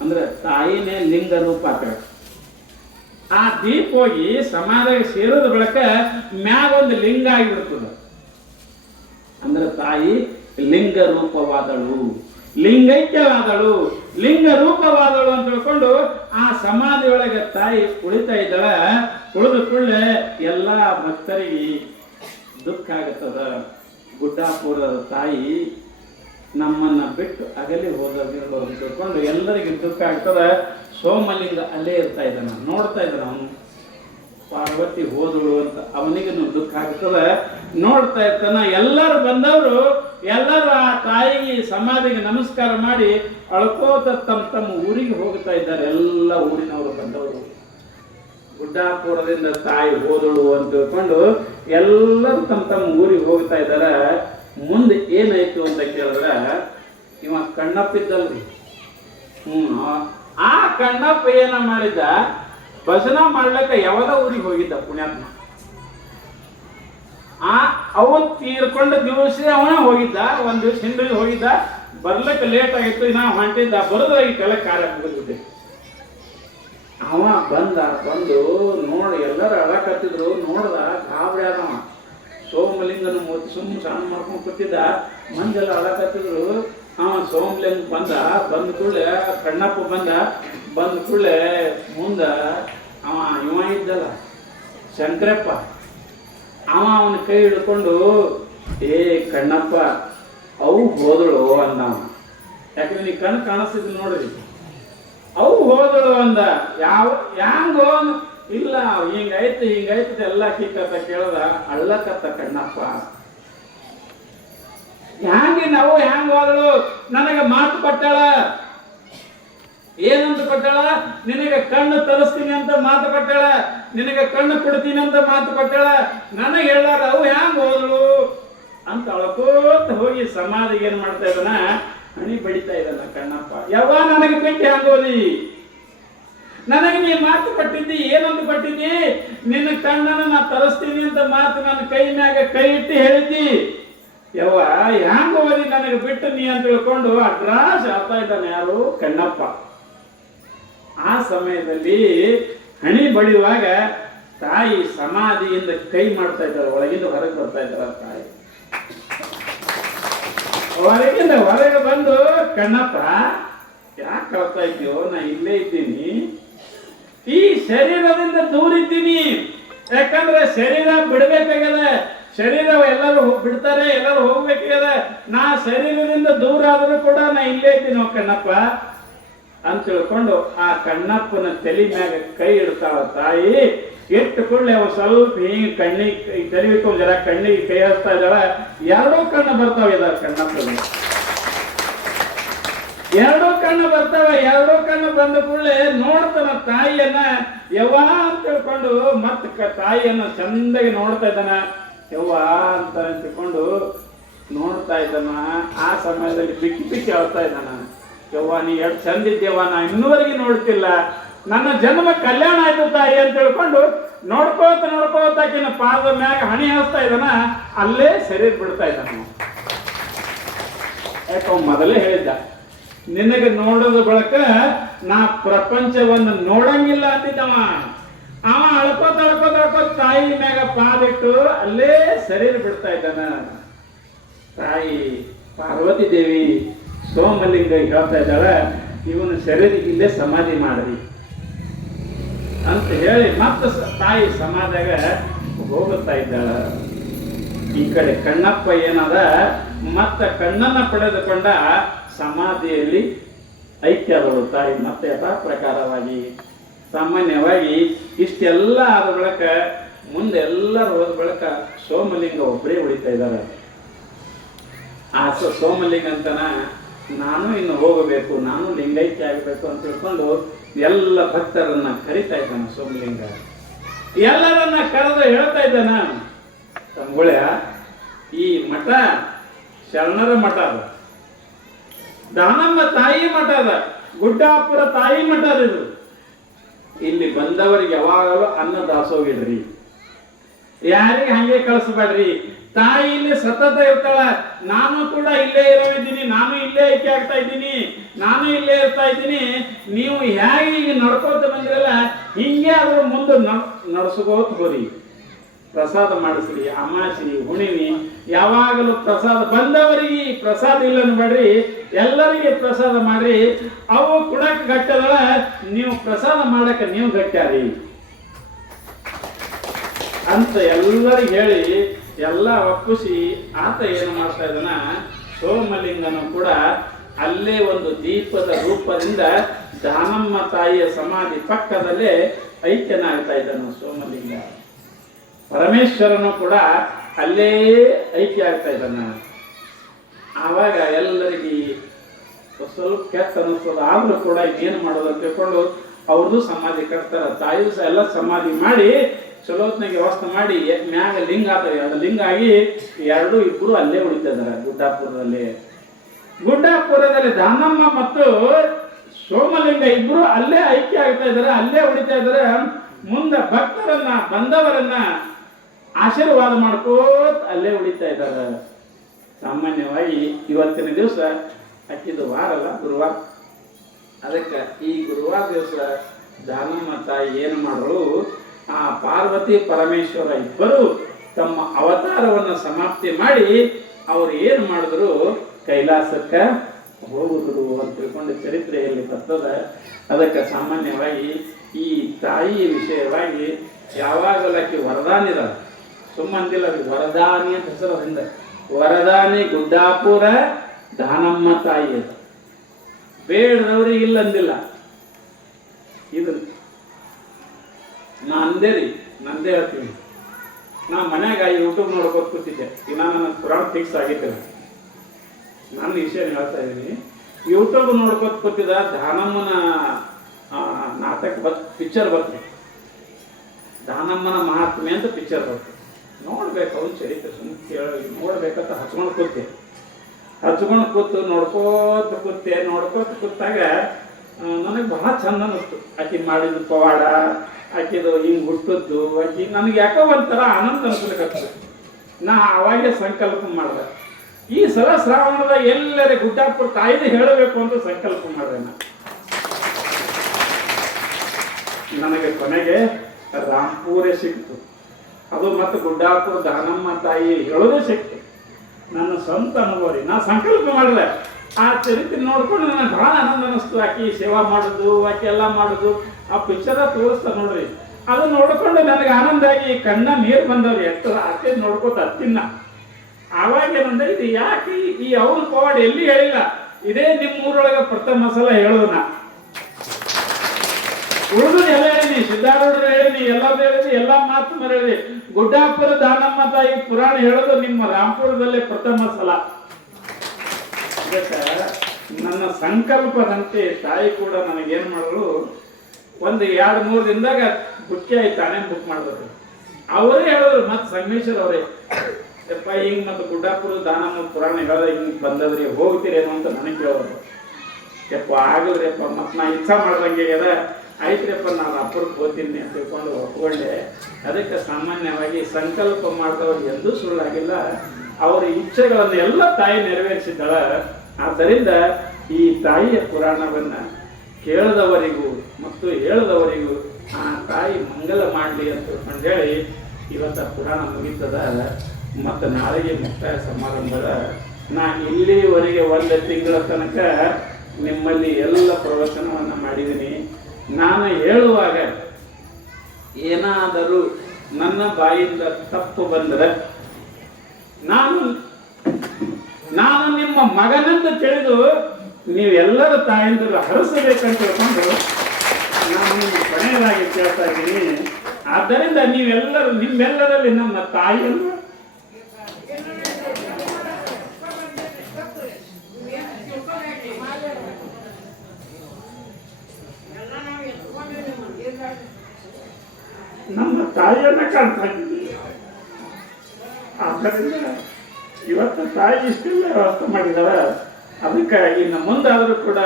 ಅಂದ್ರೆ ತಾಯಿನೇ ಲಿಂಗ ರೂಪ ಆಗ್ತಾಳೆ. ಆ ದೀಪ ಹೋಗಿ ಸಮಾಧಿಗೆ ಸೇರೋದ ಬಳಕ ಮ್ಯಾಗ ಒಂದು ಲಿಂಗ ಆಗಿಬಿಡ್ತದ. ಅಂದ್ರೆ ತಾಯಿ ಲಿಂಗ ರೂಪವಾದಳು, ಲಿಂಗೈಕ್ಯವಾದಳು, ಲಿಂಗ ರೂಪವಾದಳು ಅಂತ ತಿಳ್ಕೊಂಡು ಆ ಸಮಾಧಿ ಒಳಗೆ ತಾಯಿ ಉಳಿತಾ ಇದ್ದಾಳ. ಉಳಿದ ಕೂಡಲೇ ಎಲ್ಲ ಭಕ್ತರಿಗೆ ದುಃಖ ಆಗುತ್ತದ. ಗುಡ್ಡಾಪುರದ ತಾಯಿ ನಮ್ಮನ್ನ ಬಿಟ್ಟು ಅಗಲಿ ಹೋದವರು ಅಂತ ತಿಳ್ಕೊಂಡು ಎಲ್ಲರಿಗೆ ದುಃಖ ಆಗ್ತದ. ಸೋಮಲಿಂಗ ಅಲ್ಲೇ ಇರ್ತಾ ಇದ್ದಾನ, ನೋಡ್ತಾ ಇದ್ದಾನ. ಅವನು ಪಾರ್ವತಿ ಹೋದಳು ಅಂತ ಅವನಿಗೂ ದುಃಖ ಆಗ್ತದ, ನೋಡ್ತಾ ಇರ್ತಾನ. ಎಲ್ಲರೂ ಬಂದವರು ಎಲ್ಲರೂ ಆ ತಾಯಿಗೆ ಸಮಾಧಿಗೆ ನಮಸ್ಕಾರ ಮಾಡಿ ಅಳ್ಕೋತ ತಮ್ಮ ತಮ್ಮ ಊರಿಗೆ ಹೋಗ್ತಾ ಇದ್ದಾರೆ. ಎಲ್ಲ ಊರಿನವರು ಬಂದವರು ಗುಡ್ಡಾಪುರದಿಂದ ತಾಯಿ ಹೋದಳು ಅಂತ ತಿಳ್ಕೊಂಡು ಎಲ್ಲರೂ ತಮ್ಮ ತಮ್ಮ ಊರಿಗೆ ಹೋಗ್ತಾ ಇದ್ದಾರೆ. ಮುಂದೆ ಏನಾಯ್ತು ಅಂತ ಕೇಳಿದ್ರೆ, ಇವ ಕಣ್ಣಪ್ಪಿದ್ದಲ್ರಿ, ಆ ಕಣ್ಣಪ್ಪ ಏನ ಮಾಡಿದ, ಭಜನ ಮಾಡ್ಲಿಕ್ಕೆ ಯಾವದ ಊರಿಗೆ ಹೋಗಿದ್ದ ಪುಣ್ಯಾತ್ಮ. ಅವತ್ತು ತೀರ್ಕೊಂಡ ದಿವಸ ಅವನ ಹೋಗಿದ್ದ, ಒಂದ್ ದಿವಸ ಹಿಂದೆ ಹೋಗಿದ್ದ. ಬರ್ಲಿಕ್ಕೆ ಲೇಟ್ ಆಗಿತ್ತು, ಇನ್ನ ಹೊಂಟಿದ್ದ. ಬರೋದಾಗಿತ್ತೆಲ್ಲ ಕಾರ್ಯ ಮುಗಿದ್ಬಿಟ್ಟೆ. ಅವ ಬಂದು ನೋಡಿ ಎಲ್ಲರೂ ಅಳಕತ್ತಿದ್ರು. ನೋಡ್ದ, ಗಾಬರಿ ಆದವ. ಸೋಮಲಿಂಗನ ಮೂರ್ತಿ ಸುಮ್ಮನೆ ಸಣ್ಣ ಮಾಡ್ಕೊಂಡು ಕೂತಿದ್ದ. ಮಂದೆಲ್ಲ ಅಳಕತ್ತಿದ್ರು. ಅವ ಸೋಮಲಿಂಗ ಬಂದ ಕೂಡಲೇ ಕಣ್ಣಪ್ಪ ಬಂದ ಕೂಡಲೇ ಮುಂದ ಇವ ಇದ್ದಲ್ಲ ಶಂಕರಪ್ಪ, ಅವನ ಕೈ ಹಿಡ್ಕೊಂಡು, ಏ ಕಣ್ಣಪ್ಪ, ಅವು ಹೋದಳು ಅಂದ. ಯಾಕಂದ್ರೆ ನೀ ಕಣ್ಣು ಕಾಣಿಸ್ತಿದ್ ನೋಡ್ರಿ, ಅವು ಹೋದಳು ಅಂದ. ಹ್ಯಾಂಗೋ ಇಲ್ಲ ಹಿಂಗಾಯ್ತು ಎಲ್ಲ ಕಿಕ್ಕತ್ತ ಕೇಳ್ದ ಅಳ್ಳಕತ್ತ ಕಣ್ಣಪ್ಪ. ಹ್ಯಾಂಗೆ ನಾವು ಹ್ಯಾಂಗ ಹೋದಳು? ನನಗ ಮಾತು ಕೊಟ್ಟಾಳ. ಏನಂತ ಕೊಟ್ಟಾಳ? ನಿನಗೆ ಕಣ್ಣು ತರಿಸ್ತೀನಿ ಅಂತ ಮಾತು ಕೊಟ್ಟಾಳ, ನಿನಗೆ ಕಣ್ಣು ಕೊಡ್ತೀನಿ ಅಂತ ಮಾತು ಕೊಟ್ಟಾಳ. ನನಗೆ ಹೇಳಾರ ಅವು ಹ್ಯಾಂಗ ಹೋದಳು ಅಂತ ಅಳ್ಕೋತ ಹೋಗಿ ಸಮಾಧಿಗೆ ಏನ್ ಮಾಡ್ತಾ ಇದ್ದಾನ, ಹಣಿ ಬಡಿತಾ ಇದ್ದಾನ ಕಣ್ಣಪ್ಪ. ಯಾವ ನನಗೆ ಬಿಟ್ಟು ಹ್ಯಾಂಗ ಹೋದಿ? ನನಗೆ ನೀ ಮಾತು ಕೊಟ್ಟಿದ್ದಿ, ಏನಂತ ಕೊಟ್ಟಿದ್ದಿ? ನಿನ್ನ ಕಣ್ಣನ್ನು ನಾ ತರಿಸ್ತೀನಿ ಅಂತ ಮಾತು ನನ್ನ ಕೈ ಮ್ಯಾಗ ಕೈ ಇಟ್ಟು ಹೇಳಿದ್ದಿ. ಯವ್ವ ಹ್ಯಾಂಗ ಹೋದಿ ನನಗೆ ಬಿಟ್ಟು ನೀ ಅಂತ ತಿಳ್ಕೊಂಡು ಅಡ್ರಾಸ್ ಆಗ್ತಾ ಇದ್ದಾನೆ ಯಾರು? ಕಣ್ಣಪ್ಪ. ಆ ಸಮಯದಲ್ಲಿ ಹಣಿ ಬಡಿಯುವಾಗ ತಾಯಿ ಸಮಾಧಿಯಿಂದ ಕೈ ಮಾಡ್ತಾ ಇದ್ದಾರೆ, ಒಳಗಿಂದ ಹೊರಗೆ ಬರ್ತಾ ಇದ್ದಾರೆ ತಾಯಿ. ಹೊರಗಿಂದ ಹೊರಗೆ ಬಂದು ಕಣ್ಣಪ್ಪ ಯಾಕೆ ಕಳ್ತಾ ಇದ್ದೀವೋ? ನಾ ಇಲ್ಲೇ ಇದ್ದೀನಿ, ಈ ಶರೀರದಿಂದ ದೂರ ಇದ್ದೀನಿ. ಯಾಕಂದ್ರೆ ಶರೀರ ಬಿಡ್ಬೇಕಾಗ್ಯದ, ಶರೀರ ಎಲ್ಲರೂ ಬಿಡ್ತಾರೆ, ಎಲ್ಲರೂ ಹೋಗ್ಬೇಕಾಗ್ಯದ. ನಾ ಶರೀರದಿಂದ ದೂರ ಆದರೂ ಕೂಡ ನಾ ಇಲ್ಲೇ ಇದ್ದೀನಿ ಕಣ್ಣಪ್ಪ ಅಂತ ತಿಳ್ಕೊಂಡು ಆ ಕಣ್ಣಪ್ಪನ ತಲೆ ಮ್ಯಾಗ ಕೈ ಇಡ್ತಾಳ ತಾಯಿ. ಇಟ್ಟು ಕೂಡಲೇ ಅವ ಸ್ವಲ್ಪ ಹಿಂಗೆ ಕಣ್ಣಿಗೆ ತೆಲಿಬೇಕು, ಜರ ಕಣ್ಣಿಗೆ ಕೈ ಹಚ್ತಾ ಇದ್ದಾಳ. ಎರಡೂ ಕಣ್ಣು ಬರ್ತಾವ ಇದಾರೆ ಕಣ್ಣಪ್ಪನ, ಎರಡೂ ಕಣ್ಣು ಬರ್ತಾವ. ಎರಡೂ ಕಣ್ಣು ಬಂದ ಕೂಡಲೇ ನೋಡ್ತಾನ ತಾಯಿಯನ್ನ. ಯವ್ವ ಅಂತ ತಿಳ್ಕೊಂಡು ಮತ್ತ ತಾಯಿಯನ್ನ ಚಂದಾಗಿ ನೋಡ್ತಾ ಇದ್ದಾನ. ಯವ್ವ ಅಂತ ತಿಳ್ಕೊಂಡು ನೋಡ್ತಾ ಇದ್ದಾನ. ಆ ಸಮಯದಲ್ಲಿ ಬಿಕ್ಕಿ ಹೇಳ್ತಾ ಇದ್ದಾನ, ಯವ್ವ ನೀ ಎಷ್ಟು ಚಂದಿದ್ದೇವ, ನಾ ಇನ್ನೂವರೆಗೆ ನೋಡ್ತಿಲ್ಲ, ನನ್ನ ಜನ್ಮ ಕಲ್ಯಾಣ ಆಯ್ತು ತಾಯಿ ಅಂತ ತಿಳ್ಕೊಂಡು ನೋಡ್ಕೋತ ಆಕಿನ ಪಾದದ ಮ್ಯಾಗ ಹಣಿ ಹಾಸ್ತಾ ಇದ್ದಾನ. ಅಲ್ಲೇ ಶರೀರ ಬಿಡ್ತಾ ಇದ್ದಾನ. ಯಾಕ ಮೊದಲೇ ಹೇಳಿದ್ದ, ನಿನಗೆ ನೋಡೋದ ಬಳಕ ನಾ ಪ್ರಪಂಚವನ್ನು ನೋಡಂಗಿಲ್ಲ ಅಂತಿದ್ದವ. ಅವ ಅಳ್ಕೋತ ತಾಯಿ ಮ್ಯಾಗ ಪಾದಿಟ್ಟು ಅಲ್ಲೇ ಶರೀರ ಬಿಡ್ತಾ ಇದ್ದಾನ. ತಾಯಿ ಪಾರ್ವತಿ ದೇವಿ ಸೋಮಲಿಂಗ ಹೇಳ್ತಾ ಇದ್ದಾಳ, ಇವನು ಶರೀರಿಗೆ ಇಲ್ಲೇ ಸಮಾಧಿ ಮಾಡ್ರಿ ಅಂತ ಹೇಳಿ ಮತ್ತೆ ತಾಯಿ ಸಮಾಧಿಯಾಗ ಹೋಗುತ್ತಾ ಇದ್ದಾಳ. ಈ ಕಡೆ ಕಣ್ಣಪ್ಪ ಏನದ ಮತ್ತ ಕಣ್ಣನ್ನ ಪಡೆದುಕೊಂಡ ಸಮಾಧಿಯಲ್ಲಿ ಐಕ್ಯಗಳು ತಾಯಿ ಮತ್ತೆ ಯಥಾ ಪ್ರಕಾರವಾಗಿ ಸಾಮಾನ್ಯವಾಗಿ ಇಷ್ಟೆಲ್ಲ ಆದ ಬಳಿಕ ಮುಂದೆ ಎಲ್ಲರೂ ಹೋದ ಬಳಿಕ ಸೋಮಲಿಂಗ ಒಬ್ಬರೇ ಉಳಿತಾ ಇದ್ದಾರೆ. ಆ ಸೋಮಲಿಂಗ ಅಂತನ ನಾನು ಇನ್ನು ಹೋಗಬೇಕು, ನಾನು ಲಿಂಗೈಕ್ಯ ಆಗಬೇಕು ಅಂತ ತಿಳ್ಕೊಂಡು ಎಲ್ಲ ಭಕ್ತರನ್ನ ಕರಿತಾ ಇದ್ದಾನ ಸೋಮಲಿಂಗ. ಎಲ್ಲರನ್ನ ಕರೆದು ಹೇಳ್ತಾ ಇದ್ದಾನ, ತಂಗುಳ್ಯ ಈ ಮಠ ಶರಣರ ಮಠ ಅದ, ದಾನಮ್ಮ ತಾಯಿ ಮಠ ಅದ, ಗುಡ್ಡಾಪುರ ತಾಯಿ ಮಠ ಅದ. ಇದು ಇಲ್ಲಿ ಬಂದವರಿಗೆ ಯಾವಾಗಲೂ ಅನ್ನ ದಾಸೋಗಿಡ್ರಿ, ಯಾರಿಗೆ ಹಂಗೆ ಕಳಿಸ್ಬೇಡ್ರಿ. ತಾಯಿ ಇಲ್ಲಿ ಸತತ ಇರ್ತಾಳ. ನಾನು ಕೂಡ ಇಲ್ಲೇ ಇರೋದಿದ್ದೀನಿ, ನಾನು ಇಲ್ಲೇ ಐಕ್ಯ ಆಗ್ತಾ ಇದ್ದೀನಿ, ನಾನು ಇಲ್ಲೇ ಇರ್ತಾ ಇದ್ದೀನಿ. ನೀವು ಹೇಗೆ ಈಗ ನಡ್ಕೋತ ಬಂದ್ರಲ್ಲ ಹಿಂಗೆ ಅದ್ರ ಮುಂದೆ ನಡ್ಸ್ಕೋತ ಹೋರಿ. ಪ್ರಸಾದ ಮಾಡಿಸ್ರಿ, ಅಮಾಸಿ ಹುಣಿಮಿ ಯಾವಾಗಲೂ ಪ್ರಸಾದ. ಬಂದವರಿಗೆ ಪ್ರಸಾದ ಇಲ್ಲ ಅನ್ಬೇಡ್ರಿ, ಎಲ್ಲರಿಗೆ ಪ್ರಸಾದ ಮಾಡ್ರಿ. ಅವು ಕುಡಕ್ ಗಟ್ಟದಳ, ನೀವು ಪ್ರಸಾದ ಮಾಡಕ ನೀವು ಗಟ್ಟ್ಯಾರಿ ಅಂತ ಎಲ್ಲರಿಗೆ ಹೇಳಿ ಎಲ್ಲ ಒಪ್ಪಿಸಿ ಆತ ಏನು ಮಾಡ್ತಾ ಇದ್ದಾನ, ಸೋಮಲಿಂಗನು ಕೂಡ ಅಲ್ಲೇ ಒಂದು ದೀಪದ ರೂಪದಿಂದ ದಾನಮ್ಮ ತಾಯಿಯ ಸಮಾಧಿ ಪಕ್ಕದಲ್ಲೇ ಐಕ್ಯನಾಗ್ತಾ ಇದ್ದಾನ ಸೋಮಲಿಂಗ. ಪರಮೇಶ್ವರನು ಕೂಡ ಅಲ್ಲೇ ಐಕ್ಯ ಆಗ್ತಾ ಇದ್ದಾನ. ಆವಾಗ ಎಲ್ಲರಿಗೆ ಸ್ವಲ್ಪ ಕೆಟ್ಟ ಅನ್ನಿಸ್ತದ, ಆದ್ರೂ ಕೂಡ ಏನು ಮಾಡೋದು ಅಂತ ತಿಳ್ಕೊಂಡು ಅವ್ರದ್ದು ಸಮಾಧಿ ಕಟ್ತಾರ. ತಾಯಿಯು ಸಹ ಎಲ್ಲ ಸಮಾಧಿ ಮಾಡಿ ಚಲೋತ್ನಾಗೆ ವ್ಯವಸ್ಥೆ ಮಾಡಿ ಮ್ಯಾಗ ಲಿಂಗ ಆಗ್ತದೆ. ಎರಡು ಲಿಂಗ ಆಗಿ ಇಬ್ಬರು ಅಲ್ಲೇ ಉಳಿತಾ ಇದಾರೆ ಗುಡ್ಡಾಪುರದಲ್ಲಿ ದಾನಮ್ಮ ಮತ್ತು ಸೋಮಲಿಂಗ ಇಬ್ರು ಅಲ್ಲೇ ಐಕ್ಯ ಆಗ್ತಾ ಇದ್ದಾರೆ, ಅಲ್ಲೇ ಉಳಿತಾ ಇದ್ದಾರೆ. ಮುಂದೆ ಭಕ್ತರನ್ನ ಬಂದವರನ್ನ ಆಶೀರ್ವಾದ ಮಾಡ್ಕೋತ ಅಲ್ಲೇ ಉಳಿತಾ ಇದ್ದಾರೆ. ಸಾಮಾನ್ಯವಾಗಿ ಇವತ್ತಿನ ದಿವಸ ಅಕ್ಕಿದು ವಾರ ಅಲ್ಲ, ಗುರುವಾರ. ಅದಕ್ಕೆ ಈ ಗುರುವಾರ ದಿವಸ ದಾನಮ್ಮ ತಾಯಿ ಏನು ಮಾಡ್ರು, ಆ ಪಾರ್ವತಿ ಪರಮೇಶ್ವರ ಇಬ್ಬರು ತಮ್ಮ ಅವತಾರವನ್ನು ಸಮಾಪ್ತಿ ಮಾಡಿ ಅವ್ರು ಏನು ಮಾಡಿದ್ರು, ಕೈಲಾಸಕ್ಕೆ ಹೋಗುದ್ರು ಅಂತ ತಿಳ್ಕೊಂಡು ಚರಿತ್ರೆಯಲ್ಲಿ ಬರ್ತದ. ಅದಕ್ಕೆ ಸಾಮಾನ್ಯವಾಗಿ ಈ ತಾಯಿ ವಿಷಯವಾಗಿ ಯಾವಾಗಲೂ ಆಕೆ ವರದಾನಿದ, ಸುಮ್ಮಂದಿಲ್ಲ, ವರದಾನಿ ಅಂತ ಹೆಸರು. ಅದರಿಂದ ವರದಾನಿ ಗುಡ್ಡಾಪುರ ದಾನಮ್ಮ ತಾಯಿ ಅದು. ಬೇಡದವ್ರಿಗೆ ಇಲ್ಲ ಅಂದಿಲ್ಲ. ಇದು ನಾ ಅಂದೇ ರೀ ನಂದೇ ಹೇಳ್ತೀನಿ. ನಾ ಮನ್ಯಾಗ ಯೂಟ್ಯೂಬ್ ನೋಡ್ಕೋತ ಕೂತಿದ್ದೆ. ಇನ್ನ ನನ್ನ ಪುರಾಣ ಫಿಕ್ಸ್ ಆಗಿದ್ದಿಲ್ಲ. ನನ್ನ ವಿಷಯ ಹೇಳ್ತಾ ಇದ್ದೀನಿ. ಯೂಟ್ಯೂಬ್ ನೋಡ್ಕೋತ ಕೂತಿದ್ದ ದಾನಮ್ಮನ ನಾಟಕ ಪಿಕ್ಚರ್ ಬರ್ತೀವಿ. ದಾನಮ್ಮನ ಮಹಾತ್ಮೆ ಅಂತ ಪಿಕ್ಚರ್ ಬರ್ತೀವಿ. ನೋಡ್ಬೇಕು ಅವ್ನು ಚರಿತ್ರೆ ಸುಮ್ಮನೆ ಕೇಳಿ ನೋಡ್ಬೇಕಂತ ಹಚ್ಕೊಂಡು ಕೂತು ನೋಡ್ಕೋತ ಕೂತಾಗ ನನಗೆ ಬಹಳ ಚಂದ ಅನ್ನಿಸ್ತು. ಆಕಿ ಮಾಡಿದ ಪವಾಡ, ಆಕಿದು ಹಿಂಗೆ ಹುಟ್ಟದ್ದು, ಆಕಿ ನನಗೆ ಯಾಕೋ ಒಂಥರ ಆನಂದ ಅನ್ಸ್ಲಿಕ್ಕೆ. ನಾ ಅವಾಗೇ ಸಂಕಲ್ಪ ಮಾಡಿದೆ, ಈ ಸಲ ಶ್ರಾವಣದ ಎಲ್ಲರೇ ಗುಡ್ಡಾಪುರ ತಾಯಿದೆ ಹೇಳಬೇಕು ಅಂತ ಸಂಕಲ್ಪ ಮಾಡಿದೆ. ನನಗೆ ಕೊನೆಗೆ ರಾಂಪೂರೇ ಸಿಕ್ತು. ಅದು ಮತ್ತು ಗುಡ್ಡಾಪುರ ದಾನಮ್ಮ ತಾಯಿ ಹೇಳೋದೇ ಸಿಕ್ತು. ನನ್ನ ಸ್ವಂತ ಅನುಭವ ರೀ. ನಾ ಸಂಕಲ್ಪ ಮಾಡಿದೆ. ಆ ಚರಿತ್ರೆ ನೋಡ್ಕೊಂಡು ನನಗೆ ಬಹಳ ಆನಂದ ಅನ್ನಿಸ್ತು. ಆಕಿ ಸೇವಾ ಮಾಡೋದು, ಆಕೆ ಎಲ್ಲ ಮಾಡೋದು, ಆ ಪಿಕ್ಚರ ತೋರಿಸ್ತಾ ನೋಡ್ರಿ. ಅದು ನೋಡ್ಕೊಂಡು ನನಗೆ ಆನಂದ ಆಗಿ ಕಣ್ಣ ನೀರು ಬಂದವ್ರಿ. ಎತ್ತ ಆಕೆ ನೋಡ್ಕೋತ ಹತ್ತಿನ ಆವಾಗ ಏನಂದ್ರೆ ಇದು ಯಾಕೆ ಈ ಅವ್ರ ಪವಾಡ ಎಲ್ಲಿ ಹೇಳಿಲ್ಲ, ಇದೇ ನಿಮ್ಮೂರೊಳಗೆ ಪ್ರಥಮ ಸಲ ಹೇಳೋದು. ನಾ ಉಳಿದು ಎಲ್ಲ ಹೇಳಿನಿ, ಸಿದ್ಧಾರೂಢರು ಹೇಳಿನಿ, ಎಲ್ಲರೂ ಹೇಳಿನಿ, ಎಲ್ಲ ಮಾತು ಹೇಳಿನಿ. ಗುಡ್ಡಾಪುರ ದಾನಮ್ಮ ತಾಯಿ ಪುರಾಣ ಹೇಳೋದು ನಿಮ್ಮ ರಾಂಪುರದಲ್ಲೇ ಪ್ರಥಮ ಸಲ. ನನ್ನ ಸಂಕಲ್ಪದಂತೆ ತಾಯಿ ಕೂಡ ನನಗೇನು ಮಾಡಿದ್ರು, ಒಂದು 2-3 ದಿನದಾಗ ಬುಕ್ಕಿ ಆಯ್ತು, ತಾನೇ ಬುಕ್ ಮಾಡಿದ್ರು. ಅವರೇ ಹೇಳಿದ್ರು, ಮತ್ತು ಸಂಗಮೇಶ್ವರ್ ಅವರೇ, ಯಪ್ಪ ಹಿಂಗೆ ಮತ್ತು ಗುಡ್ಡಾಪುರ ದಾನಮ್ಮ ಪುರಾಣ ಹೇಳೋದ ಹಿಂಗೆ ಬಂದದ್ರಿ, ಹೋಗ್ತೀರೇನೋ ಅಂತ ನನಗೆ ಕೇಳೋದು. ಯಪ್ಪ ಆಗಲ್ರಿಯಪ್ಪ, ಮತ್ತು ನಾ ಇಚ್ಛಾ ಮಾಡ್ದಂಗೆ ಅದ ಆಯ್ತ್ರಿಯಪ್ಪ, ನಾನು ಅಪ್ಪುರಕ್ಕೆ ಹೋಗ್ತೀನಿ ಅಂತ ತಿಳ್ಕೊಂಡು ಒಪ್ಕೊಂಡೆ. ಅದಕ್ಕೆ ಸಾಮಾನ್ಯವಾಗಿ ಸಂಕಲ್ಪ ಮಾಡಿದವ್ರು ಎಂದೂ ಸುಳ್ಳಾಗಿಲ್ಲ. ಅವರ ಇಚ್ಛೆಗಳನ್ನು ಎಲ್ಲ ತಾಯಿ ನೆರವೇರಿಸಿದ್ದಾಳ. ಆದ್ದರಿಂದ ಈ ತಾಯಿಯ ಪುರಾಣವನ್ನು ಕೇಳದವರಿಗೂ ಮತ್ತು ಹೇಳದವರಿಗೂ ಆ ತಾಯಿ ಮಂಗಲ ಮಾಡಲಿ ಅಂತ ಹೇಳಿ ಇವತ್ತು ಪುರಾಣ ಮುಗೀತದ. ಮತ್ತು ನಾಳೆಗೆ ಮುಕ್ತಾಯ ಸಮಾರಂಭದ. ನಾ ಇಲ್ಲಿವರೆಗೆ 1 ತಿಂಗಳ ತನಕ ನಿಮ್ಮಲ್ಲಿ ಎಲ್ಲ ಪ್ರವಚನವನ್ನು ಮಾಡಿದ್ದೀನಿ. ನಾನು ಹೇಳುವಾಗ ಏನಾದರೂ ನನ್ನ ಬಾಯಿಂದ ತಪ್ಪು ಬಂದರೆ ನಾನು ನಿಮ್ಮ ಮಗನಂತ ತಿಳಿದು ನೀವೆಲ್ಲರ ತಾಯಿಂದಲೂ ಹರಿಸಬೇಕಂತ ಹೇಳ್ಕೊಂಡು ನಾನು ನಿಮ್ಮ ಕೊನೆಯದಾಗಿ ಕೇಳ್ತಾ ಇದ್ದೀನಿ. ಆದ್ದರಿಂದ ನೀವೆಲ್ಲರೂ ನಿಮ್ಮೆಲ್ಲರಲ್ಲಿ ನಮ್ಮ ತಾಯಿಯನ್ನು ನಮ್ಮ ತಾಯಿಯನ್ನ ಕಾಣ್ತಾ ಇದ್ದೀವಿ. ಆದ್ದರಿಂದ ಇವತ್ತು ತಾಯಿ ಇಷ್ಟೆಲ್ಲ ವ್ಯವಸ್ಥೆ ಮಾಡಿದಾರ. ಅದಕ್ಕೆ ಇನ್ನು ಮುಂದಾದರೂ ಕೂಡ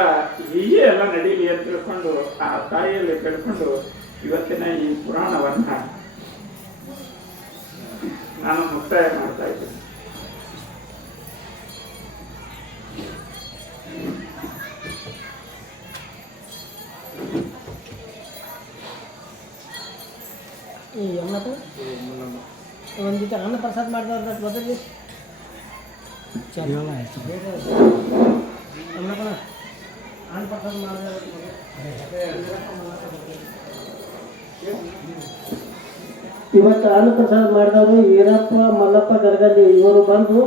ಹೀಗೆ ಎಲ್ಲ ನಡೀಲಿ ಅಂತ ತಿಳ್ಕೊಂಡು ಆ ತಾಯಿಯಲ್ಲಿ ಕೇಳ್ಕೊಂಡು ಇವತ್ತಿನ ಈ ಪುರಾಣವನ್ನ ನಾನು ಮುಕ್ತಾಯ ಮಾಡ್ತಾ ಇದ್ದೀನಿ. ಈ ಒಂದು ಜೊತೆ ಅನ್ನ ಪ್ರಸಾದ ಮಾಡಿದವ್ರ ಬದಲಿ ಅನ್ನ ಪ್ರಸಾದ ಮಾಡಿದ ಇವತ್ತು ಅನ್ನ ಪ್ರಸಾದ ಮಾಡಿದವರು ಈರಪ್ಪ ಮಲ್ಲಪ್ಪ ಗರ್ಗಲ್ಲಿ ಇವರು ಬಂದು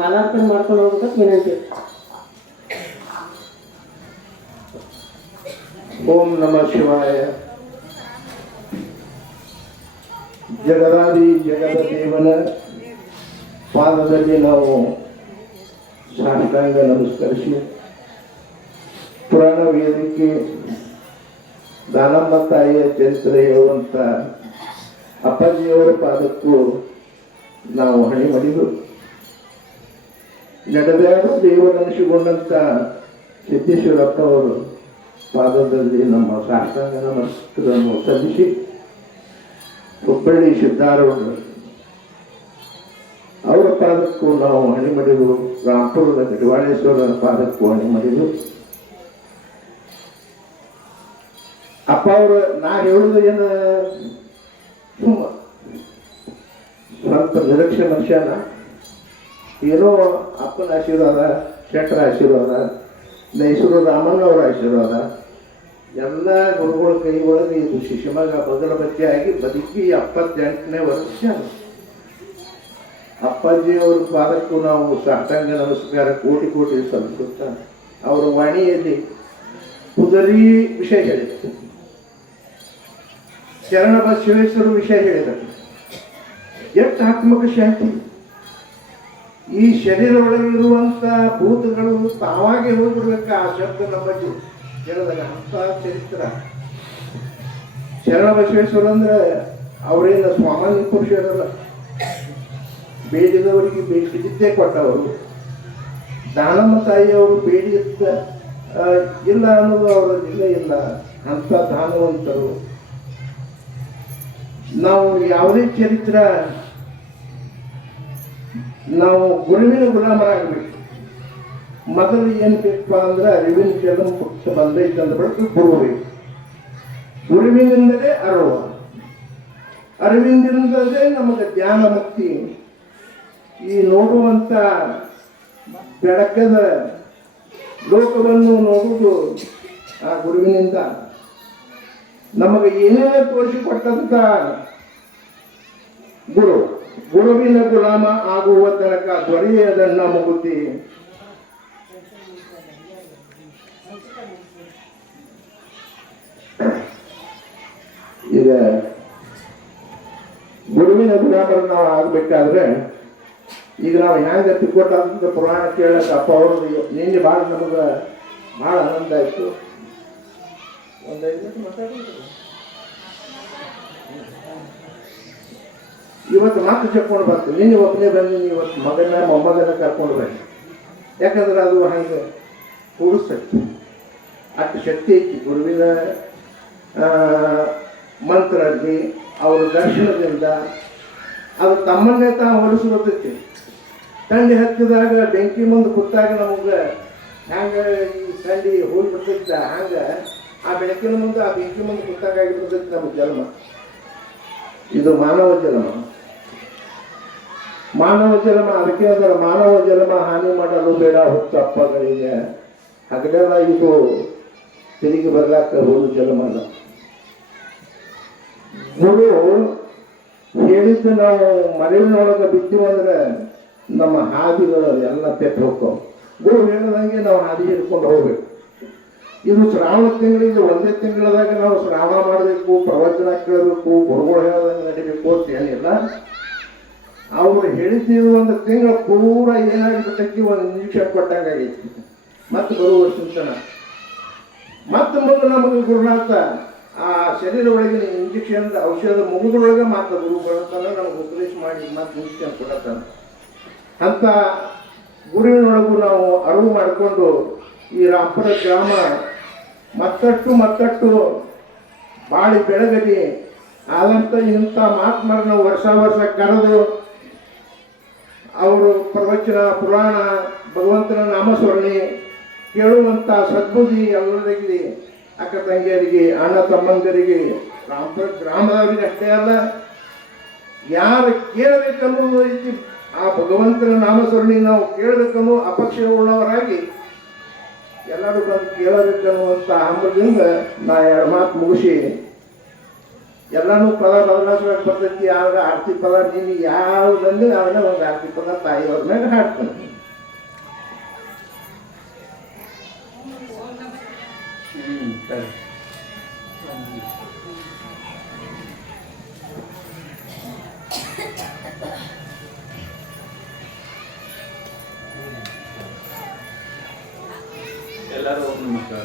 ಮಾಲಾರ್ಪಣೆ ಮಾಡ್ಕೊಂಡು ಹೋಗ್ಬೇಕಂತ ವಿನಂತಿ. ಓಂ ನಮಃ ಶಿವಾಯ. ಜಗದಾದಿ ಜಗದ ದೇವನ ಪಾದದಲ್ಲಿ ನಾವು ಸಾಷ್ಟಾಂಗ ನಮಸ್ಕರಿಸಿ ಪುರಾಣ ವೇದಿಕೆ ದಾನಮ್ಮ ತಾಯಿಯ ಚರಿತ್ರೆ ಹೇಳುವಂಥ ಅಪ್ಪಾಜಿಯವರ ಪಾದಕ್ಕೂ ನಾವು ಹಣೆ ಮಾಡಿದು. ನಡೆದಾಡು ದೇವರನಿಸಿಕೊಂಡಂಥ ಸಿದ್ದೇಶ್ವರಪ್ಪ ಅವರು ಪಾದದಲ್ಲಿ ನಮ್ಮ ಸಾಷ್ಟಾಂಗ ನಮಸ್ಕಾರವನ್ನು ಸಲ್ಲಿಸಿ ಹುಬ್ಬಳ್ಳಿ ಸಿದ್ಧಾರೂಢರು ಅವರ ಪಾದಕ್ಕೂ ನಾವು ಹಣೆ ಮಾಡಿದು. ರಾಂಪುರದ ಗಡಿವಾಳೇಶ್ವರರ ಪಾದಕ್ಕೂ ಹಣೆ ಮಾಡಿದು. ಅಪ್ಪ ಅವರು ನಾ ಹೇಳುದು ಏನು ಸ್ವಲ್ಪ ನಿರೀಕ್ಷೆ ಮನುಷ್ಯನ, ಏನೋ ಅಪ್ಪನ ಆಶೀರ್ವಾದ, ಶೆಟ್ಟರ ಆಶೀರ್ವಾದ, ಮೈಸೂರು ರಾಮಣ್ಣ ಅವರ ಆಶೀರ್ವಾದ, ಎಲ್ಲ ಗುರುಗಳ ಕೈ ಒಳಗೆ ಇದು ಶಿಶುಮಗ ಮೊದಲ ಬಚ್ಚೆ ಆಗಿ ಬದುಕಿ 78ನೇ ವರ್ಷ. ಅಪ್ಪಾಜಿಯವರ ಪಾದಕ್ಕೂ ನಾವು ಸಾಷ್ಟಾಂಗ ನಮಸ್ಕಾರ ಕೋಟಿ ಕೋಟಿ ಸಲ್ಲಿಸುತ್ತಾ ಅವರ ವಾಣಿಯಲ್ಲಿ ಕುದರಿ ವಿಷಯ ಹೇಳಿದೆ. ಶರಣ ಬಸವೇಶ್ವರ ವಿಷಯ ಹೇಳಿದರು. ಎಷ್ಟು ಆತ್ಮಕ ಶಾಂತಿ. ಈ ಶರೀರ ಒಳಗಿರುವಂಥ ಭೂತಗಳು ತಾವಾಗೆ ಹೋಗ್ಬಿಡ್ಬೇಕು. ಆ ಶಬ್ದ ನಮ್ಮಲ್ಲಿ ಹೇಳಿದಾಗ ಅಂತ ಚರಿತ್ರ. ಶರಣ ಬಸವೇಶ್ವರ ಅಂದ್ರೆ ಅವರೇನು ಸಾಮಾನ್ಯ ಪುರುಷರಲ್ಲ, ಬೇಡಿದವರಿಗೆ ಬೇಡಿದ್ದೇ ಕೊಟ್ಟವರು. ದಾನಮ್ಮ ತಾಯಿಯವರು ಬೇಡಿದ ಇಲ್ಲ ಅನ್ನೋದು ಅವರ ಇಲ್ಲ ಅಂತ ದಾನವಂತರು. ನಾವು ಯಾವುದೇ ಚರಿತ್ರ ನಾವು ಗುರುವಿನ ಗುಲಾಮರಾಗಬೇಕು. ಮೊದಲು ಏನು ಬೇಕಪ್ಪ ಅಂದ್ರೆ ಅರಿವಿನ ಜನ್ಮ ಬಂದೈತೆ ಅಂದ ಬಳಿಕ ಗುರು ಬೇಕು. ಗುರುವಿನಿಂದಲೇ ಅರಿವು, ಅರಿವಿನಿಂದಲೇ ನಮಗೆ ಜ್ಞಾನ ಮುಕ್ತಿ. ಈ ನೋಡುವಂಥ ಬೆಳಕದ ಲೋಕವನ್ನು ನೋಡುವುದು ಆ ಗುರುವಿನಿಂದ. ನಮಗೆ ಏನೇನೋ ತೋರಿಸಿಕೊಟ್ಟಂತ ಗುರುವಿನ ಗುಲಾಮ ಆಗುವ ತನಕ ದೊರೆಯದನ್ನ ಮುಗುತಿ. ಈಗ ಗುರುವಿನ ಗುಲಾಮರು ನಾವು ಆಗ್ಬೇಕಾದ್ರೆ ಈಗ ನಾವು ಹೆಂಗೆ ತಿಳ್ಕೊಟ್ಟಂತ ಪುರಾಣ ಕೇಳಕ್ಕೆ ಅಪ್ಪ ಅವರು ನಿನ್ನೆ ಭಾಳ ನಮಗೆ ಭಾಳ ಆನಂದ ಆಯಿತು. ಒಂದು 5 ನಿಮಿಷ ಮಾತಾಡಿದ್ರು. ಇವತ್ತು ಮಾತು ಚೆಕ್ಕೊಂಡು ಬರ್ತೀವಿ. ನಿನ್ನೆ ಒಬ್ಬನೇ ಬಂದೀನಿ, ಇವತ್ತು ಮಗನ ಮೊಮ್ಮಗನ ಕರ್ಕೊಂಡು ಬನ್ನಿ. ಯಾಕಂದ್ರೆ ಅದು ಹಂಗೆ ಕೂಡಿಸ್ತೈತಿ. ಅಷ್ಟು ಶಕ್ತಿ ಐತಿ ಗುರುವಿನ ಮಂತ್ರ ಆಗಲಿ ಅವರ ದರ್ಶನದಿಂದ. ಅದು ತಮ್ಮನ್ನೇ ತಾವು ಹೊಲಿಸುತ್ತೈತಿ. ಥಂಡಿ ಹತ್ತಿದಾಗ ಬೆಂಕಿ ಮುಂದೆ ಕೂತಾಗ ನಮಗೆ ಹ್ಯಾಂಗೆ ಈ ಥಂಡಿ ಹೋಗ್ಬಿಡ್ತೈತ, ಹಂಗೆ ಆ ಬೆಳಕಿನ ಮುಂದೆ ಆ ಬೆಂಕಿ ಮುಂದೆ ಕೂತಾಗ ಆಗಿಬಿಡ್ತೈತಿ ನಮ್ಮ ಜನ್ಮ. ಇದು ಮಾನವ ಜನ್ಮ. ಮಾನವ ಜನ್ಮ ಅದಕ್ಕೆ ಅಂದ್ರೆ ಮಾನವ ಜನ್ಮ ಹಾನಿ ಮಾಡಲು ಬೇಡ ಹುಟ್ಟಪ್ಪಗಳಿಗೆ. ಹಗಲೆಲ್ಲ ಇದು ತಿರುಗಿ ಬರ್ಲಾಕ ಹೋದ ಜನ್ಮ ಅಲ್ಲ. ಗುರು ಹೇಳಿದ್ದು ನಾವು ಮರೆವಿನೊಳಗೆ ಬಿದ್ದೀವಿ ಅಂದ್ರೆ ನಮ್ಮ ಹಾದಿಗಳು ಎಲ್ಲ ತೆಟ್ಟು ಹೋಗ್ತಾವೆ. ಗುರು ಹೇಳಿದಂಗೆ ನಾವು ಹಾದಿ ಹಿಡ್ಕೊಂಡು ಹೋಗ್ಬೇಕು. ಇದು ಶ್ರಾವಣ ತಿಂಗಳಿಗೆ ಒಂದೇ ತಿಂಗಳದಾಗ ನಾವು ಶ್ರಾವಣ ಮಾಡಬೇಕು, ಪ್ರವಚನ ಕೇಳಬೇಕು, ಗುರುಗಳು ಹೇಳದಂಗೆ ನಡಿಬೇಕು ಅಂತ ಏನಿಲ್ಲ. ಅವ್ರು ಹೇಳಿದ್ದು ಒಂದು ತಿಂಗಳ ಪೂರ ಏನಾಗಿಬಿಟ್ಟೈತಿ, ಒಂದು ಇಂಜೆಕ್ಷನ್ ಕೊಟ್ಟಂಗಾಗೈತಿ. ಮತ್ತೆ ಬರುವ ಚಿಂತನ ಮತ್ತೆ ಮುಂದೆ ನಮಗೆ ಗುರುನಾಥ ಆ ಶರೀರ ಒಳಗಿನ ಇಂಜೆಕ್ಷನ್ ಔಷಧ ಮುಗಿದ್ರೊಳಗೆ ಮಾತ್ರ ಗುರು ಬರುತ್ತಾನೆ, ನಮಗೆ ಉಪದೇಶ ಮಾಡಿ ಮತ್ತೆ ಇಂಜೆಕ್ಷನ್ ಕೊಡತ್ತಾನೆ. ಅಂತ ಗುರುವಿನೊಳಗೂ ನಾವು ಅರಿವು ಮಾಡಿಕೊಂಡು ಈ ರಾಮಪುರ ಗ್ರಾಮ ಮತ್ತಷ್ಟು ಬಾಳಿ ಬೆಳಗಲಿ. ಆದಂಥ ಇಂಥ ಮಹಾತ್ಮರನ್ನು ವರ್ಷ ಕರೆದು ಅವರು ಪ್ರವಚನ, ಪುರಾಣ, ಭಗವಂತನ ನಾಮಸ್ಮರಣೆ ಕೇಳುವಂಥ ಸದ್ಬುದ್ಧಿ ಎಲ್ಲರಿಗೆ, ಅಕ್ಕ ತಂಗಿಯರಿಗೆ, ಅಣ್ಣ ತಮ್ಮಂದರಿಗೆ, ರಾಮಪುರ ಗ್ರಾಮದವರಿಗೆ ಅಷ್ಟೇ ಅಲ್ಲ, ಯಾರು ಕೇಳಬೇಕನ್ನೋದು ಐತಿ ಆ ಭಗವಂತನ ನಾಮಸ್ಮರಣೆ ನಾವು ಕೇಳಬೇಕನ್ನೋ ಅಪೇಕ್ಷೆಯುಳ್ಳವರಾಗಿ ಎಲ್ಲರೂ ಬಂದು ಕೇಳಬೇಕನ್ನುವಂಥ ಹಂಬಲದಿಂದ ನಾ 2 ಮಾತು ಮುಗಿಸಿ ಎಲ್ಲನೂ ಪದ ಬದಲಾಯಿಸಬೇಕು ಬರ್ತೈತಿ. ಆದ್ರೆ ಆರ್ತಿ ಪದ ನೀನು ಯಾವುದಂದ್ರೆ ಅವನ್ನ ಒಂದು ಆರ್ತಿ ಪದ ತಾಯಿಯವ್ರ ಮೇಲೆ ಹಾಡ್ತಾನೆ. ಸರಿ. ಎಲ್ಲರೂ ನಮಸ್ಕಾರ.